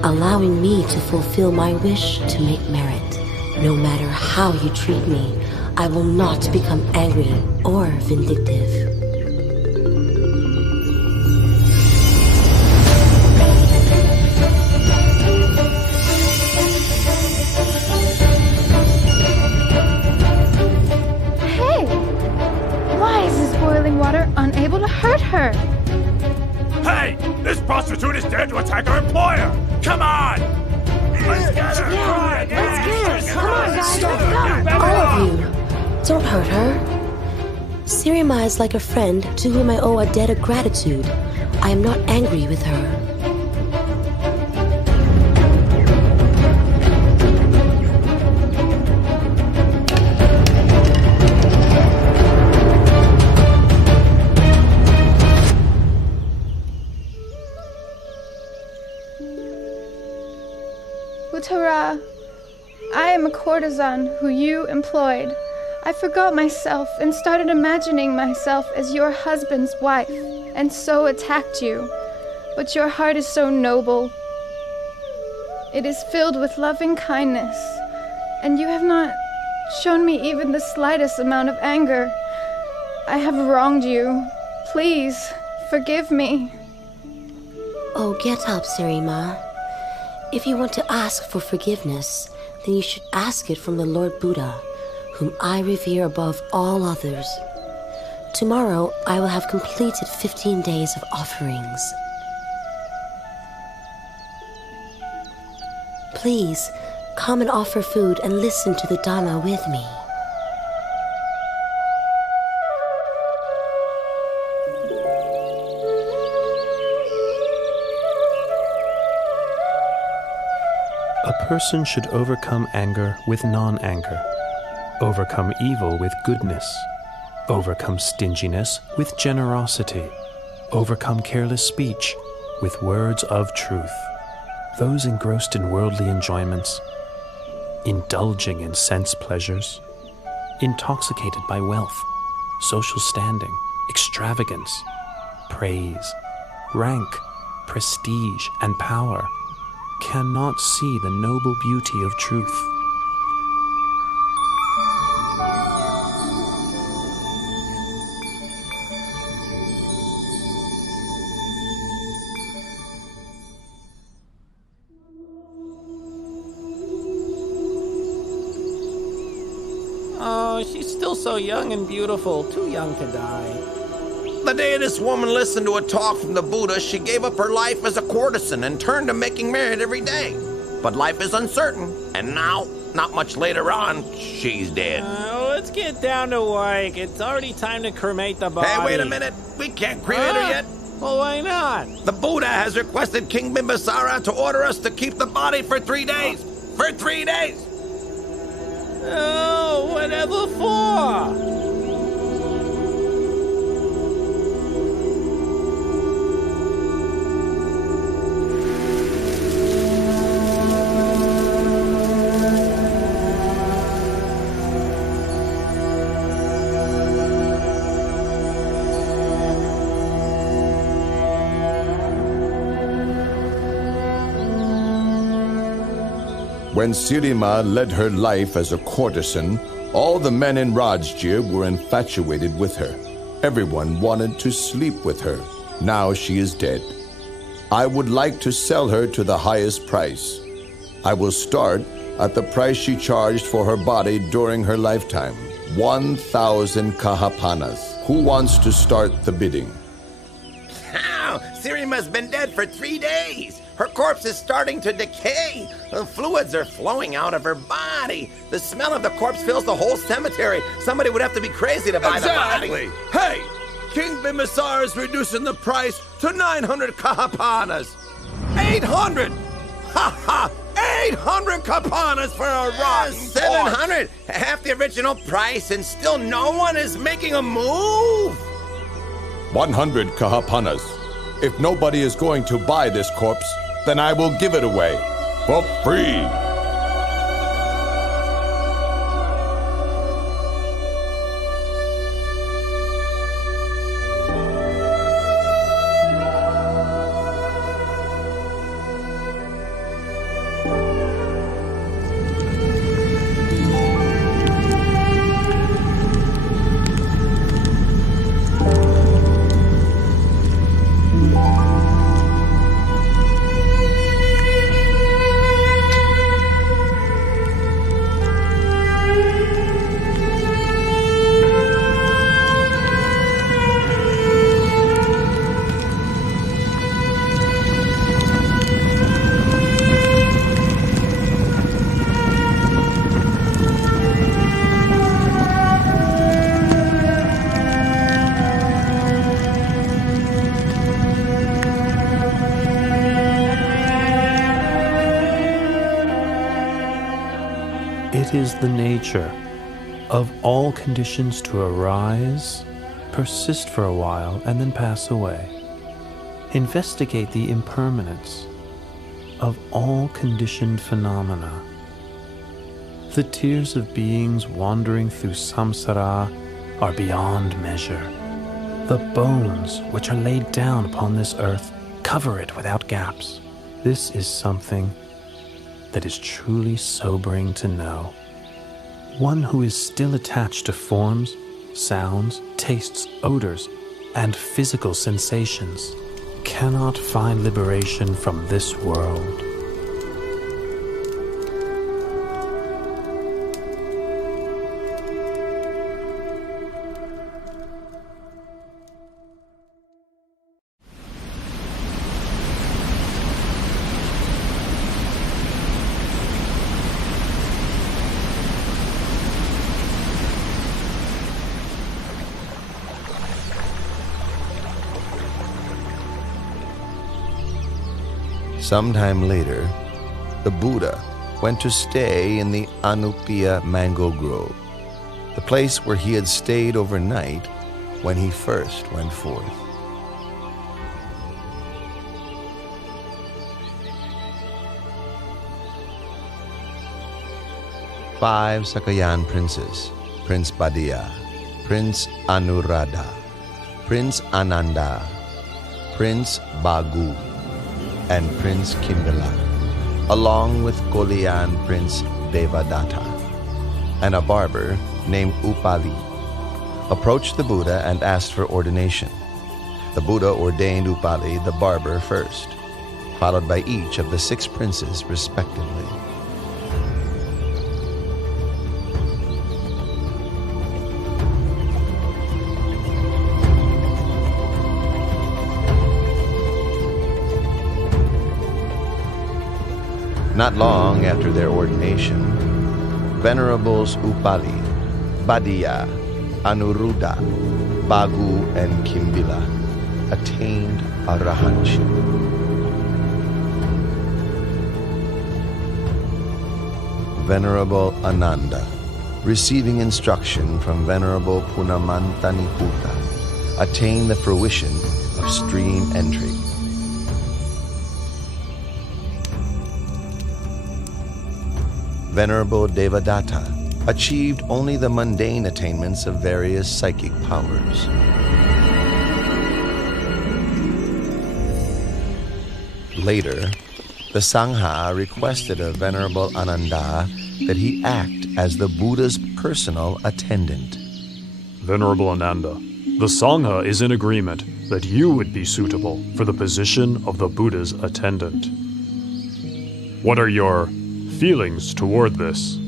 allowing me to fulfill my wish to make merit. No matter how you treat me, I will not become angry or vindictive. Unable to hurt her. Hey! This prostitute is dared to attack our employer! Come on! Let's get her! Yeah, let's get her! Come on, guys, let's go! All of you, don't hurt her. Sirima is like a friend to whom I owe a debt of gratitude. I am not angry with her. Uttara, I am a courtesan who you employed. I forgot myself and started imagining myself as your husband's wife, and so attacked you. But your heart is so noble. It is filled with loving kindness, and you have not shown me even the slightest amount of anger. I have wronged you. Please, forgive me. Oh, get up, Sirima. If you want to ask for forgiveness, then you should ask it from the Lord Buddha, whom I revere above all others. Tomorrow, I will have completed 15 days of offerings. Please, come and offer food and listen to the Dhamma with me. A person should overcome anger with non-anger, overcome evil with goodness, overcome stinginess with generosity, overcome careless speech with words of truth. Those engrossed in worldly enjoyments, indulging in sense pleasures, intoxicated by wealth, social standing, extravagance, praise, rank, prestige, and power, cannot see the noble beauty of truth. Oh, she's still so young and beautiful, too young to die. The day this woman listened to a talk from the Buddha, she gave up her life as a courtesan and turned to making merit every day. But life is uncertain, and now, not much later on, she's dead. Let's get down to work. It's already time to cremate the body. Hey, wait a minute. We can't cremate her yet. Well, why not? The Buddha has requested King Bimbisara to order us to keep the body for 3 days. For 3 days! Oh, whatever for? When Sirima led her life as a courtesan, all the men in Rajgir were infatuated with her. Everyone wanted to sleep with her. Now she is dead. I would like to sell her to the highest price. I will start at the price she charged for her body during her lifetime. 1,000 kahapanas. Who wants to start the bidding? Ow! Sirima's been dead for 3 days. Her corpse is starting to decay. The fluids are flowing out of her body. The smell of the corpse fills the whole cemetery. Somebody would have to be crazy to buy the body. Hey! King Bimbisara is reducing the price to 900 kahapanas. 800! Ha ha! 800 kapanas for a rotten 700! Half the original price, and still no one is making a move? 100 kahapanas. If nobody is going to buy this corpse, then I will give it away for free. It is the nature of all conditions to arise, persist for a while, and then pass away. Investigate the impermanence of all conditioned phenomena. The tears of beings wandering through samsara are beyond measure. The bones which are laid down upon this earth cover it without gaps. This is something that is truly sobering to know. One who is still attached to forms, sounds, tastes, odors, and physical sensations cannot find liberation from this world. Sometime later, the Buddha went to stay in the Anupiya mango grove, the place where he had stayed overnight when he first went forth. Five Sakayan princes, Prince Badiya, Prince Anuradha, Prince Ananda, Prince Bagu, and Prince Kimbila, along with Kolian Prince Devadatta, and a barber named Upali, approached the Buddha and asked for ordination. The Buddha ordained Upali the barber first, followed by each of the 6 princes respectively. Not long after their ordination, Venerables Upali, Badiya, Anuruddha, Bagu, and Kimbila attained arahantship. Venerable Ananda, receiving instruction from Venerable Punamantaniputta, attained the fruition of stream entry. Venerable Devadatta achieved only the mundane attainments of various psychic powers. Later, the Sangha requested of Venerable Ananda that he act as the Buddha's personal attendant. Venerable Ananda, the Sangha is in agreement that you would be suitable for the position of the Buddha's attendant. What are your feelings toward this?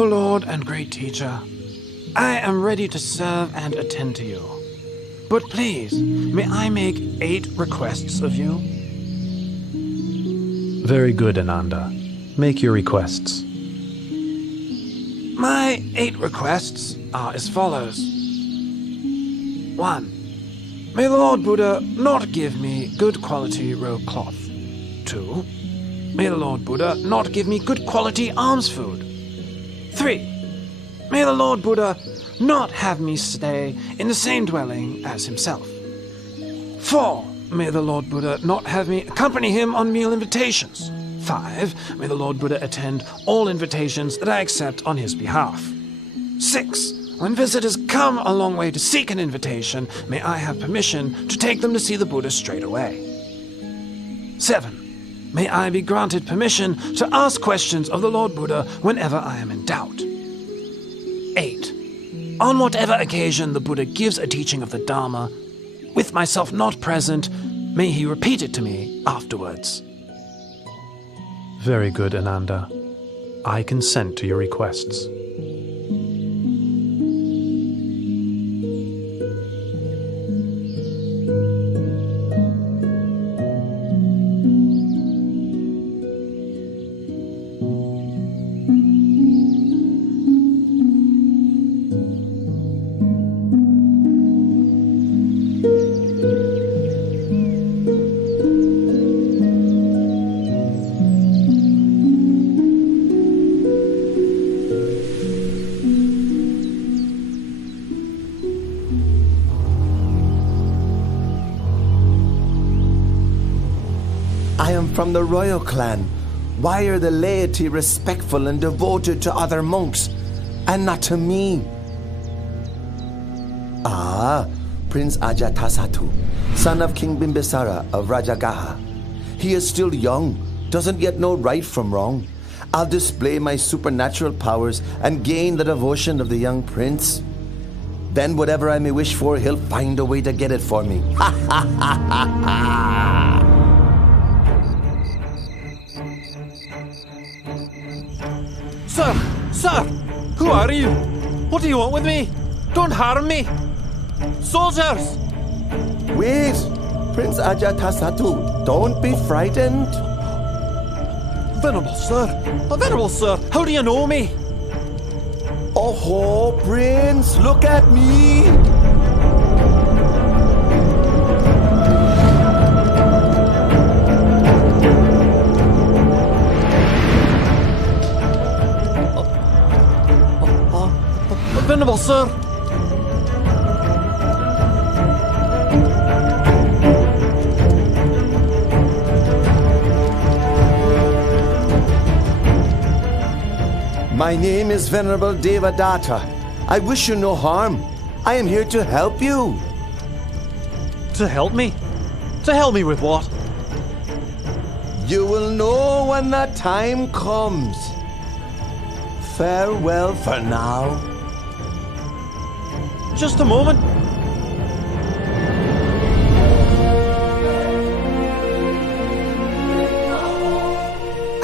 O Lord and great teacher, I am ready to serve and attend to you. But please, may I make 8 requests of you? Very good, Ananda. Make your requests. My 8 requests are as follows. 1. May the Lord Buddha not give me good quality robe cloth. 2. May the Lord Buddha not give me good quality alms food. 3. May the Lord Buddha not have me stay in the same dwelling as himself. 4. May the Lord Buddha not have me accompany him on meal invitations. 5. May the Lord Buddha attend all invitations that I accept on his behalf. 6. When visitors come a long way to seek an invitation, may I have permission to take them to see the Buddha straight away. 7. May I be granted permission to ask questions of the Lord Buddha whenever I am in doubt. 8. On whatever occasion the Buddha gives a teaching of the Dharma, with myself not present, may he repeat it to me afterwards. Very good, Ananda. I consent to your requests. I am from the royal clan. Why are the laity respectful and devoted to other monks, and not to me? Ah, Prince Ajatasattu, son of King Bimbisara of Rajagaha. He is still young, doesn't yet know right from wrong. I'll display my supernatural powers and gain the devotion of the young prince. Then whatever I may wish for, he'll find a way to get it for me. Ha ha ha ha ha! Sir! Who are you? What do you want with me? Don't harm me! Soldiers! Wait! Prince Ajatasattu, don't be frightened. Venerable sir, how do you know me? Oh, Prince, look at me! Venerable sir! My name is Venerable Devadatta. I wish you no harm. I am here to help you. To help me? To help me with what? You will know when the time comes. Farewell for now. Just a moment.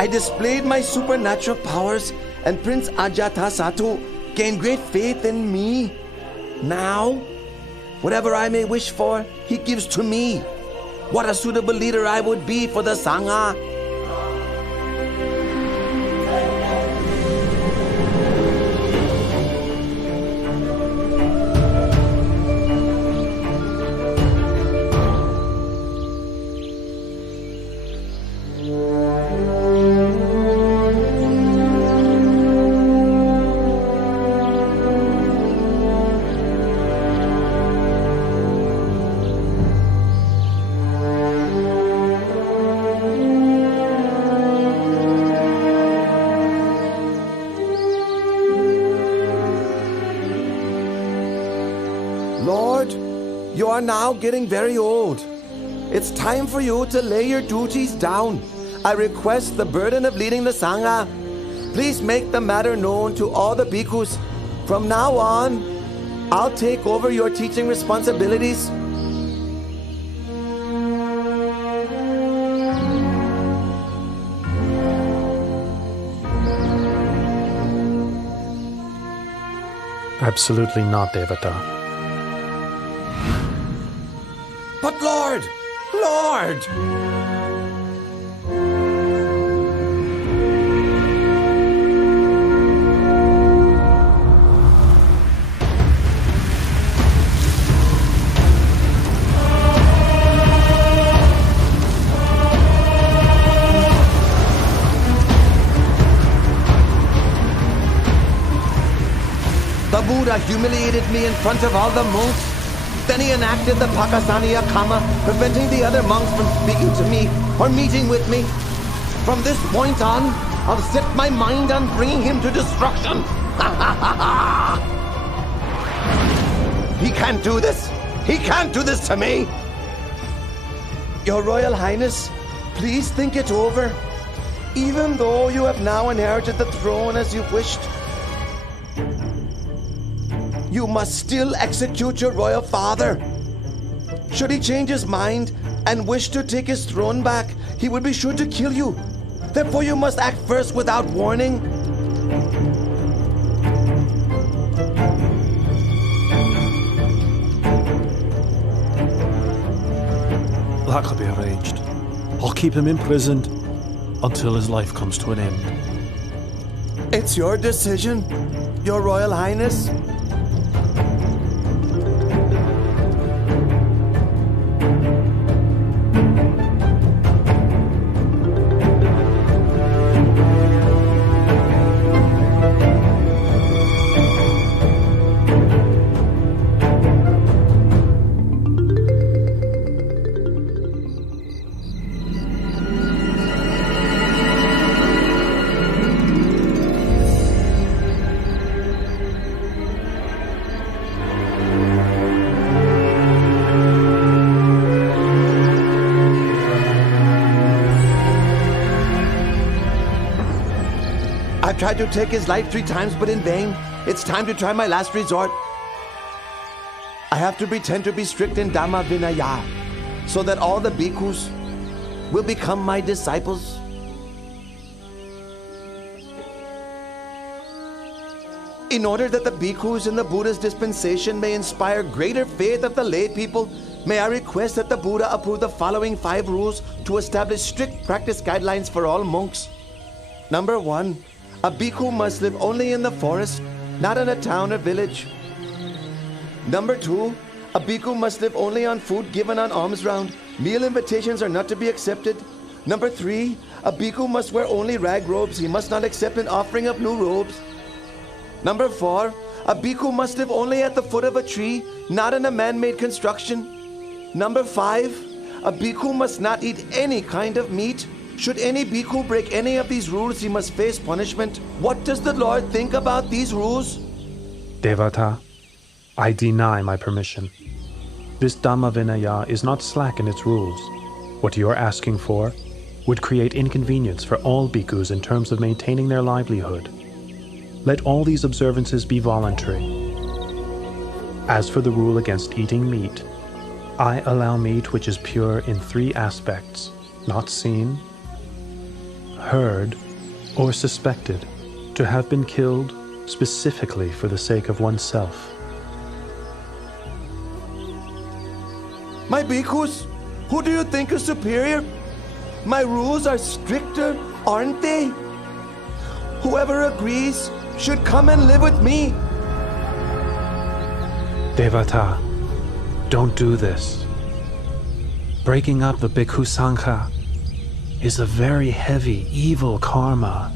I displayed my supernatural powers, and Prince Ajatasattu gained great faith in me. Now, whatever I may wish for, he gives to me. What a suitable leader I would be for the Sangha. Lord, you are now getting very old. It's time for you to lay your duties down. I request the burden of leading the Sangha. Please make the matter known to all the bhikkhus. From now on, I'll take over your teaching responsibilities. Absolutely not, Devata. But Lord! Lord! The Buddha humiliated me in front of all the monks. Then he enacted the Pakasaniya Kama, preventing the other monks from speaking to me or meeting with me. From this point on, I'll set my mind on bringing him to destruction. He can't do this. He can't do this to me. Your Royal Highness, please think it over. Even though you have now inherited the throne as you wished, you must still execute your royal father. Should he change his mind and wish to take his throne back, he would be sure to kill you. Therefore, you must act first without warning. That could be arranged. I'll keep him imprisoned until his life comes to an end. It's your decision, Your Royal Highness. I've tried to take his life 3 times, but in vain. It's time to try my last resort. I have to pretend to be strict in Dhamma Vinaya, so that all the bhikkhus will become my disciples. In order that the bhikkhus in the Buddha's dispensation may inspire greater faith of the lay people, may I request that the Buddha approve the following 5 rules to establish strict practice guidelines for all monks. Number 1. A bhikkhu must live only in the forest, not in a town or village. Number 2. A bhikkhu must live only on food given on alms round. Meal invitations are not to be accepted. Number 3. A bhikkhu must wear only rag robes. He must not accept an offering of new robes. Number 4. A bhikkhu must live only at the foot of a tree, not in a man-made construction. Number 5. A bhikkhu must not eat any kind of meat. Should any bhikkhu break any of these rules, he must face punishment. What does the Lord think about these rules? Devata, I deny my permission. This Dhamma Vinaya is not slack in its rules. What you are asking for would create inconvenience for all bhikkhus in terms of maintaining their livelihood. Let all these observances be voluntary. As for the rule against eating meat, I allow meat which is pure in 3 aspects, not seen, heard, or suspected to have been killed specifically for the sake of oneself. My bhikkhus, who do you think is superior? My rules are stricter, aren't they? Whoever agrees should come and live with me. Devata, don't do this. Breaking up the Bhikkhu Sangha is a very heavy, evil karma.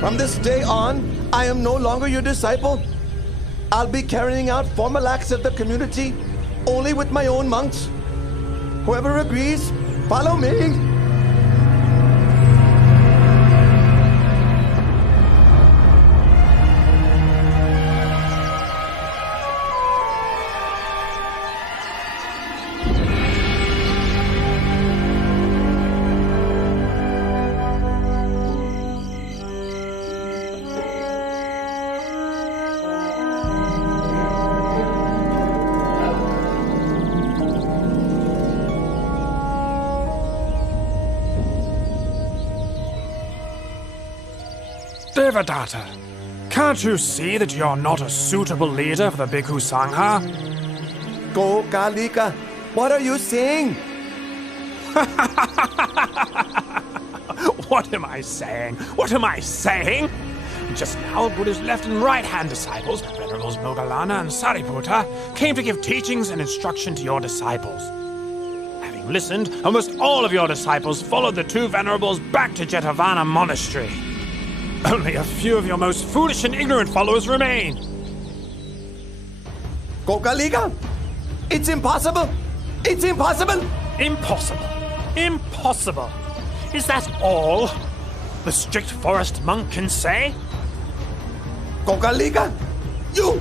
From this day on, I am no longer your disciple. I'll be carrying out formal acts of the community only with my own monks. Whoever agrees, follow me. Devadatta, can't you see that you're not a suitable leader for the Bhikkhu Sangha? Gokalika, what are you saying? What am I saying? What am I saying? Just now, Buddha's left and right-hand disciples, Venerables Moggallana and Sariputta, came to give teachings and instruction to your disciples. Having listened, almost all of your disciples followed the two Venerables back to Jetavana Monastery. Only a few of your most foolish and ignorant followers remain. Gokalika, it's impossible! It's impossible! Impossible! Impossible! Is that all the strict forest monk can say? Gokalika, you!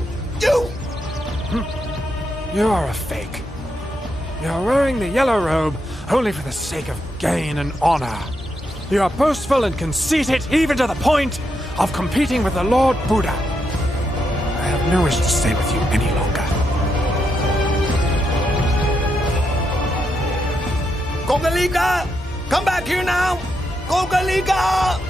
You are a fake. You're wearing the yellow robe only for the sake of gain and honor. You are boastful and conceited even to the point of competing with the Lord Buddha. I have no wish to stay with you any longer. Gokalika! Come back here now! Gokalika!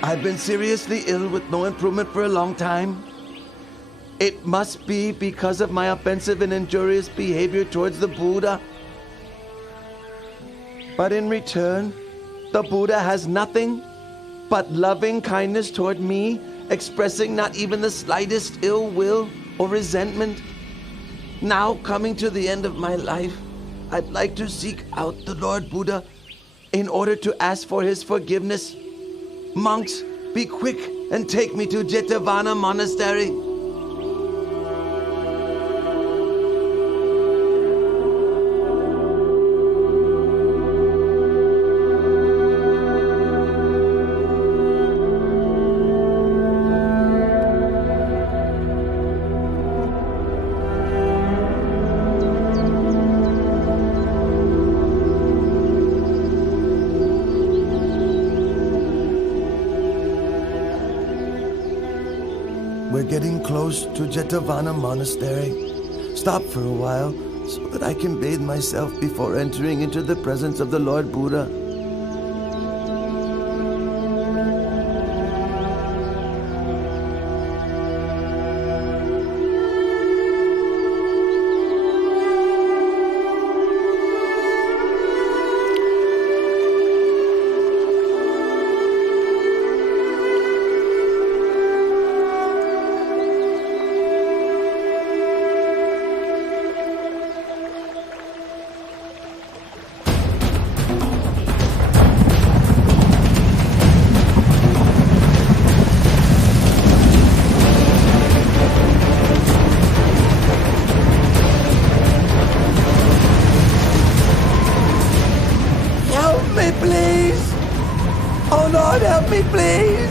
I've been seriously ill with no improvement for a long time. It must be because of my offensive and injurious behavior towards the Buddha. But in return, the Buddha has nothing but loving kindness toward me, expressing not even the slightest ill will or resentment. Now, coming to the end of my life, I'd like to seek out the Lord Buddha in order to ask for his forgiveness. Monks, be quick and take me to Jetavana Monastery. We're getting close to Jetavana Monastery. Stop for a while so that I can bathe myself before entering into the presence of the Lord Buddha. Lord, help me, please!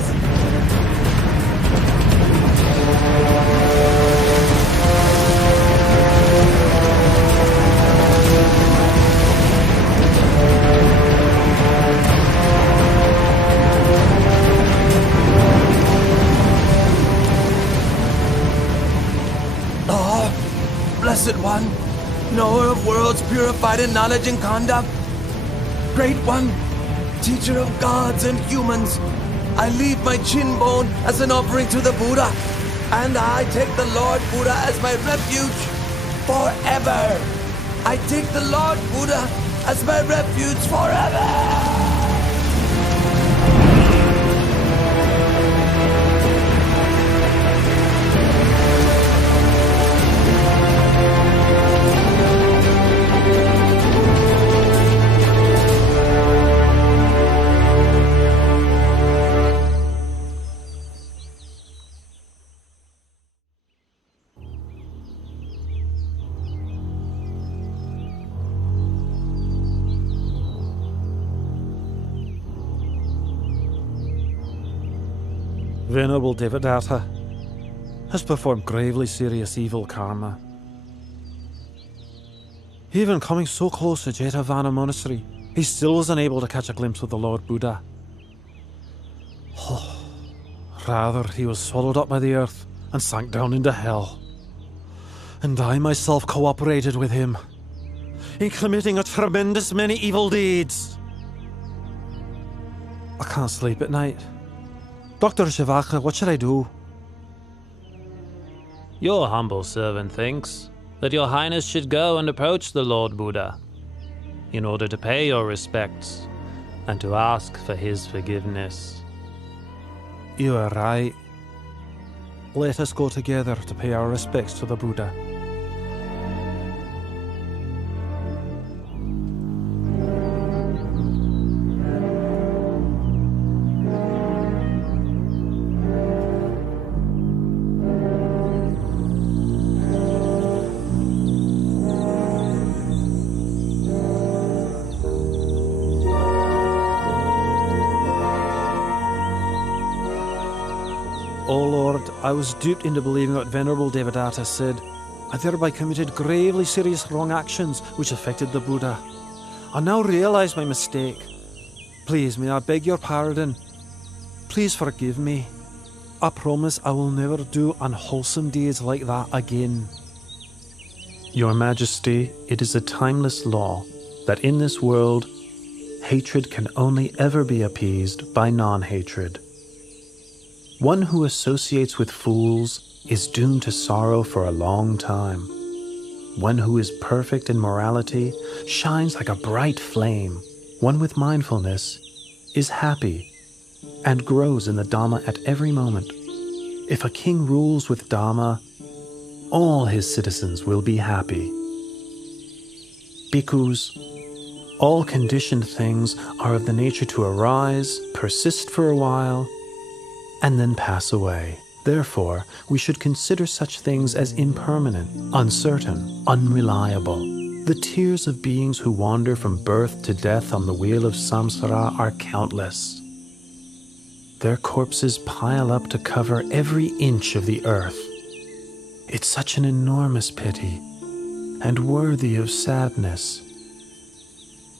Oh, Blessed One, knower of worlds purified in knowledge and conduct, Great One, teacher of gods and humans, I leave my chin bone as an offering to the Buddha, and I take the Lord Buddha as my refuge forever. I take the Lord Buddha as my refuge forever! Venerable Devadatta has performed gravely serious evil karma. Even coming so close to Jetavana Monastery, he still was unable to catch a glimpse of the Lord Buddha. Rather, he was swallowed up by the earth and sank down into hell. And I myself cooperated with him in committing a tremendous many evil deeds. I can't sleep at night. Dr. Shivaka, what should I do? Your humble servant thinks that your highness should go and approach the Lord Buddha in order to pay your respects and to ask for his forgiveness. You are right. Let us go together to pay our respects to the Buddha. O Lord, I was duped into believing what Venerable Devadatta said. I thereby committed gravely serious wrong actions which affected the Buddha. I now realize my mistake. Please, may I beg your pardon? Please forgive me. I promise I will never do unwholesome deeds like that again. Your Majesty, it is a timeless law that in this world, hatred can only ever be appeased by non-hatred. One who associates with fools is doomed to sorrow for a long time. One who is perfect in morality shines like a bright flame. One with mindfulness is happy and grows in the Dhamma at every moment. If a king rules with Dhamma, all his citizens will be happy. Bhikkhus, all conditioned things are of the nature to arise, persist for a while, and then pass away. Therefore, we should consider such things as impermanent, uncertain, unreliable. The tears of beings who wander from birth to death on the wheel of samsara are countless. Their corpses pile up to cover every inch of the earth. It's such an enormous pity, and worthy of sadness.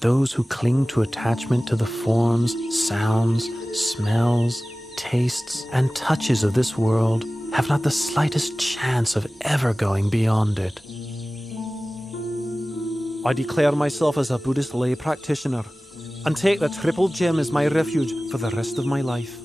Those who cling to attachment to the forms, sounds, smells, tastes, and touches of this world have not the slightest chance of ever going beyond it. I declare myself as a Buddhist lay practitioner and take the Triple Gem as my refuge for the rest of my life.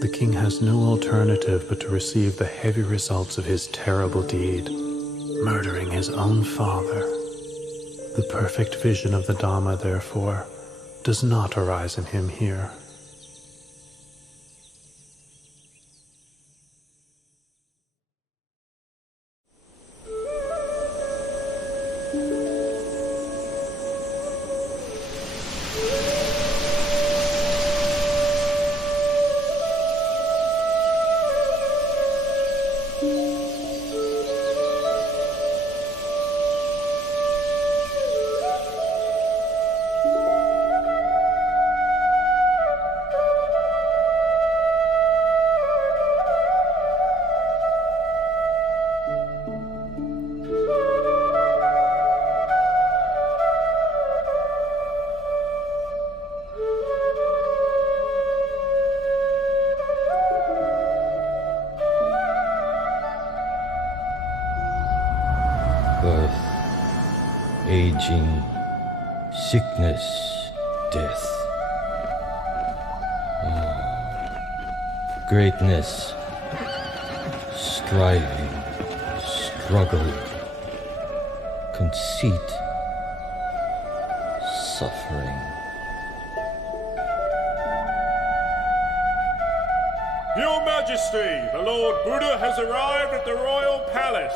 The king has no alternative but to receive the heavy results of his terrible deed, murdering his own father. The perfect vision of the Dhamma, therefore, does not arise in him here. aging, sickness, death. Greatness, striving, struggle, conceit, suffering. Your Majesty, the Lord Buddha has arrived at the royal palace.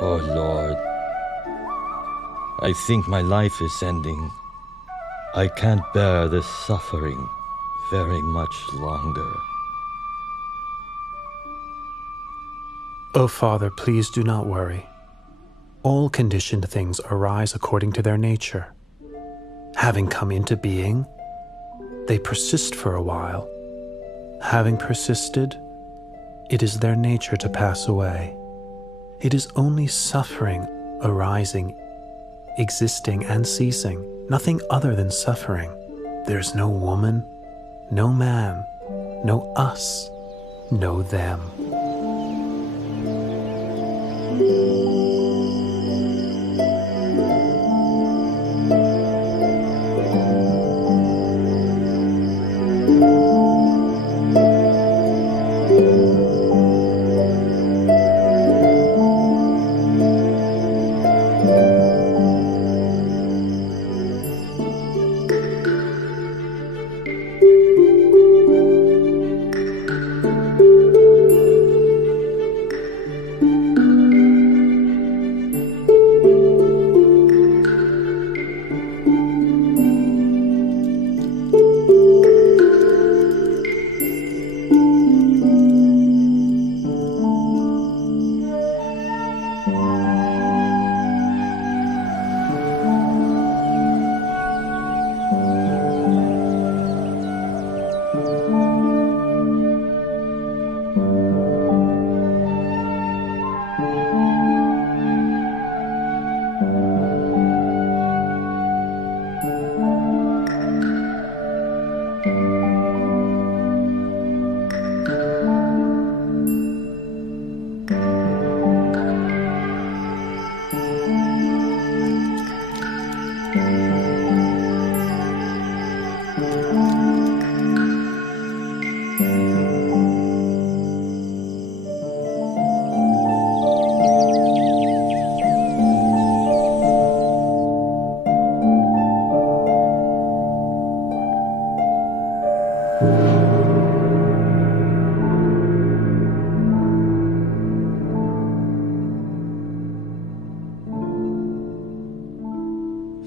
Oh Lord, I think my life is ending. I can't bear this suffering very much longer. O Father, please do not worry. All conditioned things arise according to their nature. Having come into being, they persist for a while. Having persisted, it is their nature to pass away. It is only suffering arising, existing and ceasing, nothing other than suffering. There's no woman, no man, no us, no them.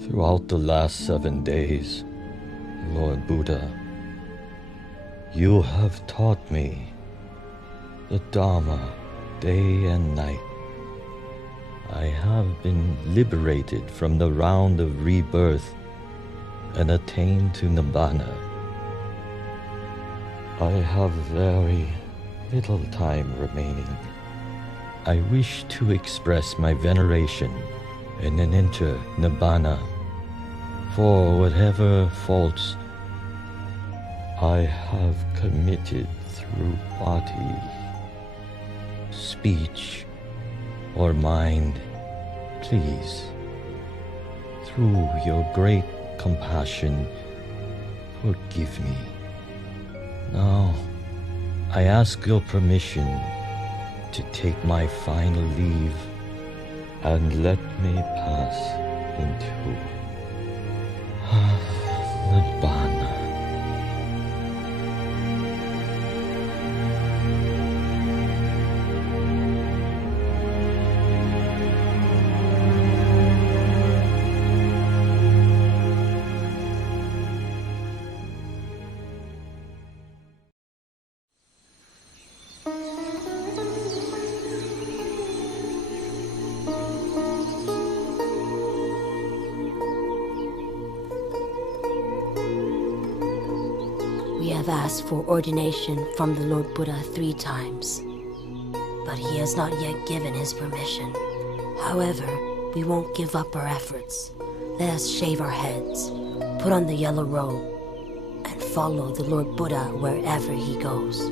Throughout the last 7 days, Lord Buddha, you have taught me the Dharma day and night. I have been liberated from the round of rebirth and attained to Nibbana. I have very little time remaining. I wish to express my veneration and then enter Nibbana for whatever faults I have committed through body, speech, or mind. Please, through your great compassion, forgive me. Now, I ask your permission to take my final leave and let me pass into Nibbana. have asked for ordination from the Lord Buddha 3 times, but he has not yet given his permission. However, we won't give up our efforts. Let us shave our heads, put on the yellow robe, and follow the Lord Buddha wherever he goes.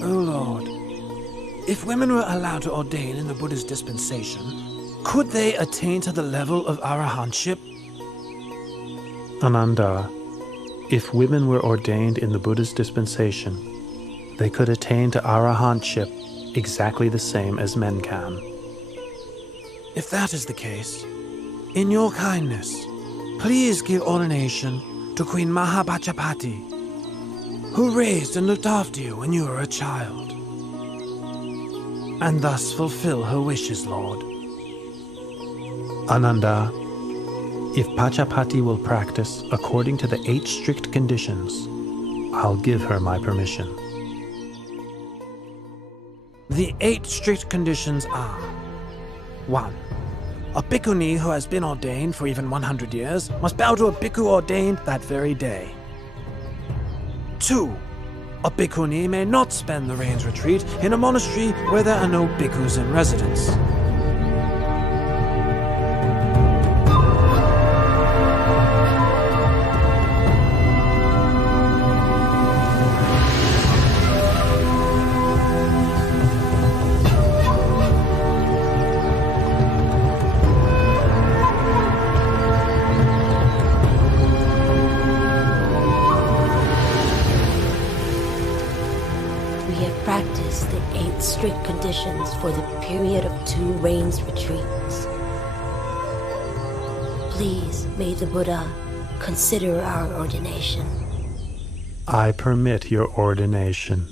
Oh Lord, if women were allowed to ordain in the Buddhist dispensation, could they attain to the level of arahantship? Ananda, if women were ordained in the Buddhist dispensation, they could attain to arahantship exactly the same as men can. If that is the case, in your kindness, please give ordination to Queen Mahapajapati, who raised and looked after you when you were a child, and thus fulfill her wishes, Lord. Ananda, if Pachapati will practice according to the 8 strict conditions, I'll give her my permission. The 8 strict conditions are: 1. A bhikkhuni who has been ordained for even 100 years must bow to a bhikkhu ordained that very day. 2. A bhikkhuni may not spend the rains retreat in a monastery where there are no bhikkhus in residence. 8 strict conditions for the period of 2 rains retreats. Please, may the Buddha consider our ordination. I permit your ordination.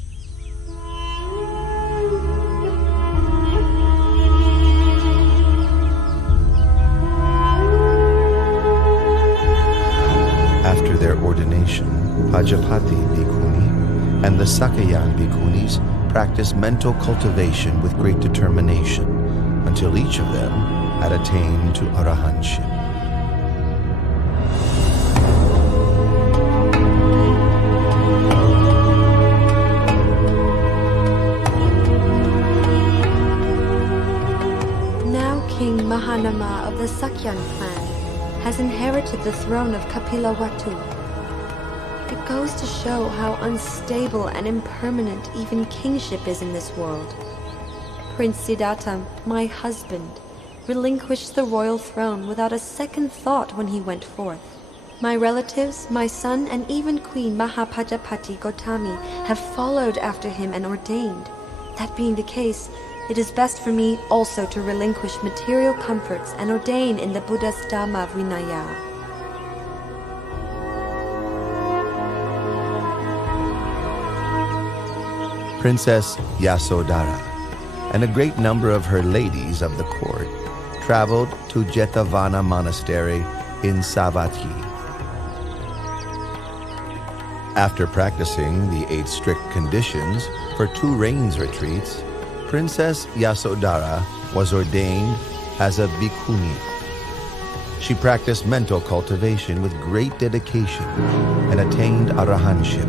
After their ordination, Pajapati Bhikkhuni and the Sakayan Bhikkhunis practiced mental cultivation with great determination until each of them had attained to arahantship. Now King Mahanama of the Sakyan clan has inherited the throne of Kapilavatthu. It goes to show how unstable and impermanent even kingship is in this world. Prince Siddhartha, my husband, relinquished the royal throne without a second thought when he went forth. My relatives, my son, and even Queen Mahapajapati Gotami have followed after him and ordained. That being the case, it is best for me also to relinquish material comforts and ordain in the Buddha's Dhamma Vinaya. Princess Yasodhara and a great number of her ladies of the court traveled to Jetavana Monastery in Savatthi. After practicing the 8 strict conditions for 2 rains retreats, Princess Yasodhara was ordained as a bhikkhuni. She practiced mental cultivation with great dedication and attained arahantship.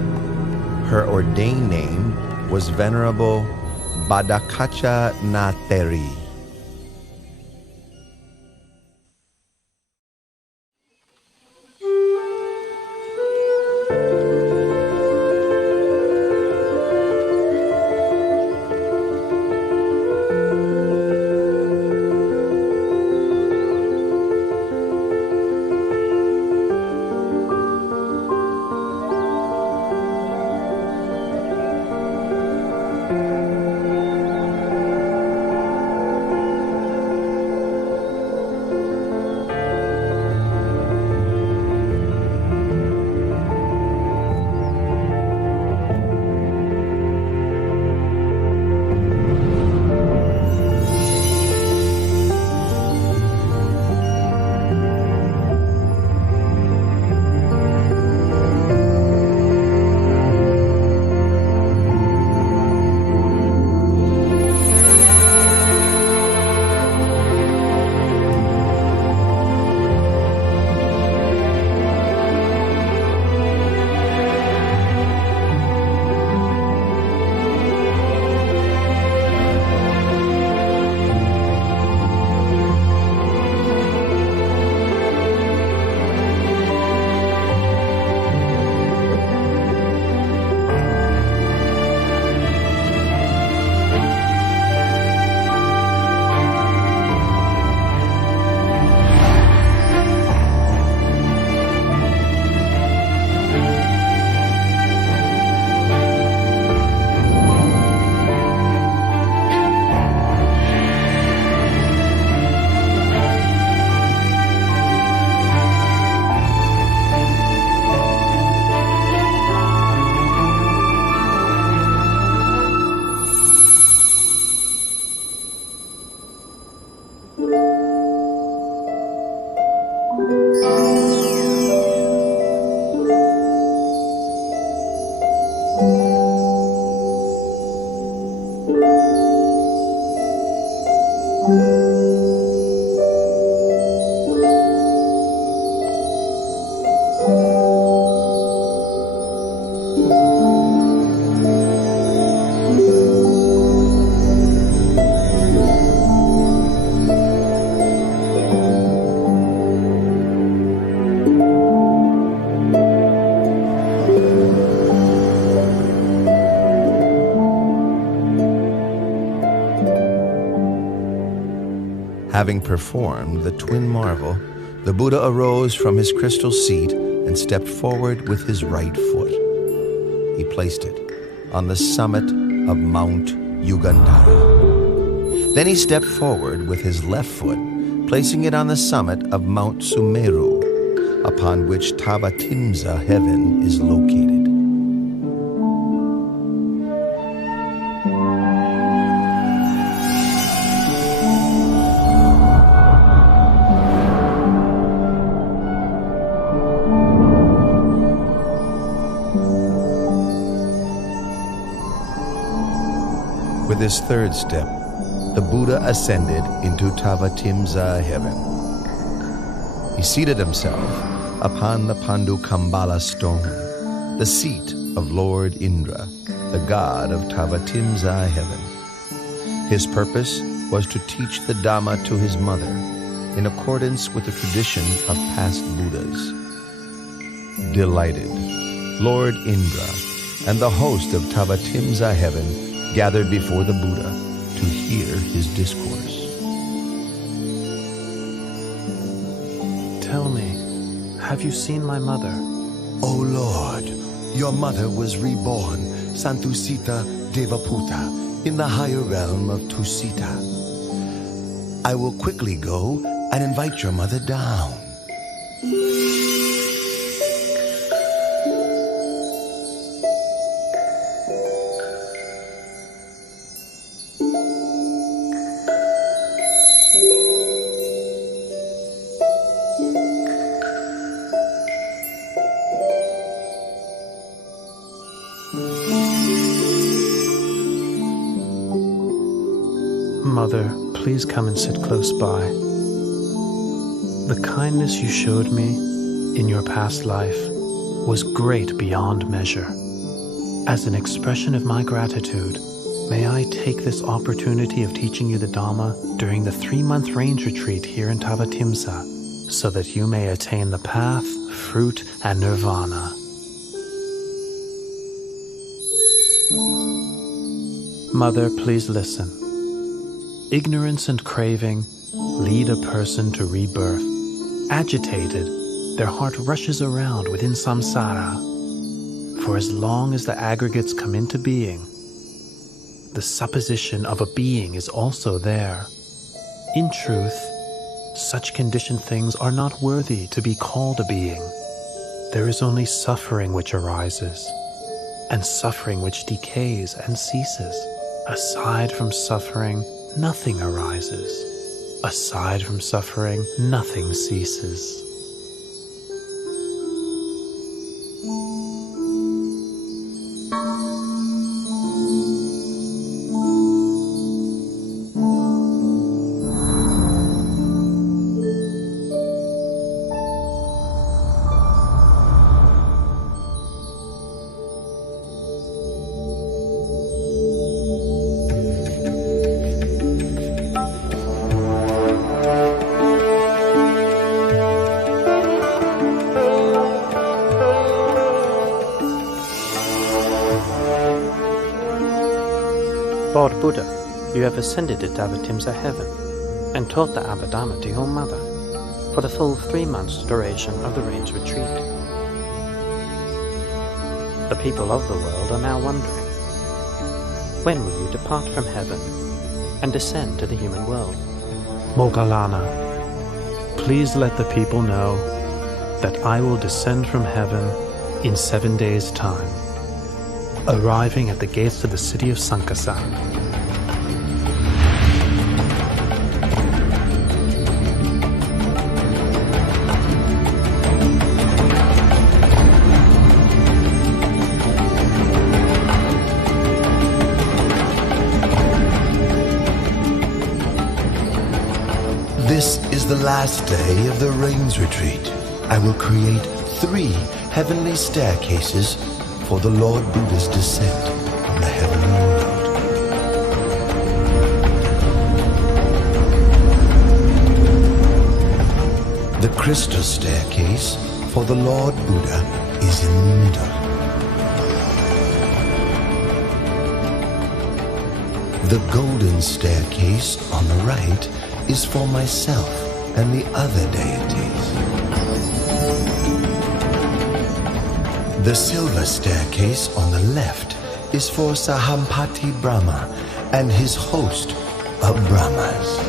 Her ordained name was Venerable Badakacha Nateri. Having performed the twin marvel, the Buddha arose from his crystal seat and stepped forward with his right foot. He placed it on the summit of Mount Yugandhara. Then he stepped forward with his left foot, placing it on the summit of Mount Sumeru, upon which Tavatimsa heaven is located. With his third step, the Buddha ascended into Tavatimsa heaven. He seated himself upon the Pandukambala stone, the seat of Lord Indra, the god of Tavatimsa heaven. His purpose was to teach the Dhamma to his mother, in accordance with the tradition of past Buddhas. Delighted, Lord Indra and the host of Tavatimsa heaven gathered before the Buddha to hear his discourse. Tell me, have you seen my mother? O Lord, your mother was reborn, Santusita Devaputa, in the higher realm of Tusita. I will quickly go and invite your mother down. Mother, please come and sit close by. The kindness you showed me in your past life was great beyond measure. As an expression of my gratitude, may I take this opportunity of teaching you the Dhamma during the 3-month range retreat here in Tavatimsa, so that you may attain the path, fruit, and nirvana. Mother, please listen. Ignorance and craving lead a person to rebirth. Agitated, their heart rushes around within samsara. For as long as the aggregates come into being, the supposition of a being is also there. In truth, such conditioned things are not worthy to be called a being. There is only suffering which arises, and suffering which decays and ceases. Aside from suffering, nothing arises. Aside from suffering, nothing ceases. Lord Buddha, you have ascended to Tavatimsa heaven and taught the Abhidhamma to your mother for the full 3 months duration of the range retreat. The people of the world are now wondering, when will you depart from heaven and descend to the human world? Moggallana, please let the people know that I will descend from heaven in 7 days' time, arriving at the gates of the city of Sankasa. This is the last day of the rains retreat. I will create 3 heavenly staircases for the Lord Buddha's descent from the heavenly world. The crystal staircase for the Lord Buddha is in the middle. The golden staircase on the right is for myself and the other deities. The silver staircase on the left is for Sahampati Brahma and his host of Brahmas.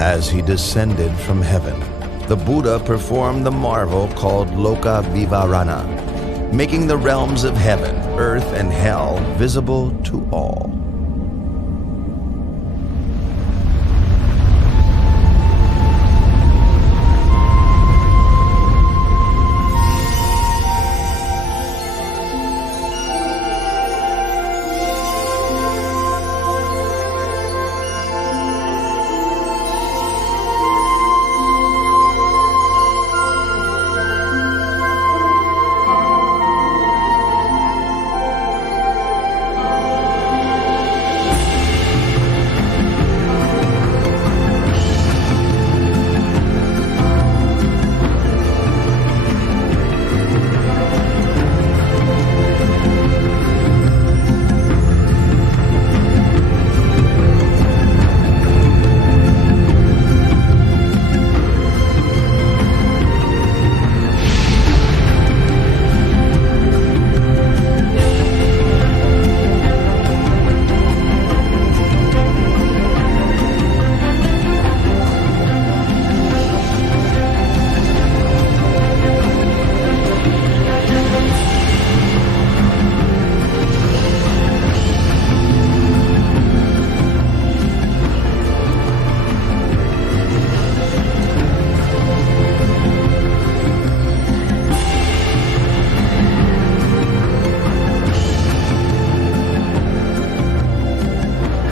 As he descended from heaven, the Buddha performed the marvel called Loka Vivarana, making the realms of heaven, earth, and hell visible to all.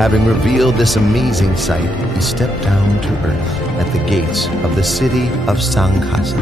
Having revealed this amazing sight, he stepped down to earth at the gates of the city of Sankhasa.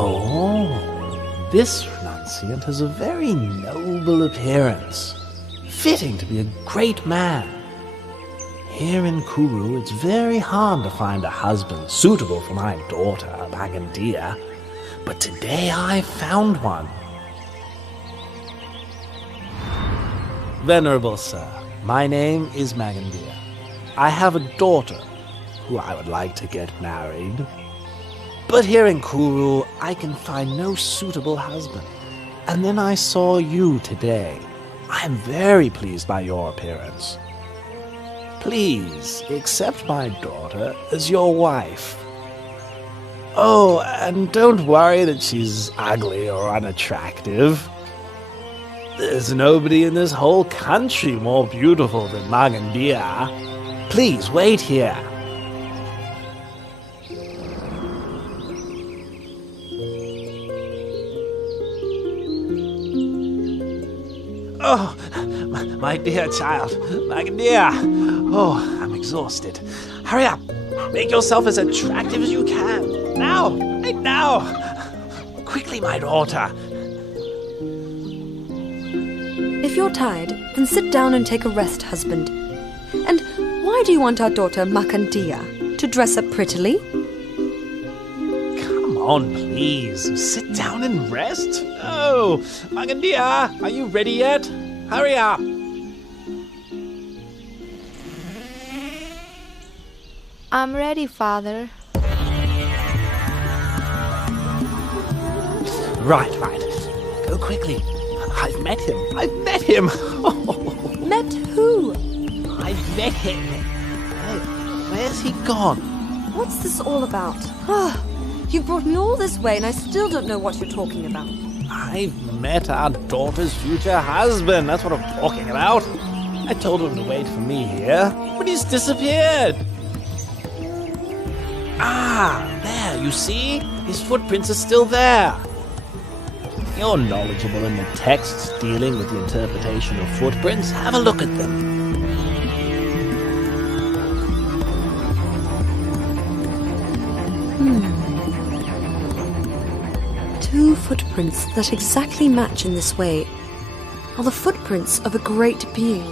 Oh, this renunciant has a very noble appearance. fitting to be a great man. Here in Kuru, it's very hard to find a husband suitable for my daughter, Magandia. But today I found one. Venerable Sir, my name is Magandia. I have a daughter who I would like to get married. But here in Kuru, I can find no suitable husband. And then I saw you today. I am very pleased by your appearance. Please accept my daughter as your wife. Oh, and don't worry that she's ugly or unattractive. There's nobody in this whole country more beautiful than Magandia. Please wait here. Oh, my dear child, Magandia. Oh, I'm exhausted. Hurry up. Make yourself as attractive as you can. Now, right now. Quickly, my daughter. If you're tired, then sit down and take a rest, husband. And why do you want our daughter, Makandia, to dress up prettily? Come on, please. Sit down and rest. Oh, Magandia, are you ready yet? Hurry up. I'm ready, Father. Right. Go quickly. I've met him. Met who? I've met him. Hey, where's he gone? What's this all about? You brought me all this way and I still don't know what you're talking about. I've met our daughter's future husband. That's what I'm talking about. I told him to wait for me here, but he's disappeared. There, you see? His footprints are still there. You're knowledgeable in the texts dealing with the interpretation of footprints. Have a look at them. 2 footprints that exactly match in this way are the footprints of a great being.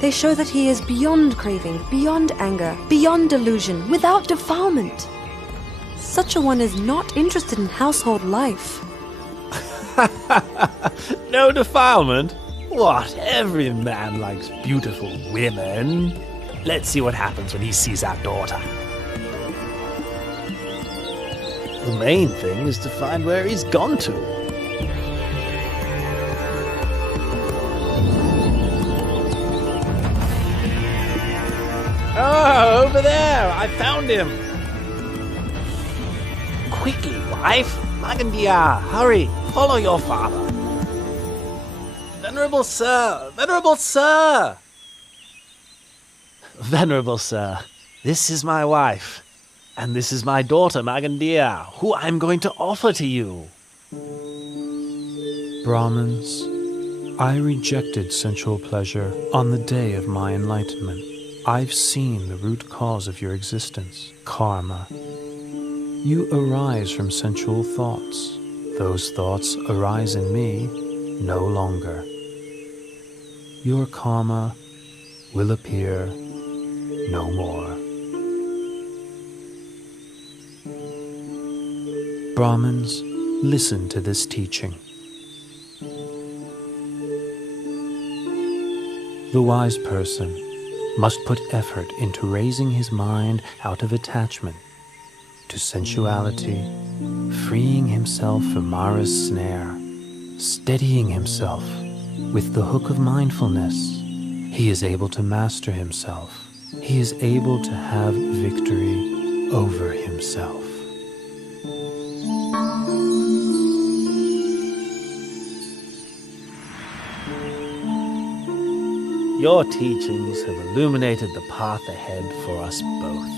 They show that he is beyond craving, beyond anger, beyond delusion, without defilement. Such a one is not interested in household life. No defilement? What? Every man likes beautiful women. Let's see what happens when he sees our daughter. The main thing is to find where he's gone to. Oh, over there! I found him! Quickly, wife! Magandia, hurry! Follow your father! Venerable sir! Venerable sir! Venerable sir, this is my wife. And this is my daughter, Magandia, who I'm going to offer to you. Brahmins, I rejected sensual pleasure on the day of my enlightenment. I've seen the root cause of your existence, karma. You arise from sensual thoughts. Those thoughts arise in me no longer. Your karma will appear no more. Brahmins, listen to this teaching. The wise person must put effort into raising his mind out of attachment to sensuality, freeing himself from Mara's snare, steadying himself with the hook of mindfulness. He is able to master himself. He is able to have victory over himself. Your teachings have illuminated the path ahead for us both.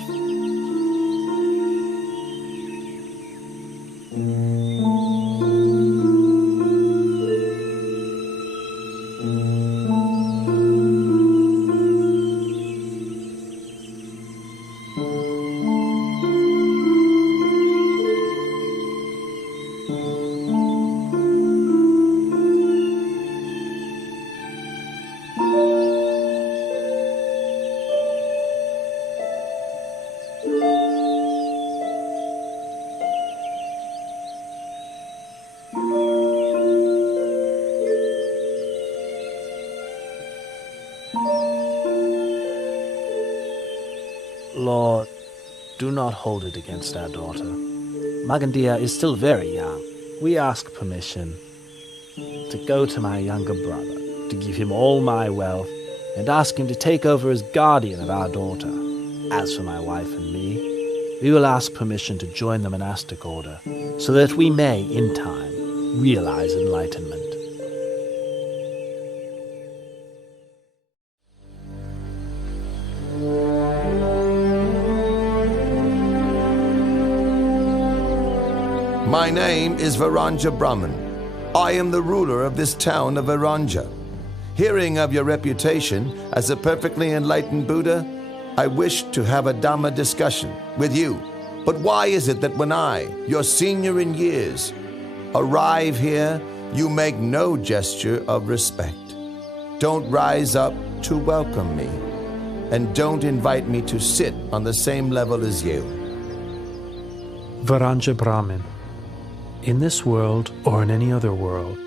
Lord, do not hold it against our daughter. Magandia is still very young. We ask permission to go to my younger brother, to give him all my wealth, and ask him to take over as guardian of our daughter. As for my wife and me, we will ask permission to join the monastic order, so that we may, in time, realize enlightenment. My name is Varanja Brahman. I am the ruler of this town of Varanja. Hearing of your reputation as a perfectly enlightened Buddha, I wish to have a Dhamma discussion with you. But why is it that when I, your senior in years, arrive here, you make no gesture of respect? Don't rise up to welcome me, and don't invite me to sit on the same level as you. Varanja Brahmin, in this world or in any other world,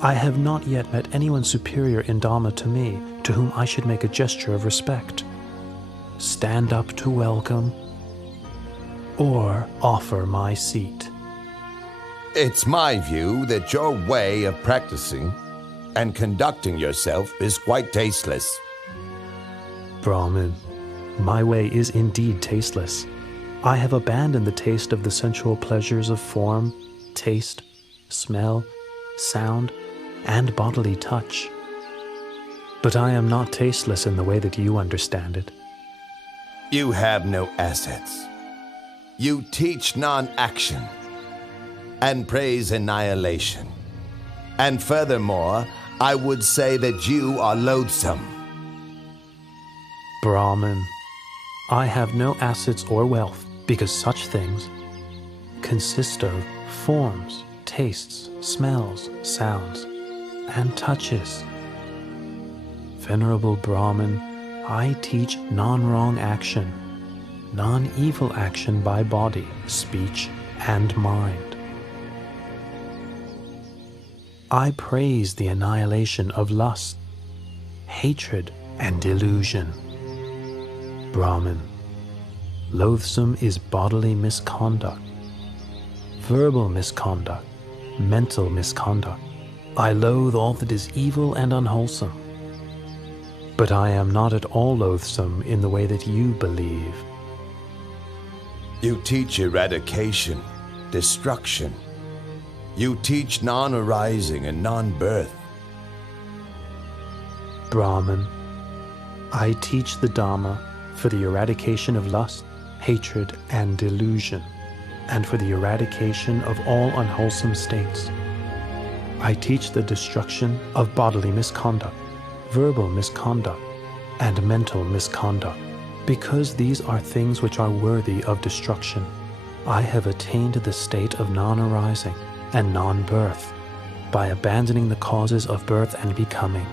I have not yet met anyone superior in Dhamma to me, to whom I should make a gesture of respect, stand up to welcome, or offer my seat. It's my view that your way of practicing and conducting yourself is quite tasteless. Brahmin, my way is indeed tasteless. I have abandoned the taste of the sensual pleasures of form, taste, smell, sound, and bodily touch. But I am not tasteless in the way that you understand it. You have no assets. You teach non-action and praise annihilation. And furthermore, I would say that you are loathsome. Brahmin, I have no assets or wealth, because such things consist of forms, tastes, smells, sounds, and touches. Venerable Brahmin, I teach non-wrong action, non-evil action by body, speech, and mind. I praise the annihilation of lust, hatred, and delusion. Brahmin, loathsome is bodily misconduct, verbal misconduct, mental misconduct. I loathe all that is evil and unwholesome. But I am not at all loathsome in the way that you believe. You teach eradication, destruction. You teach non-arising and non-birth. Brahmin, I teach the Dhamma for the eradication of lust, hatred, and delusion, and for the eradication of all unwholesome states. I teach the destruction of bodily misconduct, verbal misconduct, and mental misconduct, because these are things which are worthy of destruction. I have attained the state of non-arising and non-birth by abandoning the causes of birth and becoming.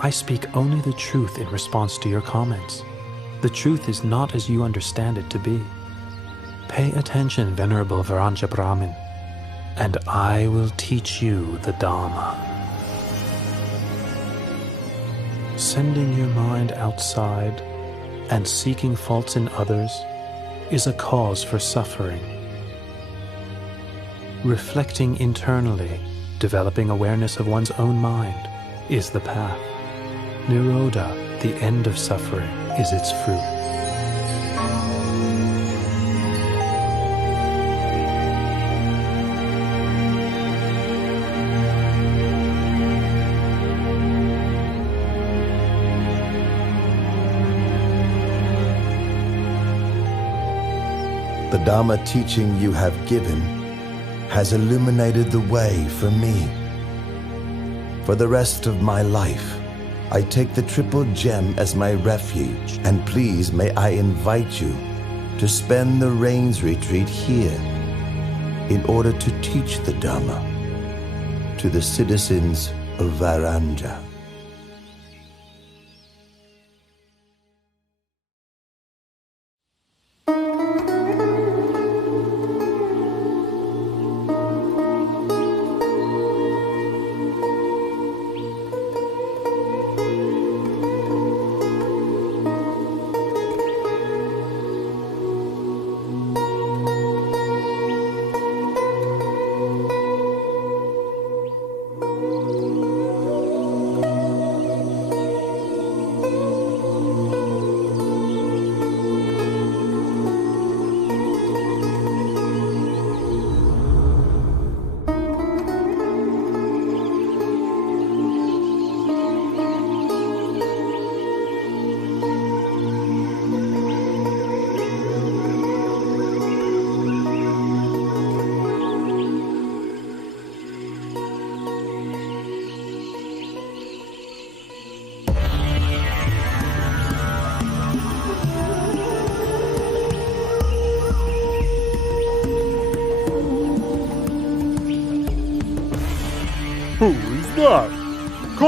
I speak only the truth in response to your comments. The truth is not as you understand it to be. Pay attention, Venerable Varanja Brahmin, and I will teach you the Dhamma. Sending your mind outside and seeking faults in others is a cause for suffering. Reflecting internally, developing awareness of one's own mind, is the path. Nirodha, the end of suffering, is its fruit. The Dhamma teaching you have given has illuminated the way for me. For the rest of my life, I take the Triple Gem as my refuge, and please may I invite you to spend the Rains Retreat here in order to teach the Dhamma to the citizens of Varanja.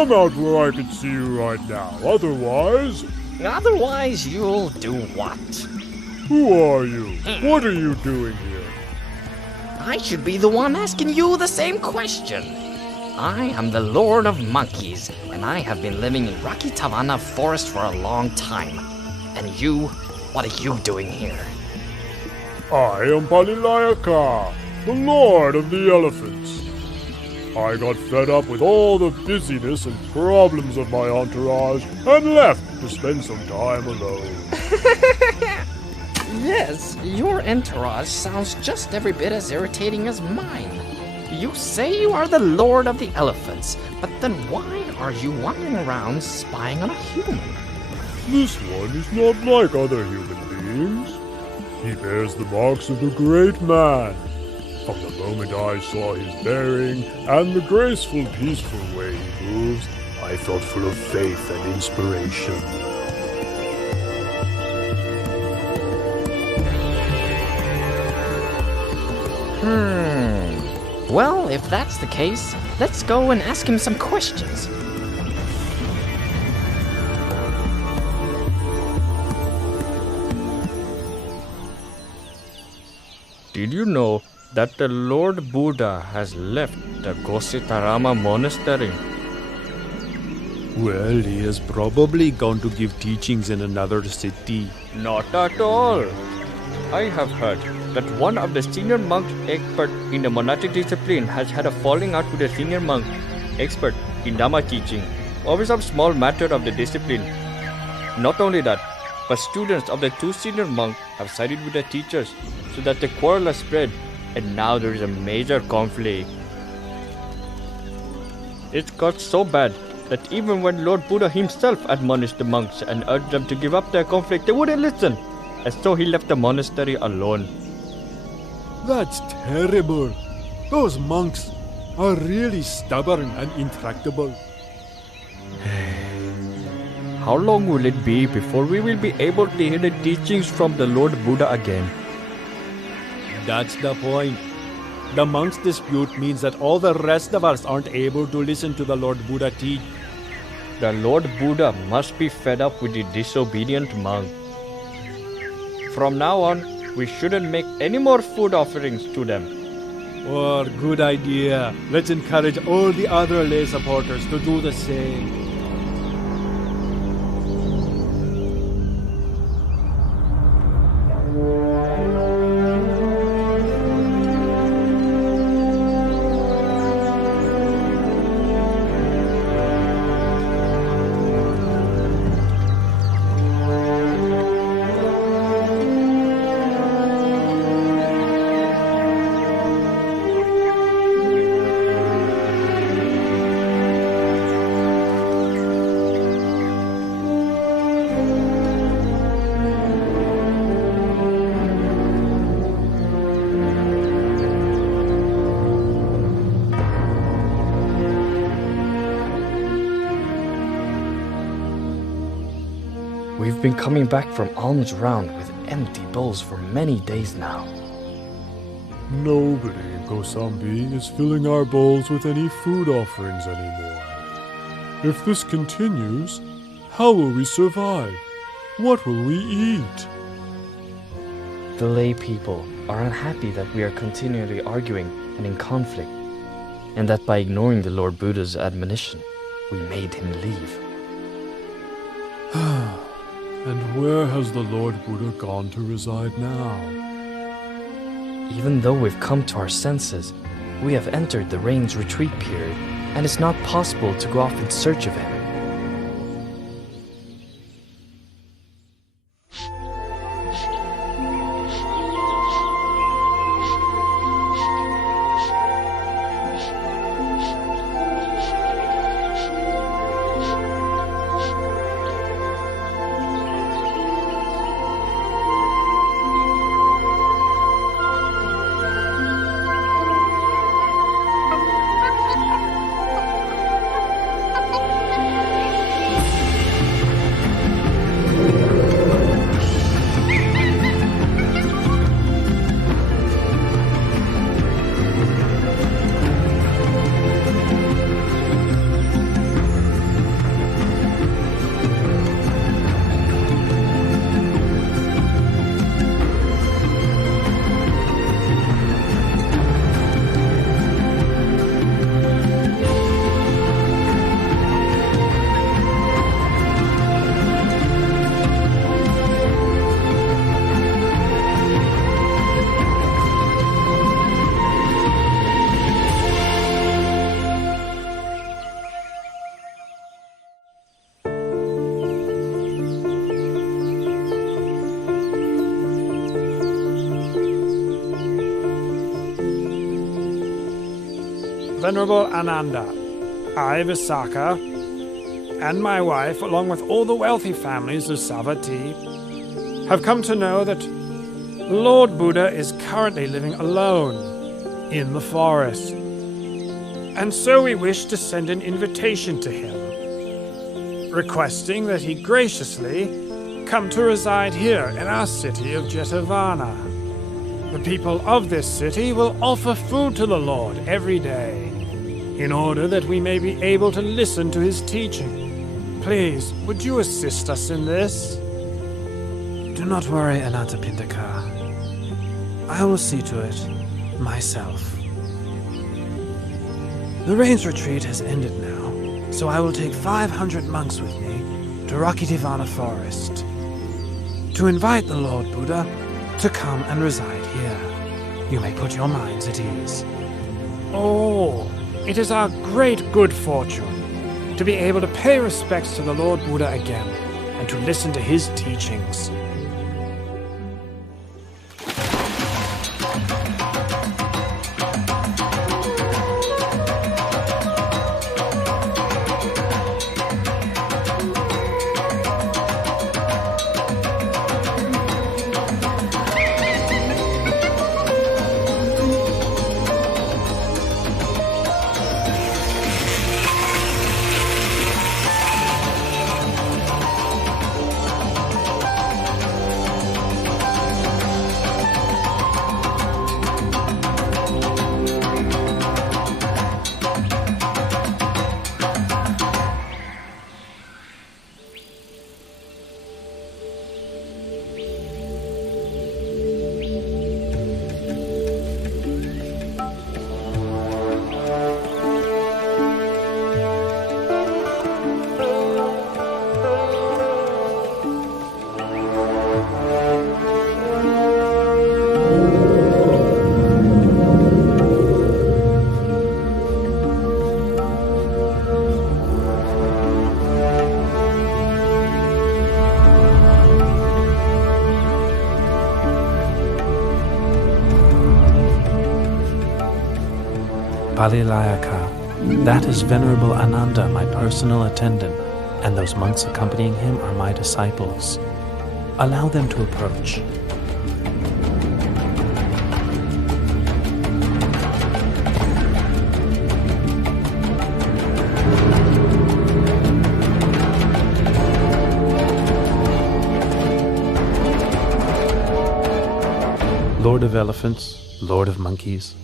Come out where I can see you right now. Otherwise, you'll do what? Who are you? What are you doing here? I should be the one asking you the same question. I am the Lord of Monkeys, and I have been living in Rocky Tavanna Forest for a long time. And you, what are you doing here? I am Pali Canon, the Lord of the Elephants. I got fed up with all the busyness and problems of my entourage and left to spend some time alone. Yes, your entourage sounds just every bit as irritating as mine. You say you are the Lord of the Elephants, but then why are you wandering around spying on a human? This one is not like other human beings. He bears the marks of the great man. From the moment I saw his bearing and the graceful, peaceful way he moves, I felt full of faith and inspiration. Well, if that's the case, let's go and ask him some questions. Did you know that the Lord Buddha has left the Gositarama monastery? Well, he has probably gone to give teachings in another city. Not at all. I have heard that one of the senior monks expert in the monastic discipline has had a falling out with a senior monk expert in Dhamma teaching over some small matter of the discipline. Not only that, but students of the two senior monks have sided with the teachers so that the quarrel has spread, and now there is a major conflict. It got so bad that even when Lord Buddha himself admonished the monks and urged them to give up their conflict, they wouldn't listen, and so he left the monastery alone. That's terrible. Those monks are really stubborn and intractable. How long will it be before we will be able to hear the teachings from the Lord Buddha again? That's the point. The monks' dispute means that all the rest of us aren't able to listen to the Lord Buddha teach. The Lord Buddha must be fed up with the disobedient monk. From now on, we shouldn't make any more food offerings to them. Oh, good idea. Let's encourage all the other lay supporters to do the same. We've been coming back from alms round with empty bowls for many days now. Nobody in Kosambi is filling our bowls with any food offerings anymore. If this continues, how will we survive? What will we eat? The lay people are unhappy that we are continually arguing and in conflict, and that by ignoring the Lord Buddha's admonition, we made him leave. And where has the Lord Buddha gone to reside now? Even though we've come to our senses, we have entered the rain's retreat period, and it's not possible to go off in search of him. Venerable Ananda, I, Visakha, and my wife, along with all the wealthy families of Savatthi, have come to know that Lord Buddha is currently living alone in the forest. And so we wish to send an invitation to him, requesting that he graciously come to reside here in our city of Jetavana. The people of this city will offer food to the Lord every day, in order that we may be able to listen to his teaching. Please, would you assist us in this? Do not worry, Anathapindaka. I will see to it myself. The rains retreat has ended now, so I will take 500 monks with me to Rakitivana Forest to invite the Lord Buddha to come and reside here. You may put your minds at ease. Oh, it is our great good fortune to be able to pay respects to the Lord Buddha again and to listen to his teachings. Palilayaka, that is Venerable Ananda, my personal attendant, and those monks accompanying him are my disciples. Allow them to approach. Lord of Elephants, Lord of Monkeys,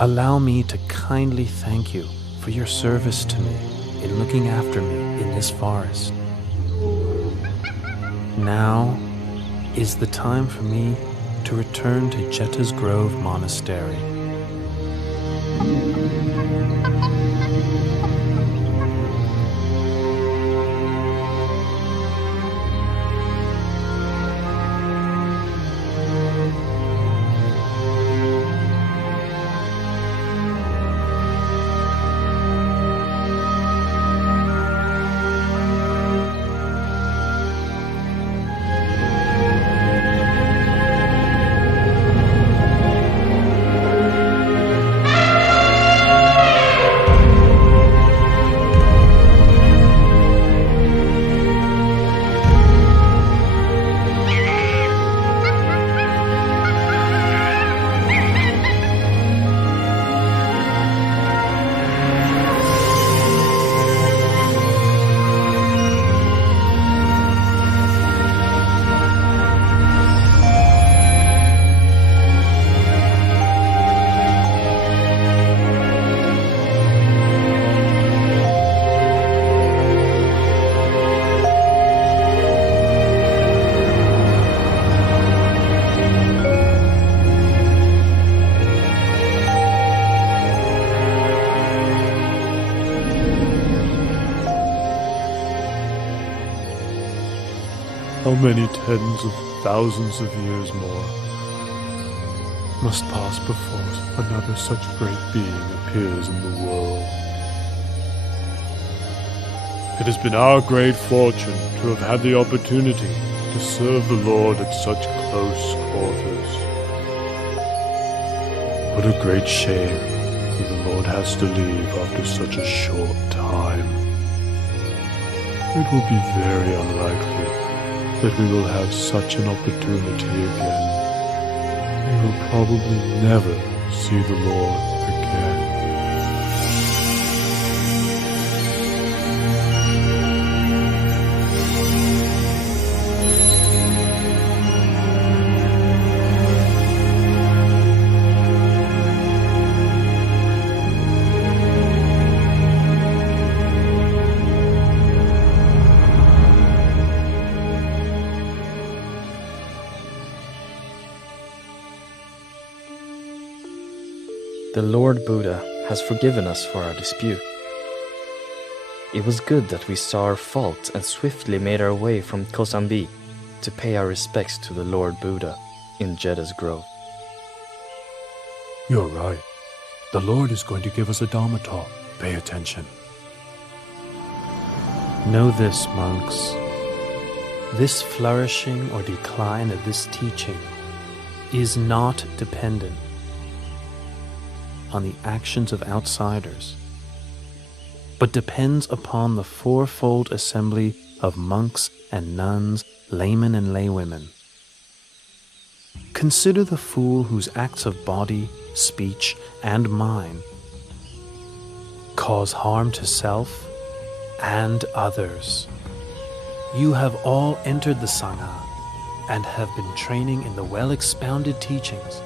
allow me to kindly thank you for your service to me in looking after me in this forest. Now is the time for me to return to Jeta's Grove Monastery. How many tens of thousands of years more must pass before another such great being appears in the world? It has been our great fortune to have had the opportunity to serve the Lord at such close quarters. What a great shame for the the Lord has to leave after such a short time. It will be very unlikely that we will have such an opportunity again. We will probably never see the Lord again. The Lord Buddha has forgiven us for our dispute. It was good that we saw our fault and swiftly made our way from Kosambi to pay our respects to the Lord Buddha in Jedda's Grove. You're right. The Lord is going to give us a Dharma talk. Pay attention. Know this, monks. This flourishing or decline of this teaching is not dependent on the actions of outsiders, but depends upon the fourfold assembly of monks and nuns, laymen and laywomen. Consider the fool whose acts of body, speech, and mind cause harm to self and others. You have all entered the Sangha and have been training in the well-expounded teachings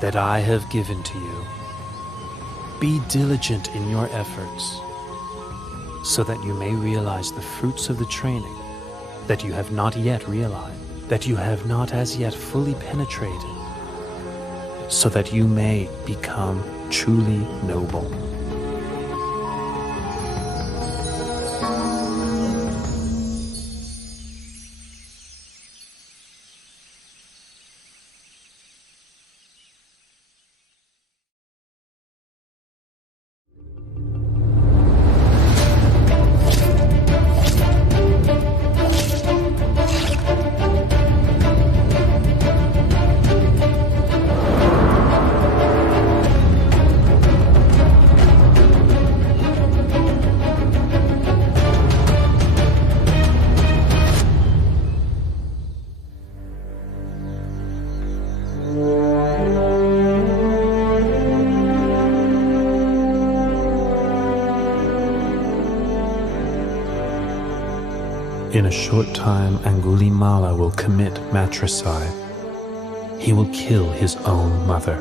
that I have given to you. Be diligent in your efforts, so that you may realize the fruits of the training that you have not yet realized, that you have not as yet fully penetrated, so that you may become truly noble. In a short time, Angulimala will commit matricide. He will kill his own mother.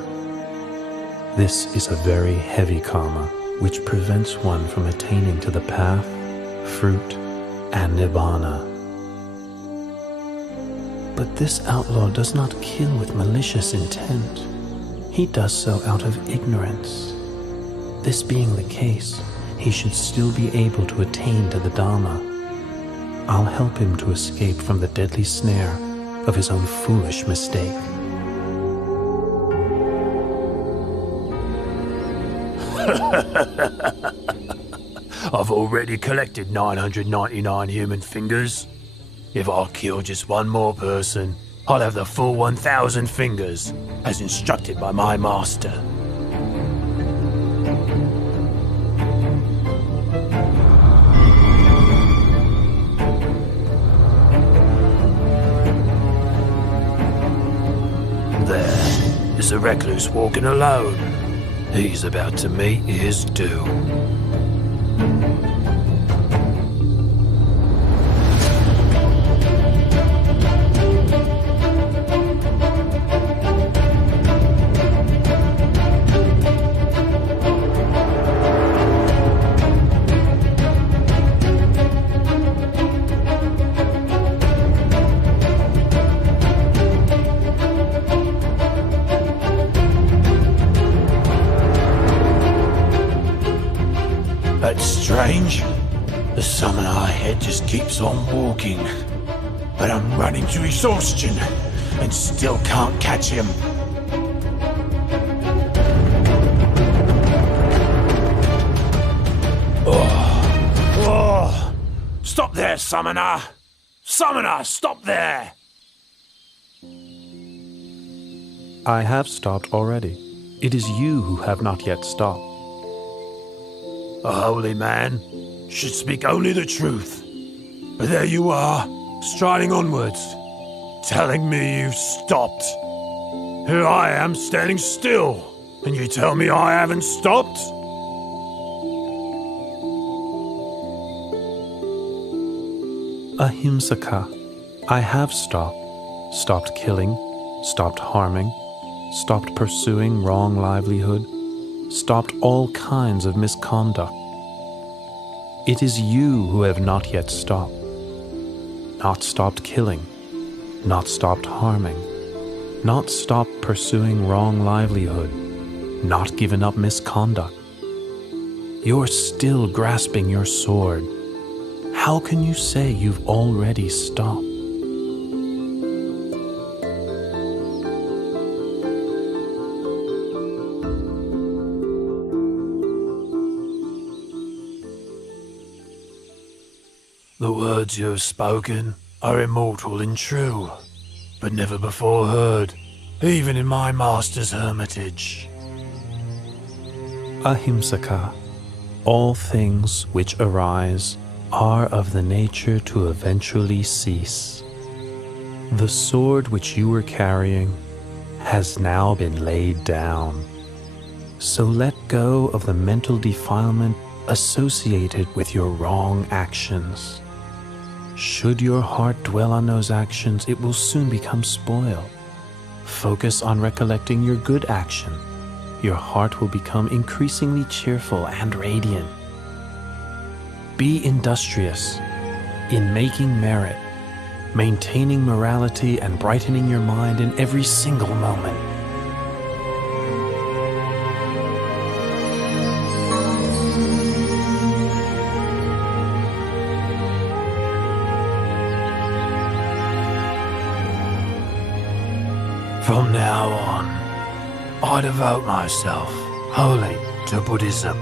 This is a very heavy karma, which prevents one from attaining to the path, fruit, and nibbana. But this outlaw does not kill with malicious intent. He does so out of ignorance. This being the case, he should still be able to attain to the Dharma. I'll help him to escape from the deadly snare of his own foolish mistake. I've already collected 999 human fingers. If I kill just one more person, I'll have the full 1,000 fingers, as instructed by my master. There's a recluse walking alone. He's about to meet his doom. That's strange. The summoner ahead just keeps on walking. But I'm running to exhaustion and still can't catch him. Oh! Stop there, summoner! Summoner, stop there! I have stopped already. It is you who have not yet stopped. A holy man should speak only the truth. But there you are, striding onwards, telling me you've stopped. Here I am standing still, and you tell me I haven't stopped? Ahimsaka, I have stopped. Stopped killing, stopped harming, stopped pursuing wrong livelihood, stopped all kinds of misconduct. It is you who have not yet stopped. Not stopped killing, not stopped harming, not stopped pursuing wrong livelihood, not given up misconduct. You're still grasping your sword. How can you say you've already stopped? The words you have spoken are immortal and true, but never before heard, even in my master's hermitage. Ahimsaka, all things which arise are of the nature to eventually cease. The sword which you were carrying has now been laid down. So let go of the mental defilement associated with your wrong actions. Should your heart dwell on those actions, it will soon become spoiled. Focus on recollecting your good action. Your heart will become increasingly cheerful and radiant. Be industrious in making merit, maintaining morality, and brightening your mind in every single moment. From now on, I devote myself wholly to Buddhism.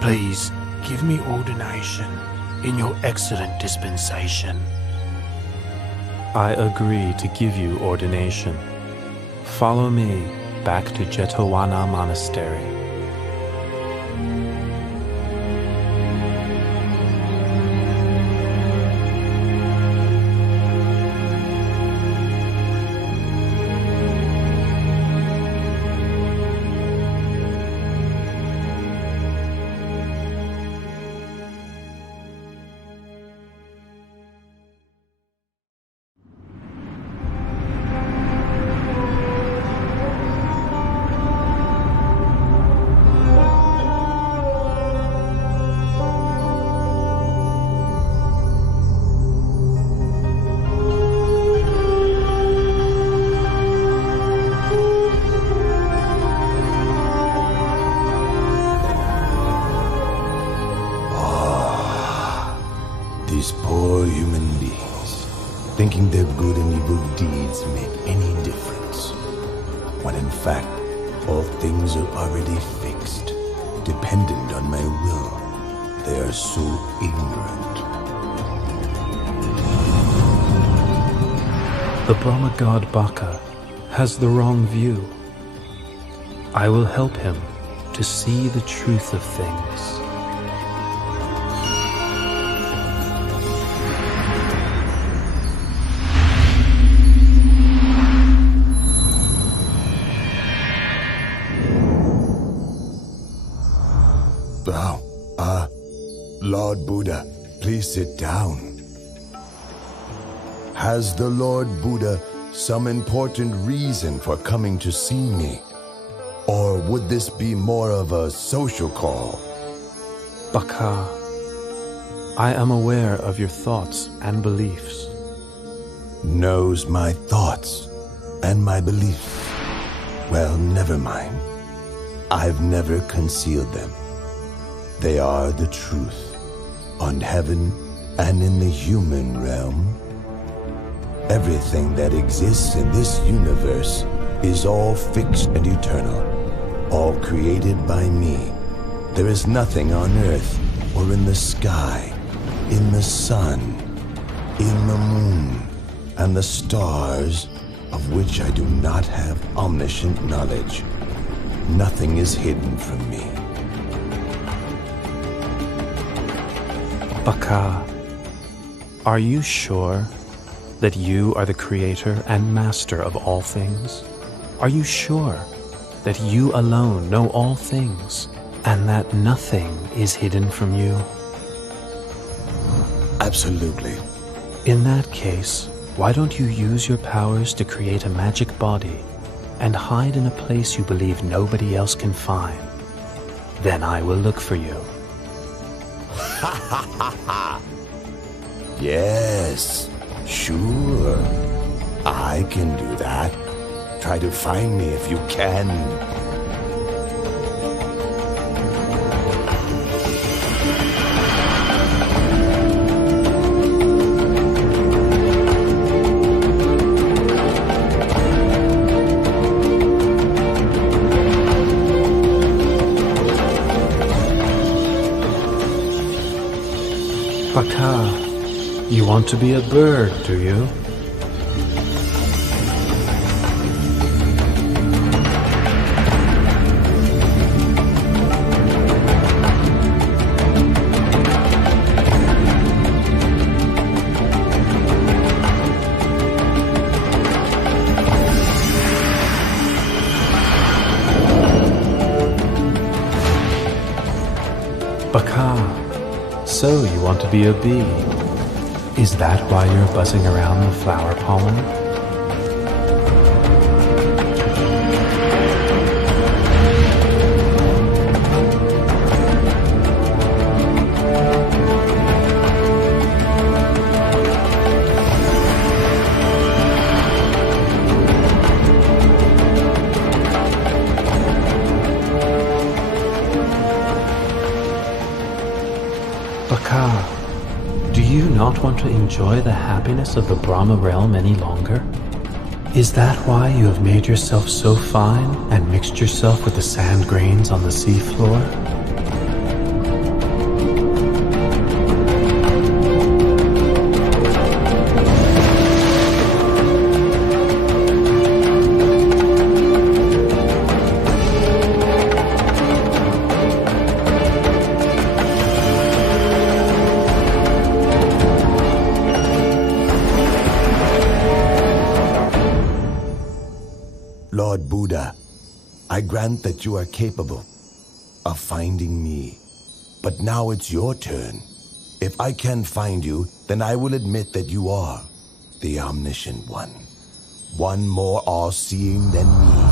Please give me ordination in your excellent dispensation. I agree to give you ordination. Follow me back to Jetavana Monastery. These poor human beings, thinking their good and evil deeds make any difference, when in fact all things are already fixed, dependent on my will. They are so ignorant. The Brahma god Baka has the wrong view. I will help him to see the truth of things. Lord Buddha, please sit down. Has the Lord Buddha some important reason for coming to see me? Or would this be more of a social call? Baka, I am aware of your thoughts and beliefs. Knows my thoughts and my beliefs. Well, never mind. I've never concealed them. They are the truth. On heaven and in the human realm, everything that exists in this universe is all fixed and eternal, all created by me. There is nothing on earth or in the sky, in the sun, in the moon, and the stars of which I do not have omniscient knowledge. Nothing is hidden from me. Baka, are you sure that you are the creator and master of all things? Are you sure that you alone know all things and that nothing is hidden from you? Absolutely. In that case, why don't you use your powers to create a magic body and hide in a place you believe nobody else can find? Then I will look for you. Ha ha ha ha! Yes, sure. I can do that. Try to find me if you can. Baka, you want to be a bird, do you? Baka, so you want to be a bee. Is that why you're buzzing around the flower pollen? Baka, do you not want to enjoy the happiness of the Brahma realm any longer? Is that why you have made yourself so fine and mixed yourself with the sand grains on the seafloor? Lord Buddha, I grant that you are capable of finding me. But now it's your turn. If I can find you, then I will admit that you are the omniscient one. One more all-seeing than me.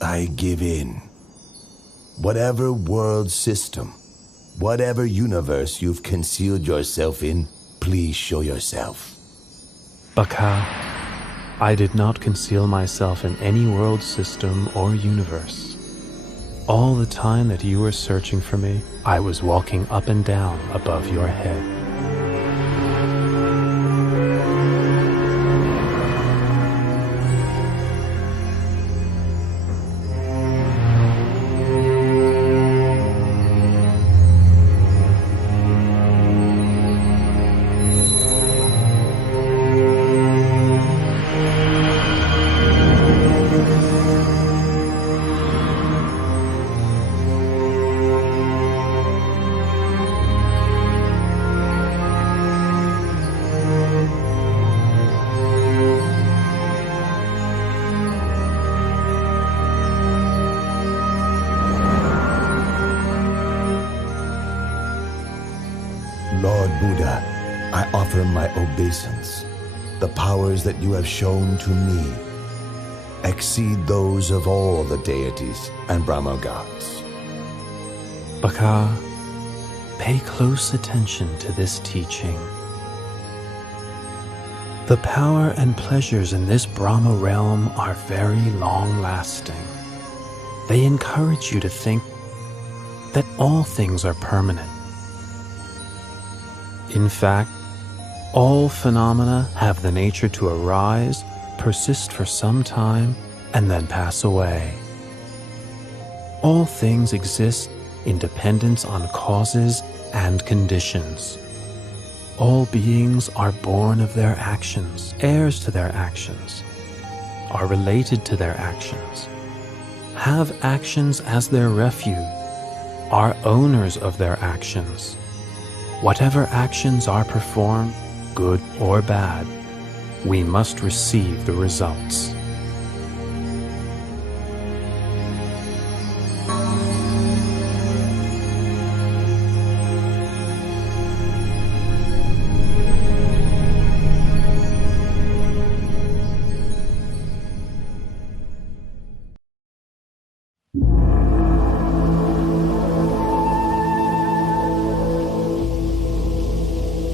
I give in. Whatever world system, whatever universe you've concealed yourself in, please show yourself. Baka, I did not conceal myself in any world system or universe. All the time that you were searching for me, I was walking up and down above your head. Lord Buddha, I offer my obeisance. The powers that you have shown to me exceed those of all the deities and Brahma gods. Baka, pay close attention to this teaching. The power and pleasures in this Brahma realm are very long-lasting. They encourage you to think that all things are permanent. In fact, all phenomena have the nature to arise, persist for some time, and then pass away. All things exist in dependence on causes and conditions. All beings are born of their actions, heirs to their actions, are related to their actions, have actions as their refuge, are owners of their actions. Whatever actions are performed, good or bad, we must receive the results.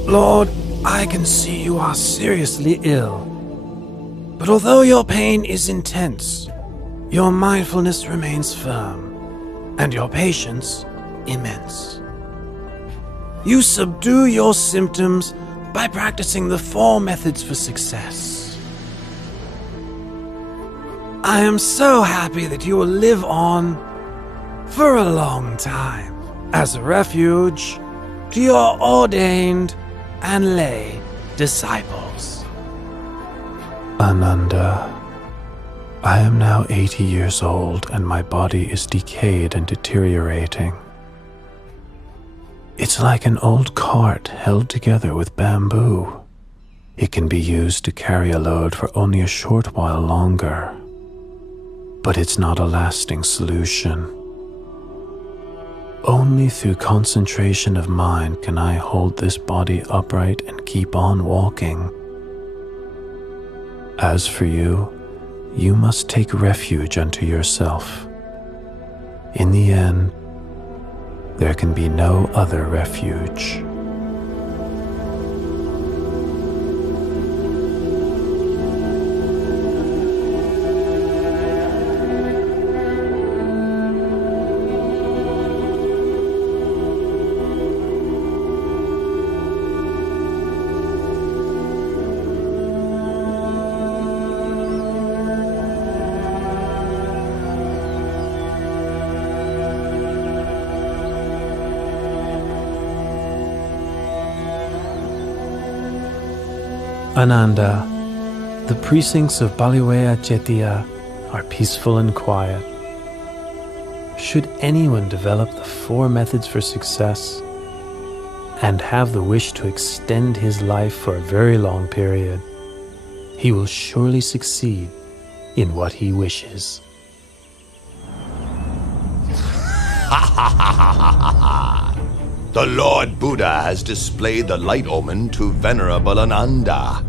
Lord, I can see you are seriously ill. But although your pain is intense, your mindfulness remains firm, and your patience immense. You subdue your symptoms by practicing the 4 methods for success. I am so happy that you will live on for a long time as a refuge to your ordained and lay disciples. Ananda, I am now 80 years old and my body is decayed and deteriorating. It's like an old cart held together with bamboo. It can be used to carry a load for only a short while longer, but it's not a lasting solution. Only through concentration of mind can I hold this body upright and keep on walking. As for you, you must take refuge unto yourself. In the end, there can be no other refuge. Ananda, the precincts of Baliwea Chettiya are peaceful and quiet. Should anyone develop the 4 methods for success and have the wish to extend his life for a very long period, he will surely succeed in what he wishes. The Lord Buddha has displayed the light omen to Venerable Ananda,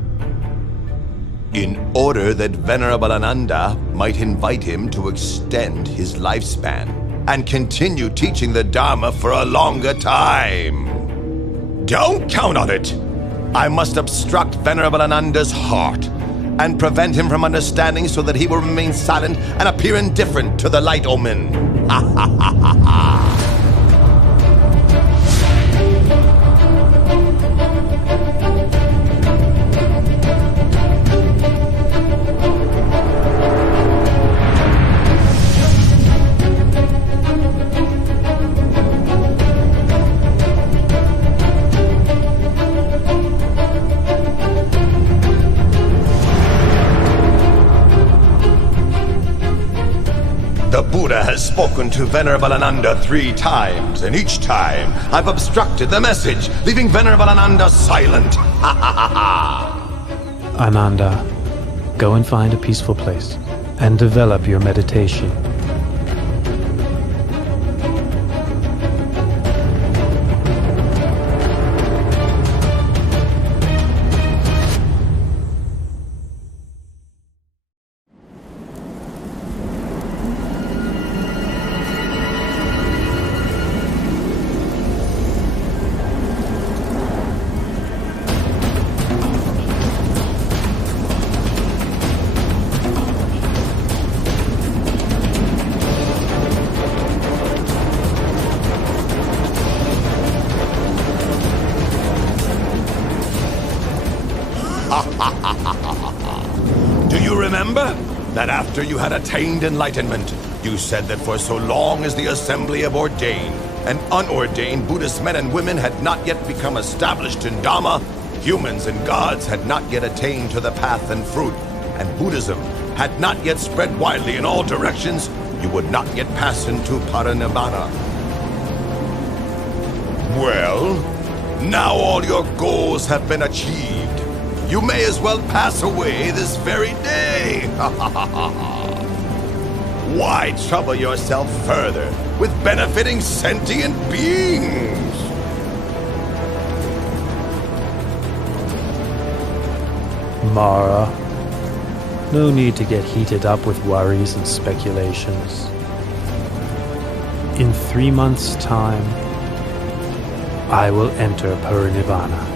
in order that Venerable Ananda might invite him to extend his lifespan and continue teaching the Dharma for a longer time. Don't count on it! I must obstruct Venerable Ananda's heart and prevent him from understanding so that he will remain silent and appear indifferent to the light omen. Ha ha ha ha ha! The Buddha has spoken to Venerable Ananda 3 times, and each time I've obstructed the message, leaving Venerable Ananda silent. Ha ha ha ha! Ananda, go and find a peaceful place and develop your meditation. that after you had attained enlightenment, you said that for so long as the assembly of ordained and unordained Buddhist men and women had not yet become established in Dhamma, humans and gods had not yet attained to the path and fruit, and Buddhism had not yet spread widely in all directions, you would not yet pass into Parinibbana. Well, now all your goals have been achieved. You may as well pass away this very day. Why trouble yourself further with benefiting sentient beings? Mara, no need to get heated up with worries and speculations. In 3 months' time, I will enter Parinibbana.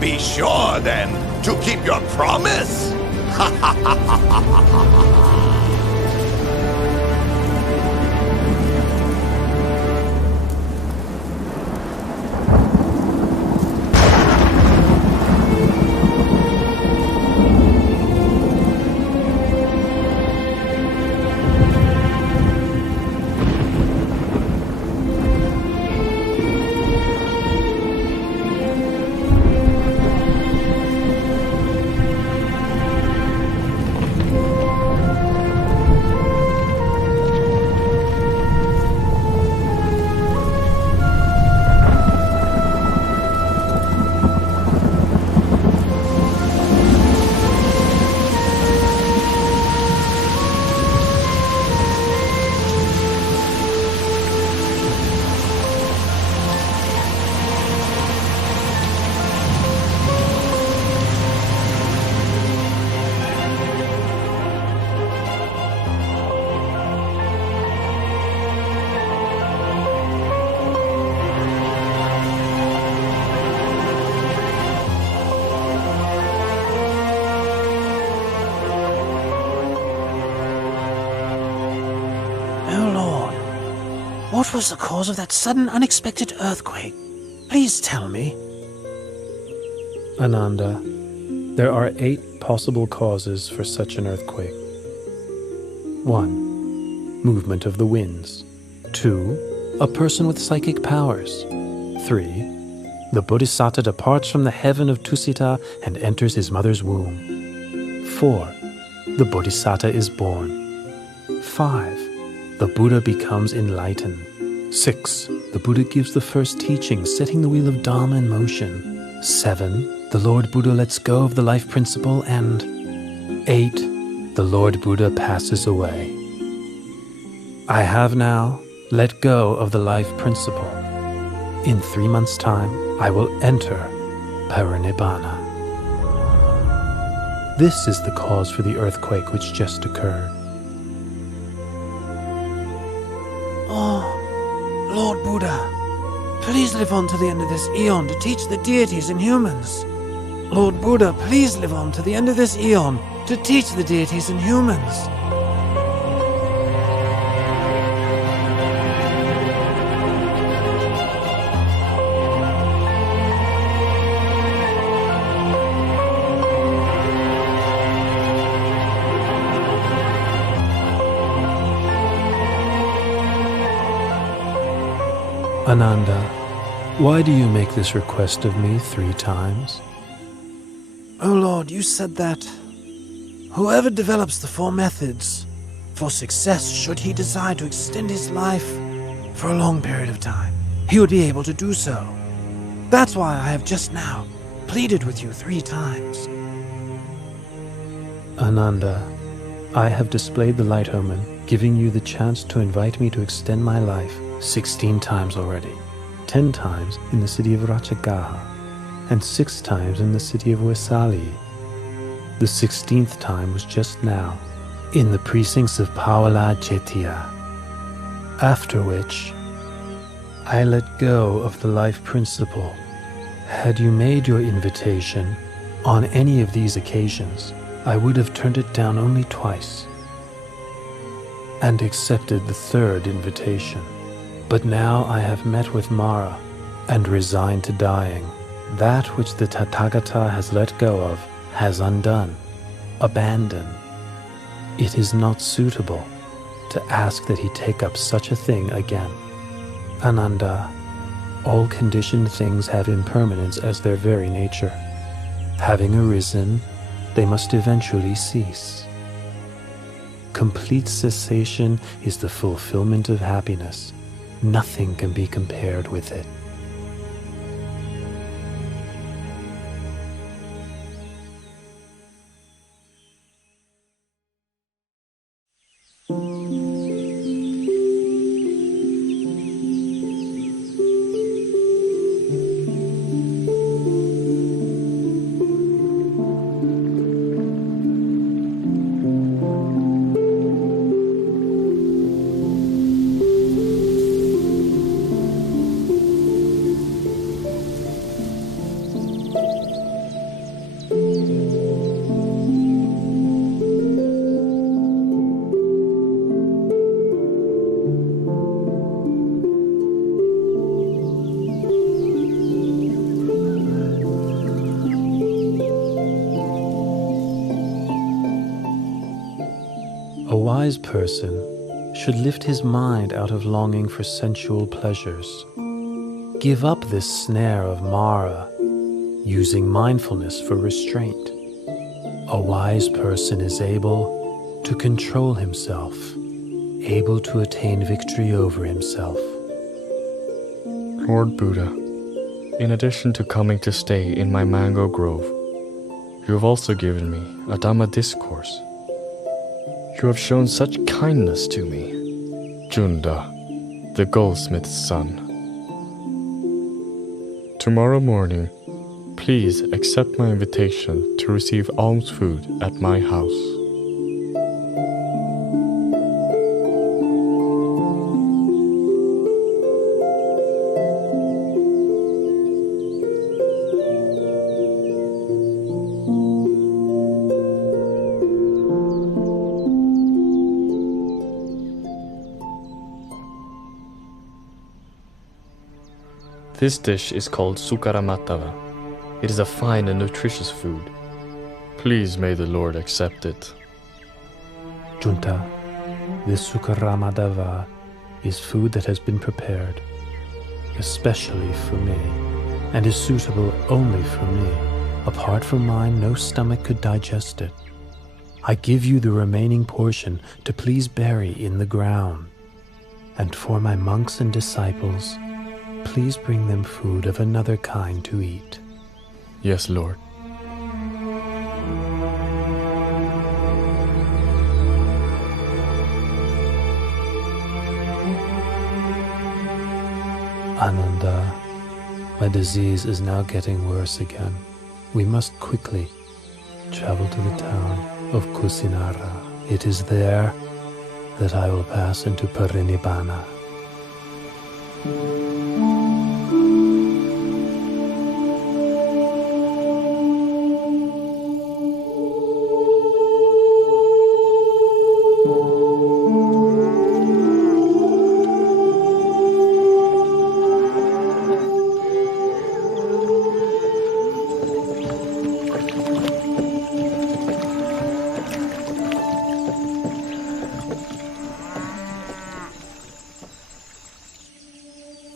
Be sure, then, to keep your promise. What was the cause of that sudden, unexpected earthquake? Please tell me. Ananda, there are 8 possible causes for such an earthquake. 1. Movement of the winds. 2. A person with psychic powers. 3. The Bodhisattva departs from the heaven of Tusita and enters his mother's womb. 4. The Bodhisattva is born. 5. The Buddha becomes enlightened. 6. The Buddha gives the first teaching, setting the wheel of Dharma in motion. 7. The Lord Buddha lets go of the life principle. And 8. The Lord Buddha passes away. I have now let go of the life principle. In 3 months' time, I will enter Parinibbana. This is the cause for the earthquake which just occurred. Oh, Lord Buddha, please live on to the end of this eon to teach the deities and humans. Lord Buddha, please live on to the end of this eon to teach the deities and humans. Ananda, why do you make this request of me 3 times? Oh Lord, you said that whoever develops the 4 methods for success, should he desire to extend his life for a long period of time, he would be able to do so. That's why I have just now pleaded with you 3 times. Ananda, I have displayed the light omen, giving you the chance to invite me to extend my life 16 times already. 10 times in the city of Ratchagaha, and 6 times in the city of Vesali. The 16th time was just now, in the precincts of Pawala Chetia. After which, I let go of the life principle. Had you made your invitation on any of these occasions, I would have turned it down only twice, and accepted the 3rd invitation. But now I have met with Mara, and resigned to dying. That which the Tathagata has let go of has undone. abandon. It is not suitable to ask that he take up such a thing again. Ananda, all conditioned things have impermanence as their very nature. Having arisen, they must eventually cease. Complete cessation is the fulfillment of happiness. Nothing can be compared with it. A wise person should lift his mind out of longing for sensual pleasures. Give up this snare of Mara, using mindfulness for restraint. A wise person is able to control himself, able to attain victory over himself. Lord Buddha, in addition to coming to stay in my mango grove, you have also given me a Dhamma discourse. You have shown such kindness to me, Junda, the goldsmith's son. Tomorrow morning, please accept my invitation to receive alms food at my house. This dish is called sukaramatava. It is a fine and nutritious food. Please may the Lord accept it. Junta, this sukaramatava is food that has been prepared, especially for me, and is suitable only for me. Apart from mine, no stomach could digest it. I give you the remaining portion to please bury in the ground. And for my monks and disciples, please bring them food of another kind to eat. Yes, Lord. Ananda, my disease is now getting worse again. We must quickly travel to the town of Kusinara. It is there that I will pass into Parinibbana.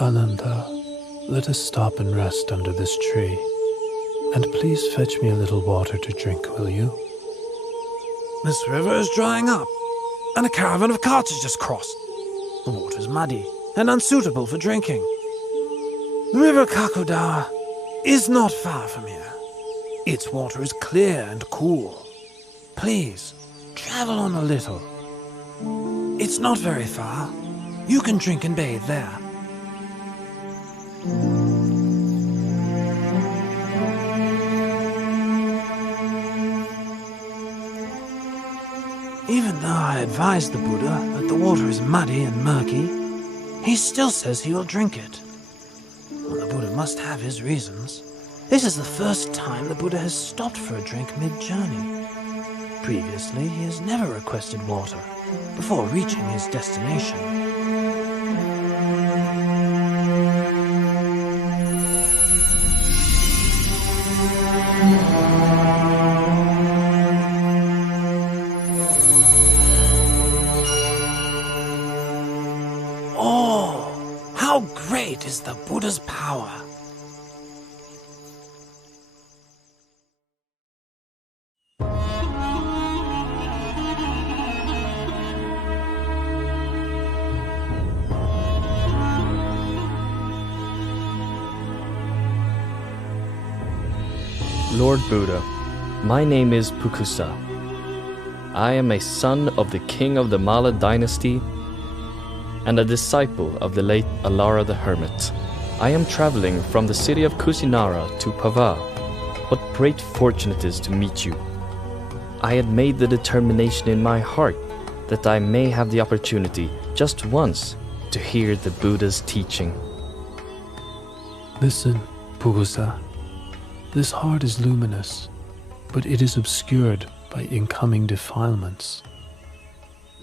Ananda, let us stop and rest under this tree. And please fetch me a little water to drink, will you? This river is drying up, and a caravan of carts has just crossed. The water is muddy and unsuitable for drinking. The river Kakodawa is not far from here. Its water is clear and cool. Please, travel on a little. It's not very far. You can drink and bathe there. Even though I advised the Buddha that the water is muddy and murky, he still says he will drink it. Well, the Buddha must have his reasons. This is the first time the Buddha has stopped for a drink mid-journey. Previously, he has never requested water before reaching his destination. How great is the Buddha's power! Lord Buddha, my name is Pukusa. I am a son of the king of the Mala dynasty and a disciple of the late Alara the Hermit. I am traveling from the city of Kusinara to Pava. What great fortune it is to meet you. I had made the determination in my heart that I may have the opportunity, just once, to hear the Buddha's teaching. Listen, Pukusa. This heart is luminous, but it is obscured by incoming defilements.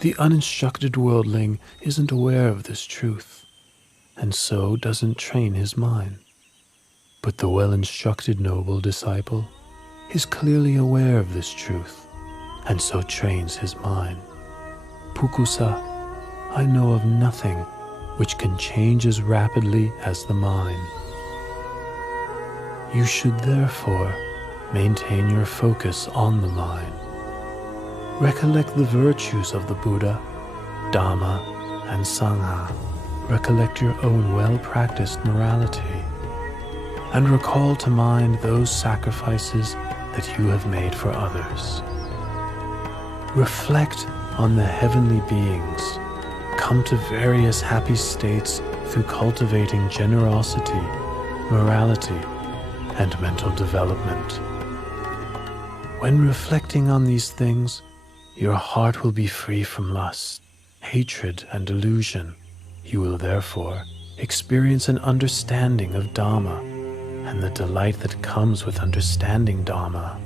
The uninstructed worldling isn't aware of this truth, and so doesn't train his mind. But the well-instructed noble disciple is clearly aware of this truth, and so trains his mind. Pukusa, I know of nothing which can change as rapidly as the mind. You should therefore maintain your focus on the mind. Recollect the virtues of the Buddha, Dhamma, and Sangha. Recollect your own well-practiced morality. And recall to mind those sacrifices that you have made for others. Reflect on the heavenly beings. Come to various happy states through cultivating generosity, morality, and mental development. When reflecting on these things, your heart will be free from lust, hatred, and delusion. You will therefore experience an understanding of Dhamma and the delight that comes with understanding Dhamma.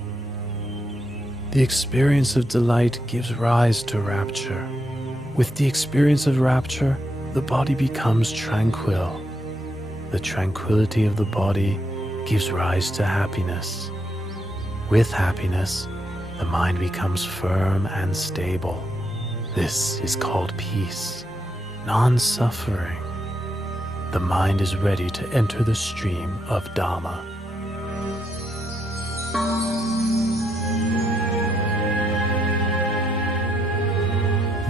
The experience of delight gives rise to rapture. With the experience of rapture, the body becomes tranquil. The tranquility of the body gives rise to happiness. With happiness, the mind becomes firm and stable. This is called peace, non-suffering. The mind is ready to enter the stream of Dhamma.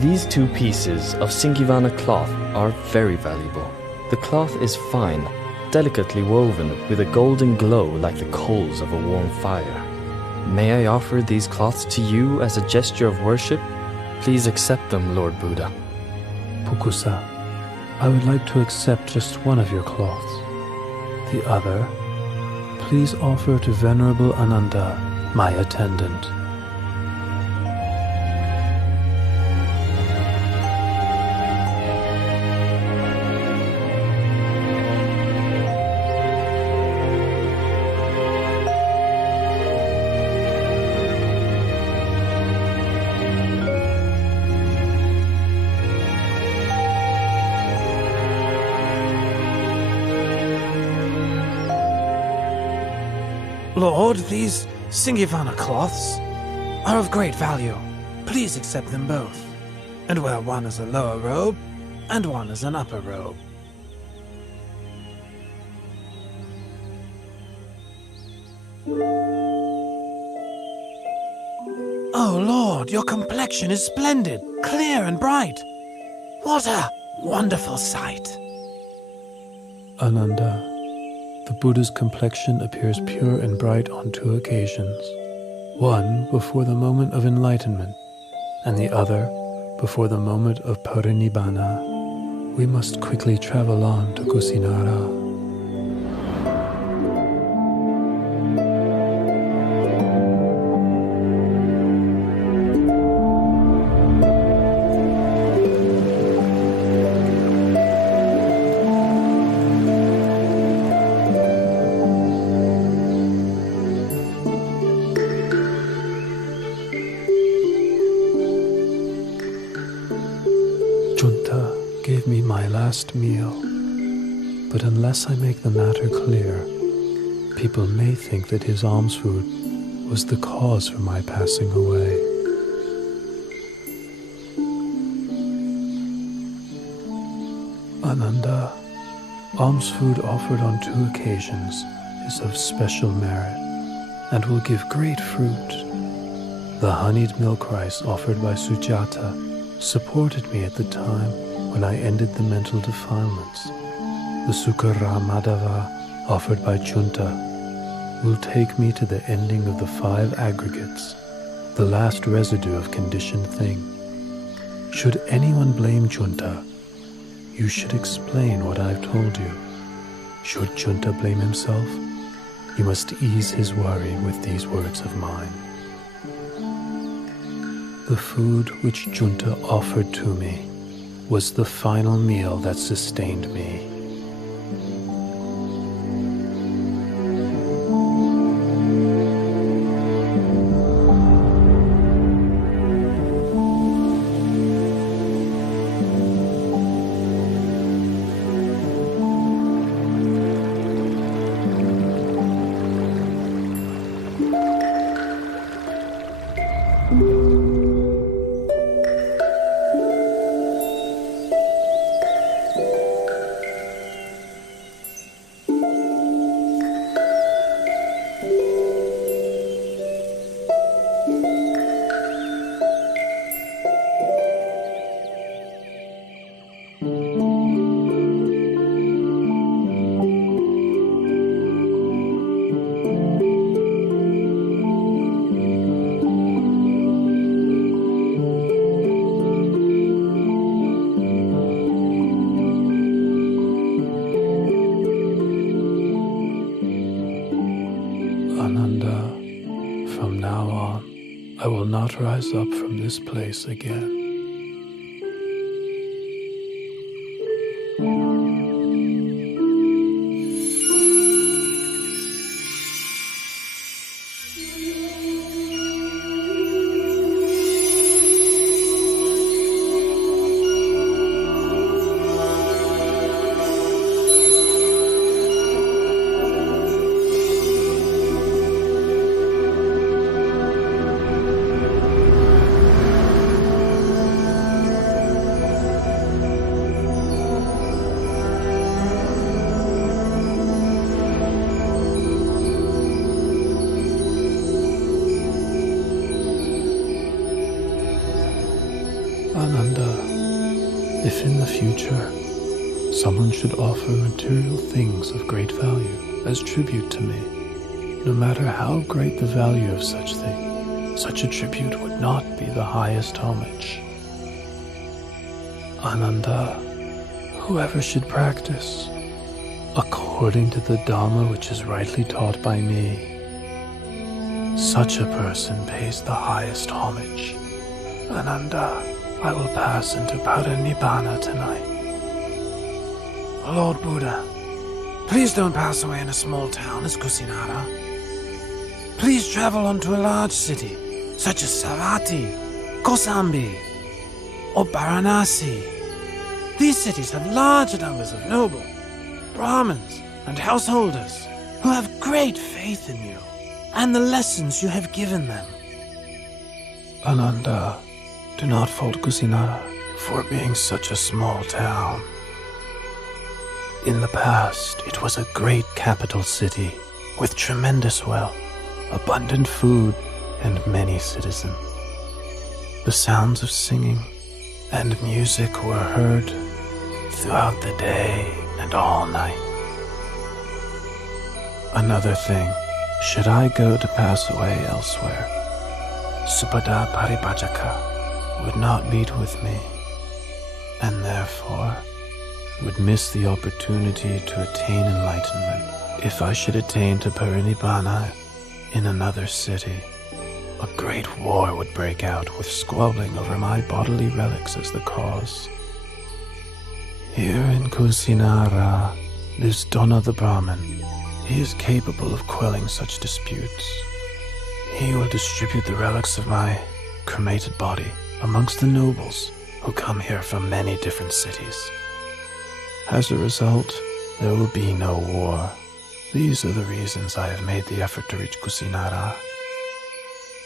These 2 pieces of Singivana cloth are very valuable. The cloth is fine, delicately woven with a golden glow like the coals of a warm fire. May I offer these cloths to you as a gesture of worship? Please accept them, Lord Buddha. Pukusa, I would like to accept just one of your cloths. The other, please offer to Venerable Ananda, my attendant. Lord, these Singivana cloths are of great value. Please accept them both, and wear one as a lower robe and one as an upper robe. Oh, Lord, your complexion is splendid, clear and bright. What a wonderful sight. Ananda, the Buddha's complexion appears pure and bright on 2 occasions. One before the moment of enlightenment, and the other before the moment of parinibbana. We must quickly travel on to Kusinara. Junta gave me my last meal, but unless I make the matter clear, people may think that his alms food was the cause for my passing away. Ananda, Alms food offered on 2 occasions is of special merit and will give great fruit. The honeyed milk rice offered by Sujata supported me at the time when I ended the mental defilements. The Sukara Madhava offered by Junta will take me to the ending of the 5 aggregates, the last residue of conditioned thing. Should anyone blame Junta, you should explain what I've told you. Should Junta blame himself, you must ease his worry with these words of mine. The food which Junta offered to me was the final meal that sustained me. I will not rise up from this place again. If in the future someone should offer material things of great value as tribute to me, no matter how great the value of such thing, such a tribute would not be the highest homage. Ananda, whoever should practice according to the Dhamma which is rightly taught by me, such a person pays the highest homage. Ananda, I will pass into Parinibbana tonight. Lord Buddha, please don't pass away in a small town as Kusinara. Please travel on to a large city, such as Savatthi, Kosambi, or Varanasi. These cities have large numbers of noble, Brahmins, and householders who have great faith in you and the lessons you have given them. Ananda, do not fault Kusinara for being such a small town. In the past, it was a great capital city with tremendous wealth, abundant food, and many citizens. The sounds of singing and music were heard throughout the day and all night. Another thing, should I go to pass away elsewhere, Supada Paribhajaka would not meet with me, and therefore would miss the opportunity to attain enlightenment. If I should attain to Parinibbana in another city, a great war would break out with squabbling over my bodily relics as the cause. Here in Kusinara lives Dona the Brahmin. He is capable of quelling such disputes. He will distribute the relics of my cremated body amongst the nobles who come here from many different cities. As a result, there will be no war. These are the reasons I have made the effort to reach Kusinara.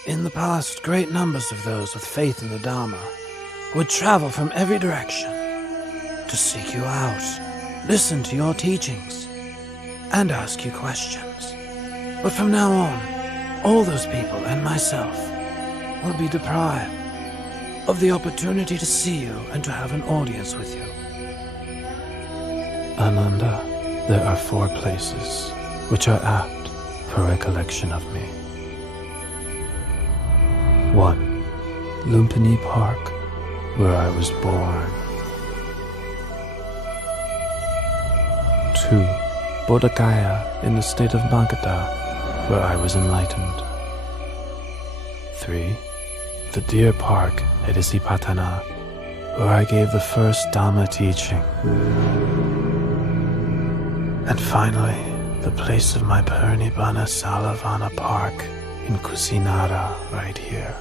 In the past, great numbers of those with faith in the Dhamma would travel from every direction to seek you out. listen to your teachings, and ask you questions. But from now on, all those people and myself will be deprived of the opportunity to see you and to have an audience with you. Ananda, there are 4 places which are apt for recollection of me. 1. Lumpini Park, where I was born. 2. Bodh Gaya in the state of Magadha, where I was enlightened. 3. The Deer Park at Isipatana, where I gave the first Dhamma teaching. And finally, the place of my Parinibbana Salavana Park in Kusinara, right here.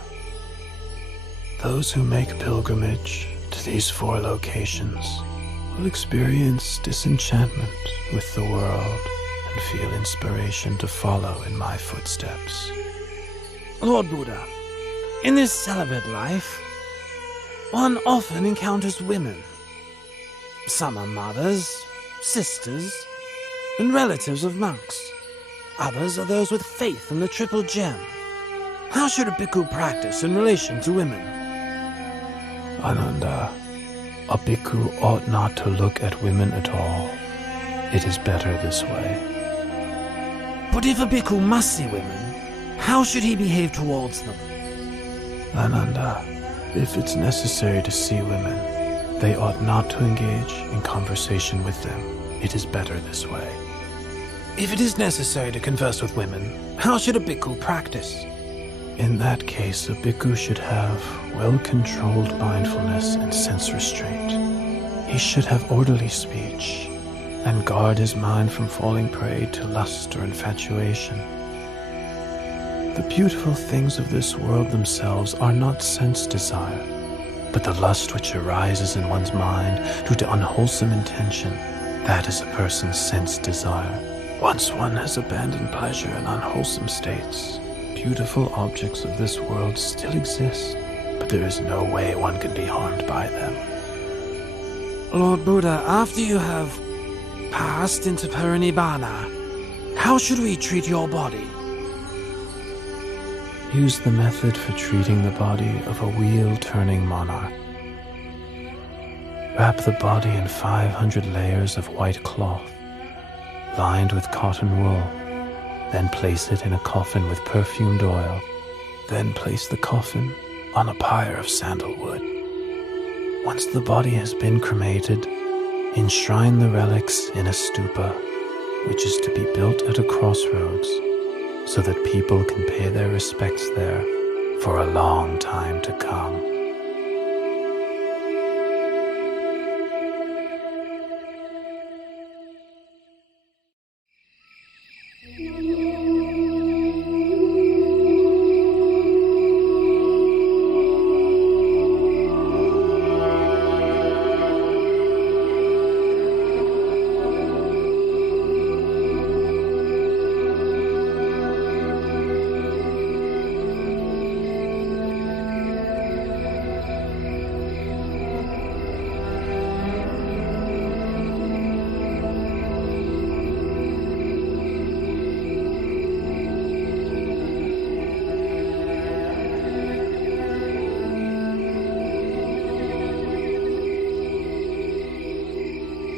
Those who make pilgrimage to these 4 locations will experience disenchantment with the world and feel inspiration to follow in my footsteps. Lord Buddha, in this celibate life, one often encounters women. Some are mothers, sisters, and relatives of monks. Others are those with faith in the Triple Gem. How should a bhikkhu practice in relation to women? Ananda, a bhikkhu ought not to look at women at all. It is better this way. But if a bhikkhu must see women, how should he behave towards them? Ananda, if it's necessary to see women, they ought not to engage in conversation with them. It is better this way. If it is necessary to converse with women, how should a bhikkhu practice? In that case, a bhikkhu should have well-controlled mindfulness and sense restraint. He should have orderly speech and guard his mind from falling prey to lust or infatuation. The beautiful things of this world themselves are not sense desire, but the lust which arises in one's mind due to unwholesome intention. That is a person's sense desire. Once one has abandoned pleasure in unwholesome states, beautiful objects of this world still exist, but there is no way one can be harmed by them. Lord Buddha, after you have passed into Parinibbana, how should we treat your body? Use the method for treating the body of a wheel-turning monarch. Wrap the body in 500 layers of white cloth, lined with cotton wool. Then place it in a coffin with perfumed oil. Then place the coffin on a pyre of sandalwood. Once the body has been cremated, enshrine the relics in a stupa, which is to be built at a crossroads, so that people can pay their respects there for a long time to come.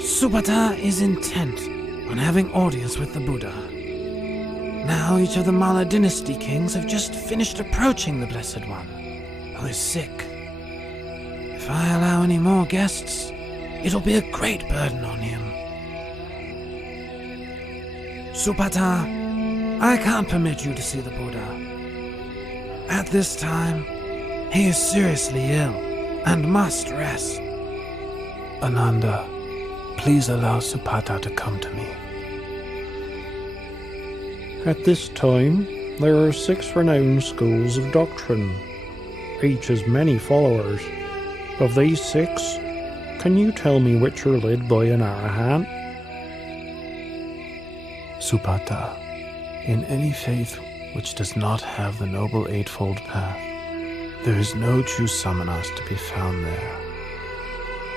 Supata is intent on having audience with the Buddha. Now each of the Mala dynasty kings have just finished approaching the Blessed One, who is sick. If I allow any more guests, it'll be a great burden on him. Supata, I can't permit you to see the Buddha. At this time, he is seriously ill and must rest. Ananda, please allow Supata to come to me. At this time, there are 6 renowned schools of doctrine. Each has many followers. Of these 6, can you tell me which are led by an Arahant? Supata, in any faith which does not have the Noble Eightfold Path, there is no true samanas to be found there.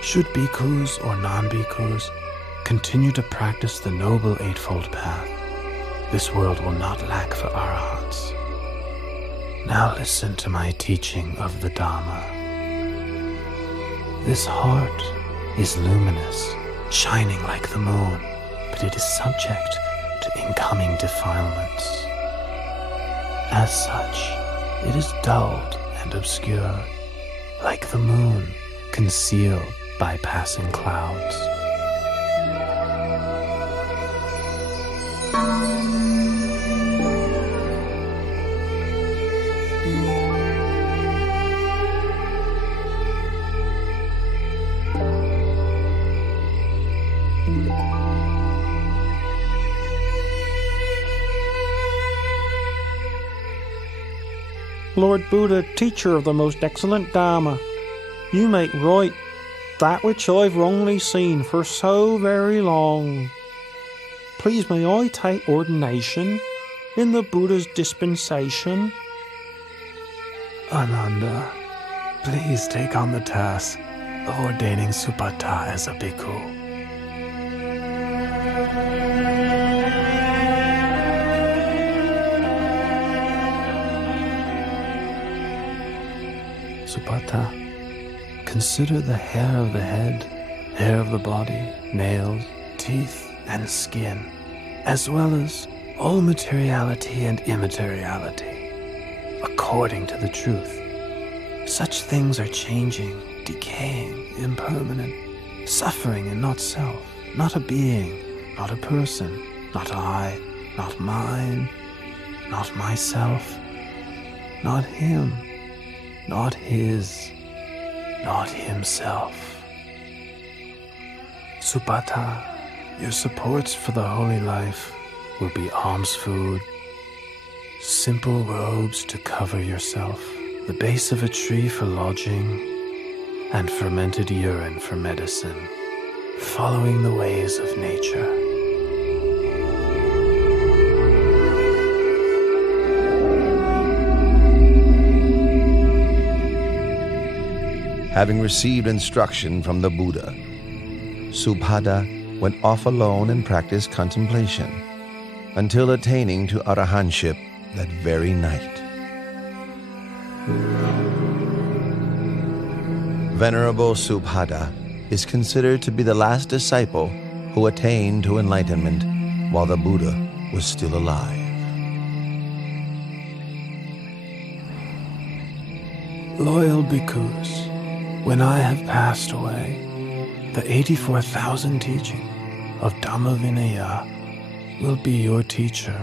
Should bhikkhus or non-bhikkhus Continue to practice the Noble Eightfold Path. This world will not lack for arahants. Now listen to my teaching of the Dharma. This heart is luminous, shining like the moon, but it is subject to incoming defilements. As such, it is dulled and obscured, like the moon concealed by passing clouds. Lord Buddha, teacher of the most excellent Dharma, you make right that which I've wrongly seen for so very long. Please may I take ordination in the Buddha's dispensation? Ananda, please take on the task of ordaining Supata as a bhikkhu. Supata, consider the hair of the head, hair of the body, nails, teeth, and skin, as well as all materiality and immateriality, according to the truth. Such things are changing, decaying, impermanent, suffering and not self, not a being, not a person, not I, not mine, not myself, not him, not his, not himself. Supata, your supports for the holy life will be alms food, simple robes to cover yourself, the base of a tree for lodging, and fermented urine for medicine, following the ways of nature. Having received instruction from the Buddha, Subhada went off alone and practiced contemplation until attaining to arahantship that very night. Venerable Subhada is considered to be the last disciple who attained to enlightenment while the Buddha was still alive. Loyal bhikkhus, when I have passed away, the 84,000 teaching of Dhamma Vinaya will be your teacher.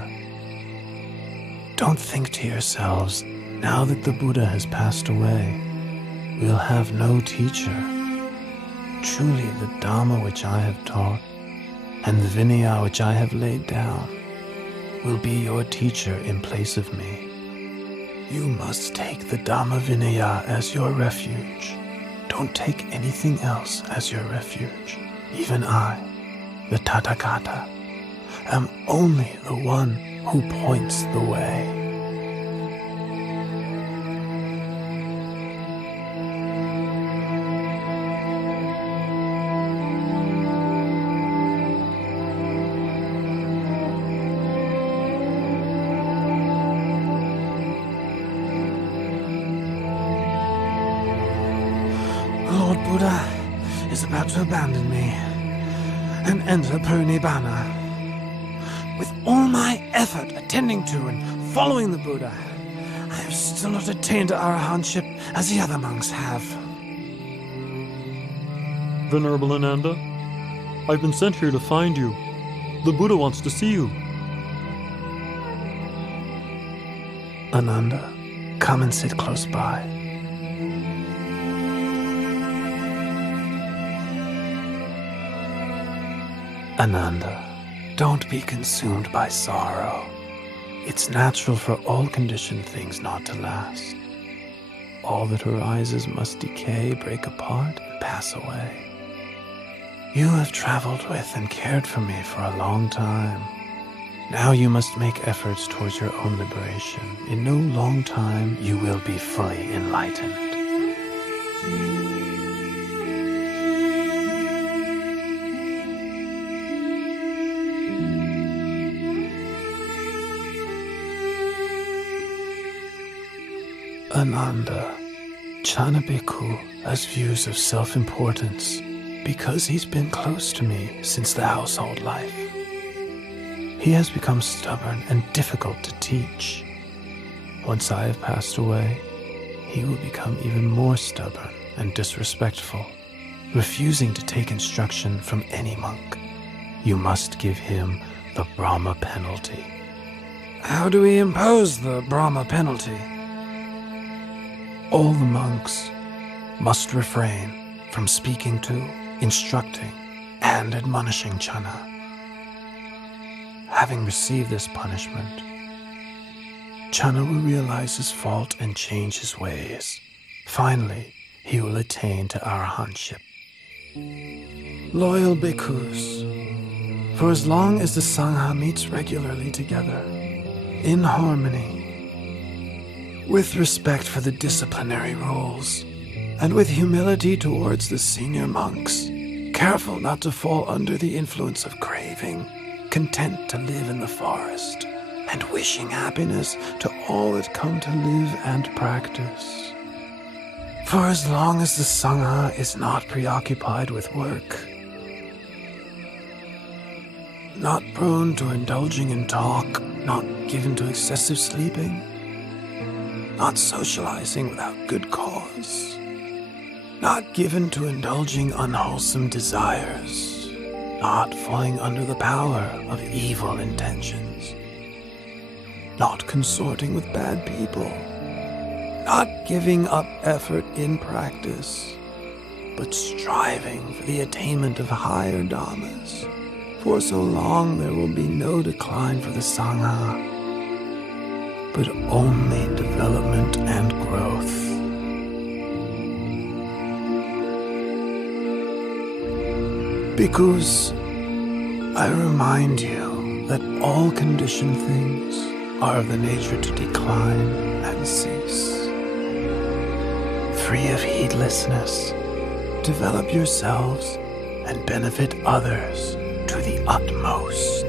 Don't think to yourselves, now that the Buddha has passed away, we'll have no teacher. Truly the Dhamma which I have taught and the Vinaya which I have laid down will be your teacher in place of me. You must take the Dhamma Vinaya as your refuge. Don't take anything else as your refuge. Even I, the Tathagata, am only the one who points the way. Lord Buddha is about to abandon me and enter Purnibbana. With all my effort attending to and following the Buddha, I have still not attained to arahantship as the other monks have. Venerable Ananda, I've been sent here to find you. The Buddha wants to see you. Ananda, come and sit close by. Ananda, don't be consumed by sorrow. It's natural for all conditioned things not to last. All that arises must decay, break apart, and pass away. You have traveled with and cared for me for a long time. Now you must make efforts towards your own liberation. In no long time, you will be fully enlightened. Ananda, Chanabhikkhu has views of self-importance because he's been close to me since the household life. He has become stubborn and difficult to teach. Once I have passed away, he will become even more stubborn and disrespectful, refusing to take instruction from any monk. You must give him the Brahma penalty. How do we impose the Brahma penalty? All the monks must refrain from speaking to, instructing, and admonishing Channa. Having received this punishment, Channa will realize his fault and change his ways. Finally, he will attain to arahantship. Loyal bhikkhus, for as long as the Sangha meets regularly together, in harmony, with respect for the disciplinary rules, and with humility towards the senior monks, careful not to fall under the influence of craving, content to live in the forest, and wishing happiness to all that come to live and practice. For as long as the Sangha is not preoccupied with work, not prone to indulging in talk, not given to excessive sleeping, not socializing without good cause, not given to indulging unwholesome desires, not falling under the power of evil intentions, not consorting with bad people, not giving up effort in practice, but striving for the attainment of higher dhammas. For so long there will be no decline for the Sangha, but only development and growth. Bhikkhus, I remind you that all conditioned things are of the nature to decline and cease. Free of heedlessness, develop yourselves and benefit others to the utmost.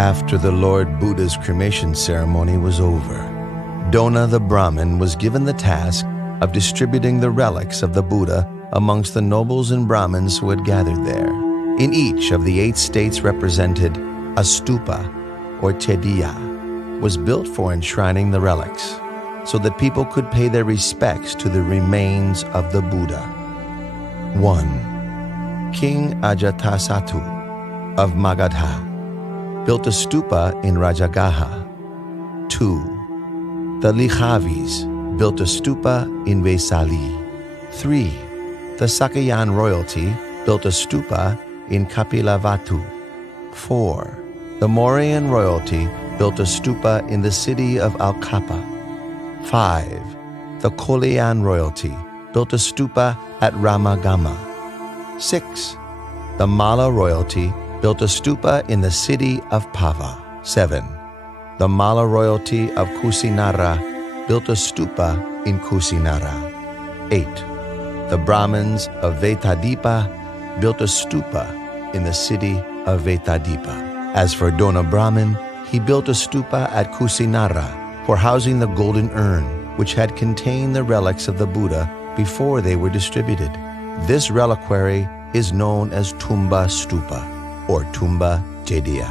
After the Lord Buddha's cremation ceremony was over, Dona the Brahmin was given the task of distributing the relics of the Buddha amongst the nobles and Brahmins who had gathered there. In each of the 8 states represented, a stupa, or tediya, was built for enshrining the relics, so that people could pay their respects to the remains of the Buddha. 1. King Ajatasattu of Magadha built a stupa in Rajagaha. 2. The Likhavis built a stupa in Vesali. 3. The Sakayan royalty built a stupa in Kapilavatu. 4. The Mauryan royalty built a stupa in the city of Alkapa. 5. The Kolian royalty built a stupa at Ramagama. 6. The Mala royalty built a stupa in the city of Pava. 7. The Mala royalty of Kusinara built a stupa in Kusinara. 8. The Brahmins of Vetadipa built a stupa in the city of Vetadipa. As for Dona Brahmin, he built a stupa at Kusinara for housing the golden urn, which had contained the relics of the Buddha before they were distributed. This reliquary is known as Tumba Stupa or Tumba Jediya.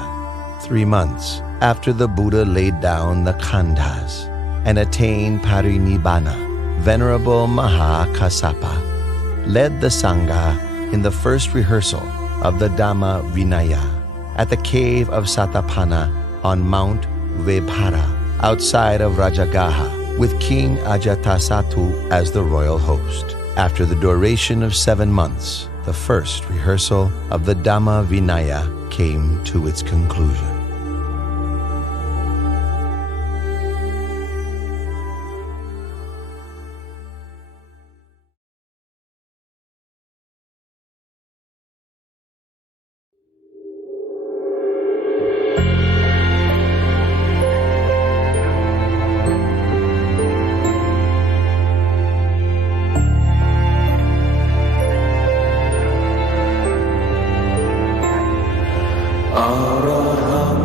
3 months after the Buddha laid down the khandhas and attained parinibbana, Venerable Maha Kassapa led the Sangha in the first rehearsal of the Dhamma Vinaya at the cave of Satapana on Mount Vebhara outside of Rajagaha with King Ajatasattu as the royal host. After the duration of 7 months, the first rehearsal of the Dhamma Vinaya came to its conclusion. Araham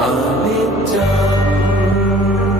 อนิจจัง